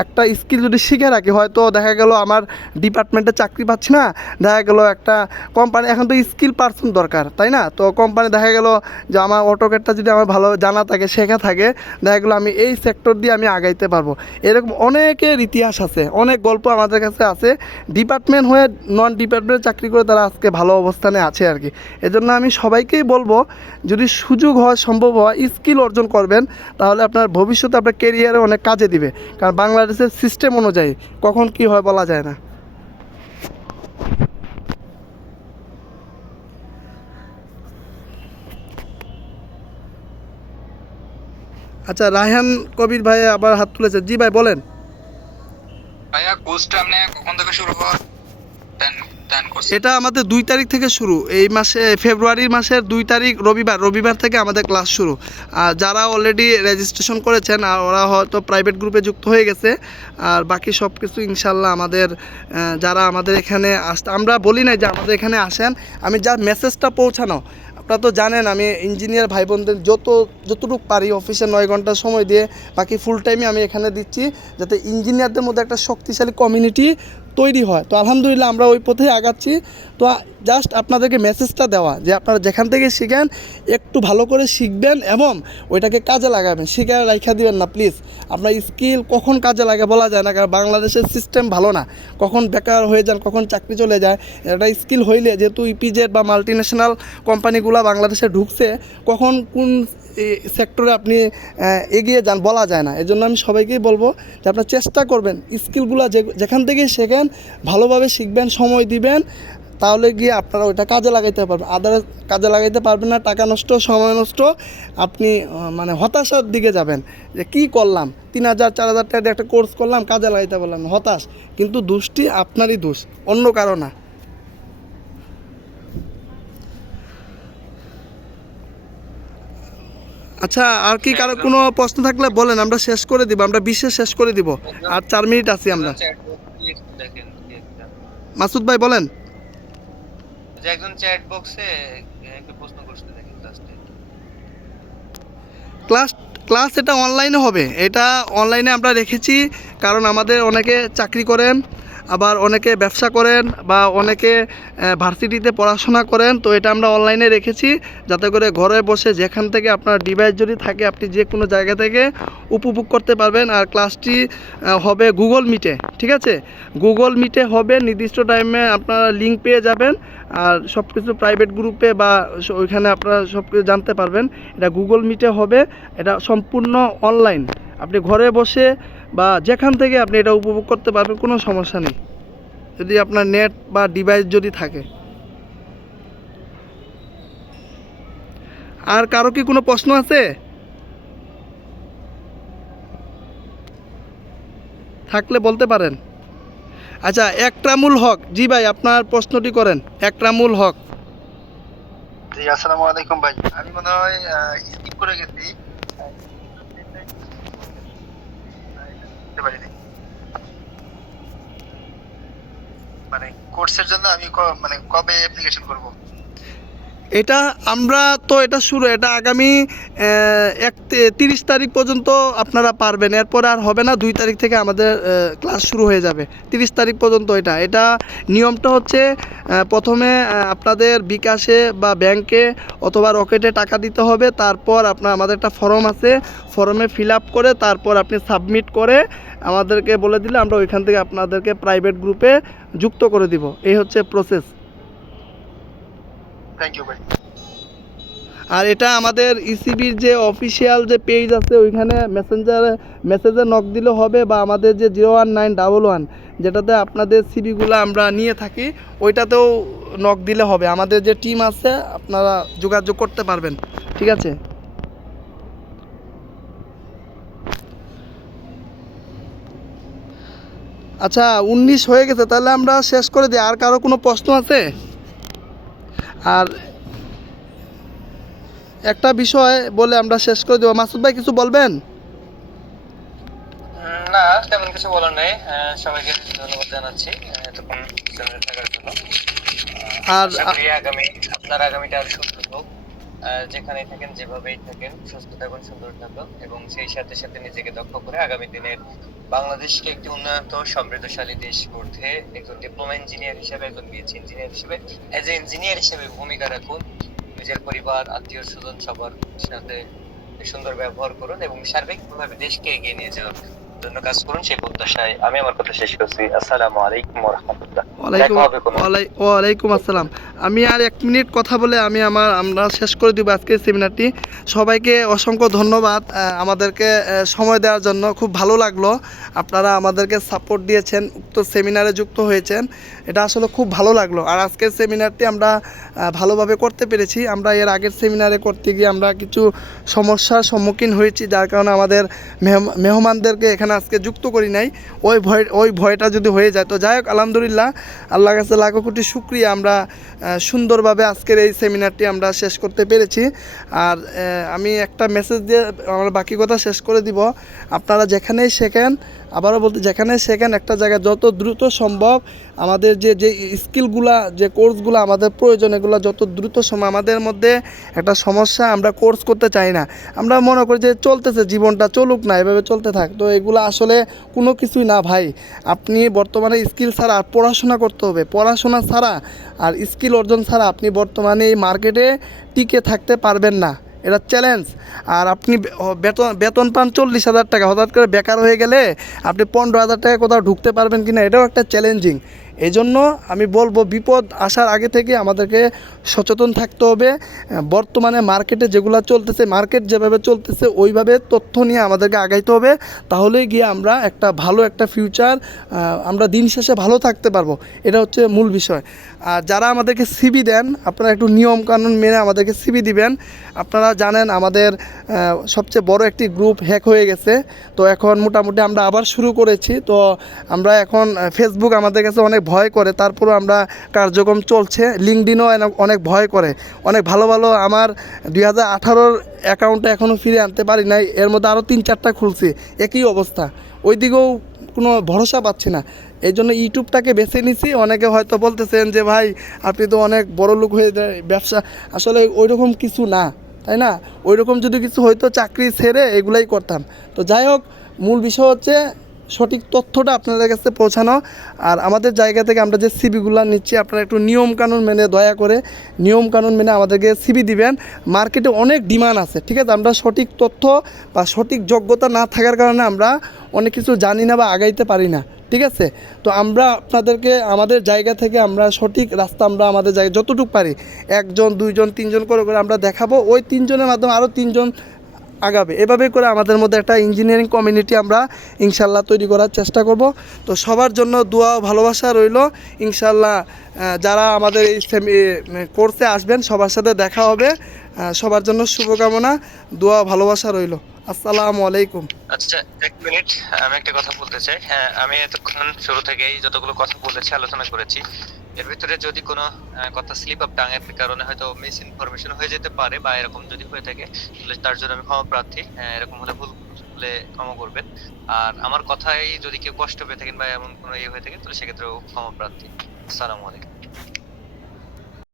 একটা স্কিল যদি শিখে রাখি, হয়তো দেখা গেল আমার ডিপার্টমেন্টে চাকরি পাচ্ছি না, দেখা গেল একটা কোম্পানি, এখন তো স্কিল পার্সন দরকার, তাই না? তো কোম্পানি দেখা গেল যে আমার অটোক্যাডটা যদি আমার ভালো জানা থাকে, শেখা থাকে, দেখা গেলো আমি এই সেক্টর দিয়ে আমি আগাইতে পারবো। এরকম অনেকের ইতিহাস আছে, অনেক গল্প আমাদের কাছে আছে, ডিপার্টমেন্ট হয়ে নন ডিপার্টমেন্টে চাকরি করে তারা আজকে ভালো অবস্থানে আছে আর কি। এজন্য আমি সবাইকেই বলবো, যদি সুযোগ হয়, সম্ভব হয়, স্কিল অর্জন করবেন, তাহলে আপনার ভবিষ্যতে আপনার কেরিয়ারে অনেক কাজে দিবে। কারণ বাংলাদেশের সিস্টেম অনুযায়ী কখন কি হয় বলা যায় না। আচ্ছা, রায়হান কবির ভাই আবার হাত তুলেছে। জি ভাই বলেন। ভাইয়া কোর্সটা আপনি কখন থেকে শুরু হওয়ার প্ল্যান করছেন? এটা আমাদের 2 তারিখ থেকে শুরু, এই মাসে ফেব্রুয়ারি মাসের 2 তারিখ রবিবার থেকে আমাদের ক্লাস শুরু। আর যারা অলরেডি রেজিস্ট্রেশন করেছেন, আর ওরা হয়তো প্রাইভেট গ্রুপে যুক্ত হয়ে গেছে, আর বাকি সব কিছু ইনশাল্লাহ আমাদের যারা আমাদের এখানে আমরা বলি না যে আমাদের এখানে আসেন, আমি যা মেসেজটা পৌঁছানো, আপনারা তো জানেন আমি ইঞ্জিনিয়ার ভাই বোনদের যতটুকু পারি অফিসে 9 ঘন্টা সময় দিয়ে, বাকি ফুল টাইমে আমি এখানে দিচ্ছি, যাতে ইঞ্জিনিয়ারদের মধ্যে একটা শক্তিশালী কমিউনিটি তৈরি হয়। তো আলহামদুলিল্লাহ আমরা ওই পথেই আগাচ্ছি। তো জাস্ট আপনাদেরকে মেসেজটা দেওয়া যে আপনারা যেখান থেকে শিখেন একটু ভালো করে শিখবেন এবং ওইটাকে কাজে লাগাবেন, শিখে রাখা দিবেন না প্লিজ। আপনার স্কিল কখন কাজে লাগে বলা যায় না, কারণ বাংলাদেশের সিস্টেম ভালো না, কখন বেকার হয়ে যান, কখন চাকরি চলে যায়। এটা স্কিল হইলে, যেহেতু ইপিজেড বা মাল্টিন্যাশনাল কোম্পানিগুলো বাংলাদেশে ঢুকছে, কখন কোন সেক্টরে আপনি এগিয়ে যান বলা যায় না। এজন্য আমি সবাইকেই বলবো যে আপনারা চেষ্টা করবেন, স্কিলগুলো যেখান থেকে শেখেন ভালোভাবে শিখবেন, সময় দিবেন, তাহলে গিয়ে আপনারা ওইটা কাজে লাগাইতে পারবেন। আদারওয়াইজ কাজে লাগাইতে পারবেন না, টাকা নষ্ট, সময় নষ্ট, আপনি মানে হতাশার দিকে যাবেন যে কী করলাম, 3000-4000 টাকা দিয়ে একটা কোর্স করলাম, কাজে লাগাইতে পারলাম না, হতাশ। কিন্তু দোষটি আপনারই দোষ, অন্য কারো না। আচ্ছা, আর কি কারো কোনো প্রশ্ন থাকলে বলেন, আমরা শেষ করে দিব, আমরা বিশেষ শেষ করে দিব, আর 4 মিনিট আছি আমরা। দেখেন মাসুদ ভাই বলেন। যে একজন চ্যাট বক্সে একটা প্রশ্ন করতে দেখেন ক্লাস এটা অনলাইনে হবে, এটা অনলাইনে আমরা রেখেছি, কারণ আমাদের অনেকে চাকরি করেন, আবার অনেকে ব্যবসা করেন, বা অনেকে ভার্সিটিতে পড়াশোনা করেন। তো এটা আমরা অনলাইনে রেখেছি, যাতে করে ঘরে বসে যেখান থেকে আপনার ডিভাইস যদি থাকে, আপনি যে কোনো জায়গা থেকে উপভোগ করতে পারবেন। আর ক্লাসটি হবে গুগল মিটে, ঠিক আছে? গুগল মিটে হবে, নির্দিষ্ট টাইমে আপনারা লিঙ্ক পেয়ে যাবেন, আর সব কিছু প্রাইভেট গ্রুপে বা ওইখানে আপনারা সব কিছু জানতে পারবেন। এটা গুগল মিটে হবে, এটা সম্পূর্ণ অনলাইন, আপনি ঘরে বসে বা যেখান থেকে আপনি এটা উপভোগ করতে পারবেন, কোনো সমস্যা নেই, যদি আপনার নেট বা ডিভাইস যদি থাকে। আর কারো কি কোনো প্রশ্ন আছে? থাকলে বলতে পারেন। আচ্ছা, একরামুল হক, জি ভাই আপনার প্রশ্নটি করেন। একরামুল হক। জি আসসালামু আলাইকুম ভাই, আমি মনে হয় স্কিপ করে গেছি, বুঝতে পারিনি। মানে কোর্সের জন্য আমি মানে কবে অ্যাপ্লিকেশন করব? এটা আমরা তো এটা আগামী 30 তারিখ পর্যন্ত আপনারা পারবেন, এরপর আর হবে না। 2 তারিখ থেকে আমাদের ক্লাস শুরু হয়ে যাবে। 30 তারিখ পর্যন্ত এটা নিয়মটা হচ্ছে প্রথমে আপনাদের বিকাশে বা ব্যাংকে অথবা রকেটে টাকা দিতে হবে। তারপর আমাদের একটা ফর্ম আছে, ফর্মে ফিল আপ করে তারপর আপনি সাবমিট করে আমাদেরকে বলে দিলে আমরা ওইখান থেকে আপনাদেরকে প্রাইভেট গ্রুপে যুক্ত করে দিব। এই হচ্ছে প্রসেস। থ্যাংক ইউ ভাই। আর এটা আমাদের ইসিবির যে অফিসিয়াল যে পেজ আছে ওইখানে মেসেজে নক দিলে হবে, বা আমাদের যে 01911 যেটাতে আপনাদের সিবিগুলো আমরা নিয়ে থাকি ওইটাতেও নক দিলে হবে। আমাদের যে টিম আছে আপনারা যোগাযোগ করতে পারবেন, ঠিক আছে? আচ্ছা 19 হয়ে গেছে, তাহলে আমরা শেষ করে দিই। আর কারো কোনো প্রশ্ন আছে? আর একটা বিষয় বলে আমরা শেষ করে দেবো। মাসুদ ভাই কিছু বলবেন? না, তেমন কিছু বলার নেই। সবাইকে ধন্যবাদ জানাচ্ছি এতক্ষণ চ্যানেলে থাকার জন্য। আর আশা করি আপনার আগামীটা আরো সুন্দর হোক। যেখানেই থাকেন, যেভাবেই থাকেন, সুস্থ থাকুন, সুন্দর থাকুন, এবং সেই সাথে সাথে নিজেকে দক্ষ করে আগামী দিনের বাংলাদেশকে একটি উন্নত সমৃদ্ধশালী দেশ করতে একজন ডিপ্লোমা ইঞ্জিনিয়ার হিসেবে, একজন বিএসসি ইঞ্জিনিয়ার হিসেবে, এজ এ ইঞ্জিনিয়ার হিসেবে ভূমিকা রাখুন। নিজের পরিবার, আত্মীয় স্বজন সবার সাথে সুন্দর ব্যবহার করুন এবং সার্বিকভাবে দেশকে এগিয়ে নিয়ে যাওয়ার জন্য কাজ করুন, সেই প্রত্যাশায় আমি আমার কথা শেষ করছি। আসসালামু আলাইকুম ওয়া রাহমাতুল্লাহ। ওয়ালাইকুম আসসালাম। আমি আর 1 মিনিট কথা বলে আমরা শেষ করে দিব আজকের সেমিনারটি। সবাইকে অসংখ্য ধন্যবাদ আমাদেরকে সময় দেওয়ার জন্য। খুব ভালো লাগলো আপনারা আমাদেরকে সাপোর্ট দিয়েছেন, উক্ত সেমিনারে যুক্ত হয়েছেন, এটা আসলে খুব ভালো লাগলো। আর আজকের সেমিনারটি আমরা ভালোভাবে করতে পেরেছি। আমরা এর আগের সেমিনারে করতে গিয়ে আমরা কিছু সমস্যার সম্মুখীন হয়েছি, যার কারণে আমাদের মেহমানদেরকে এখানে আজকে যুক্ত করি নাই। ওই ভয়টা যদি হয়ে যায়, তো যাই হোক আলহামদুলিল্লাহ, আল্লাহর কাছে লাখো কোটি শুকরিয়া, আমরা সুন্দরভাবে আজকের এই সেমিনারটি আমরা শেষ করতে পেরেছি। আর আমি একটা মেসেজ দিয়ে আমার বাকি কথা শেষ করে দিব। আপনারা যেখানেই শেখেন, আবারও বলতে যেখানে শেখেন, একটা জায়গায় যত দ্রুত সম্ভব আমাদের যে স্কিলগুলা, যে কোর্সগুলো আমাদের প্রয়োজন, এগুলো যত দ্রুত সম্ভব। আমাদের মধ্যে একটা সমস্যা, আমরা কোর্স করতে চাই না। আমরা মনে করি যে চলতেছে, জীবনটা চলুক না, এভাবে চলতে থাক। তো এগুলো আসলে কোনো কিছুই না ভাই। আপনি বর্তমানে স্কিল ছাড়া আর পড়াশোনা করতে হবে। পড়াশোনা ছাড়া আর স্কিল অর্জন ছাড়া আপনি বর্তমানে এই মার্কেটে টিকে থাকতে পারবেন না, এটা চ্যালেঞ্জ। আর আপনি বেতন পান 40,000 টাকা, হঠাৎ করে বেকার হয়ে গেলে আপনি 15,000 টাকা কোথাও ঢুকতে পারবেন কিনা, এটাও একটা চ্যালেঞ্জিং। এই জন্য আমি বলবো, বিপদ আসার আগে থেকে আমাদেরকে সচেতন থাকতে হবে। বর্তমানে মার্কেটে যেগুলো চলতেছে, মার্কেট যেভাবে চলতেছে ওইভাবে তথ্য নিয়ে আমাদেরকে আগাইতে হবে। তাহলেই গিয়ে আমরা একটা ভালো একটা ফিউচার, আমরা দিন শেষে ভালো থাকতে পারবো। এটা হচ্ছে মূল বিষয়। আর যারা আমাদেরকে সিবি দেন, আপনারা একটু নিয়মকানুন মেনে আমাদেরকে সিবি দিবেন। আপনারা জানেন আমাদের সবচেয়ে বড় একটি গ্রুপ হ্যাক হয়ে গেছে। তো এখন মোটামুটি আমরা আবার শুরু করেছি। তো আমরা এখন ফেসবুক আমাদের কাছে অনেক ভয় করে, তারপরেও আমরা কার্যক্রম চলছে। লিঙ্কডিনও অনেক ভয় করে। অনেক ভালো ভালো আমার 2018-র অ্যাকাউন্টটা এখনও ফিরে আনতে পারি নাই, এর মধ্যে আরও 3-4টা খুলছি, একই অবস্থা। ওই দিকেও কোনো ভরসা পাচ্ছি না। এই জন্য ইউটিউবটাকে বেছে নিছি। অনেকে হয়তো বলতেছেন যে ভাই আপনি তো অনেক বড় লোক হয়ে যায়, ব্যবসা, আসলে ওই রকম কিছু না, তাই না? ওই রকম যদি কিছু হয়তো চাকরি ছেড়ে এগুলাই করতাম। তো যাই হোক, মূল বিষয় হচ্ছে সঠিক তথ্যটা আপনাদের কাছে পৌঁছানো। আর আমাদের জায়গা থেকে আমরা যে সিবিগুলো নিচ্ছি, আপনারা একটু নিয়মকানুন মেনে, দয়া করে নিয়মকানুন মেনে আমাদেরকে সিবি দিবেন। মার্কেটে অনেক ডিমান্ড আছে, ঠিক আছে? আমরা সঠিক তথ্য বা সঠিক যোগ্যতা না থাকার কারণে আমরা অনেক কিছু জানি না বা আগাইতে পারি না, ঠিক আছে? তো আমরা আপনাদেরকে আমাদের জায়গা থেকে আমরা সঠিক রাস্তা, আমরা আমাদের জায়গায় যতটুকু পারি 1 জন 2 জন 3 জন করে আমরা দেখাবো। ওই 3 জনের মাধ্যমে আরও 3 জন আগাবে। এভাবে করে আমাদের মধ্যে একটা ইঞ্জিনিয়ারিং কমিউনিটি আমরা ইনশাল্লাহ তৈরি করার চেষ্টা করব। তো সবার জন্য দোয়া ও ভালোবাসা রইল। ইনশাল্লাহ যারা আমাদের এই কোর্সে আসবেন সবার সাথে দেখা হবে। সবার জন্য শুভকামনা, দোয়া ও ভালোবাসা রইল। আসসালামু আলাইকুম। আচ্ছা 1 মিনিট, আমি একটা কথা বলতে চাই। হ্যাঁ, আমি এতক্ষণ শুরু থেকেই যতগুলো কথা বলেছি, আলোচনা করেছি, এর ভিতরে যদি কোনো কথা স্লিপ আপ টাঙের কারণে হয়তো মিস ইনফরমেশন হয়ে যেতে পারে বা এরকম যদি হয়ে থাকে তাহলে তার জন্য আমি ক্ষমা প্রার্থী। এরকম হলে ভুল হলে ক্ষমা করবেন। আর আমার কথায় যদি কেউ কষ্ট পেয়ে থাকেন বা এমন কোনো ইয়ে হয়ে থাকে তাহলে সেক্ষেত্রেও ক্ষমা প্রার্থী। আসসালামু আলাইকুম।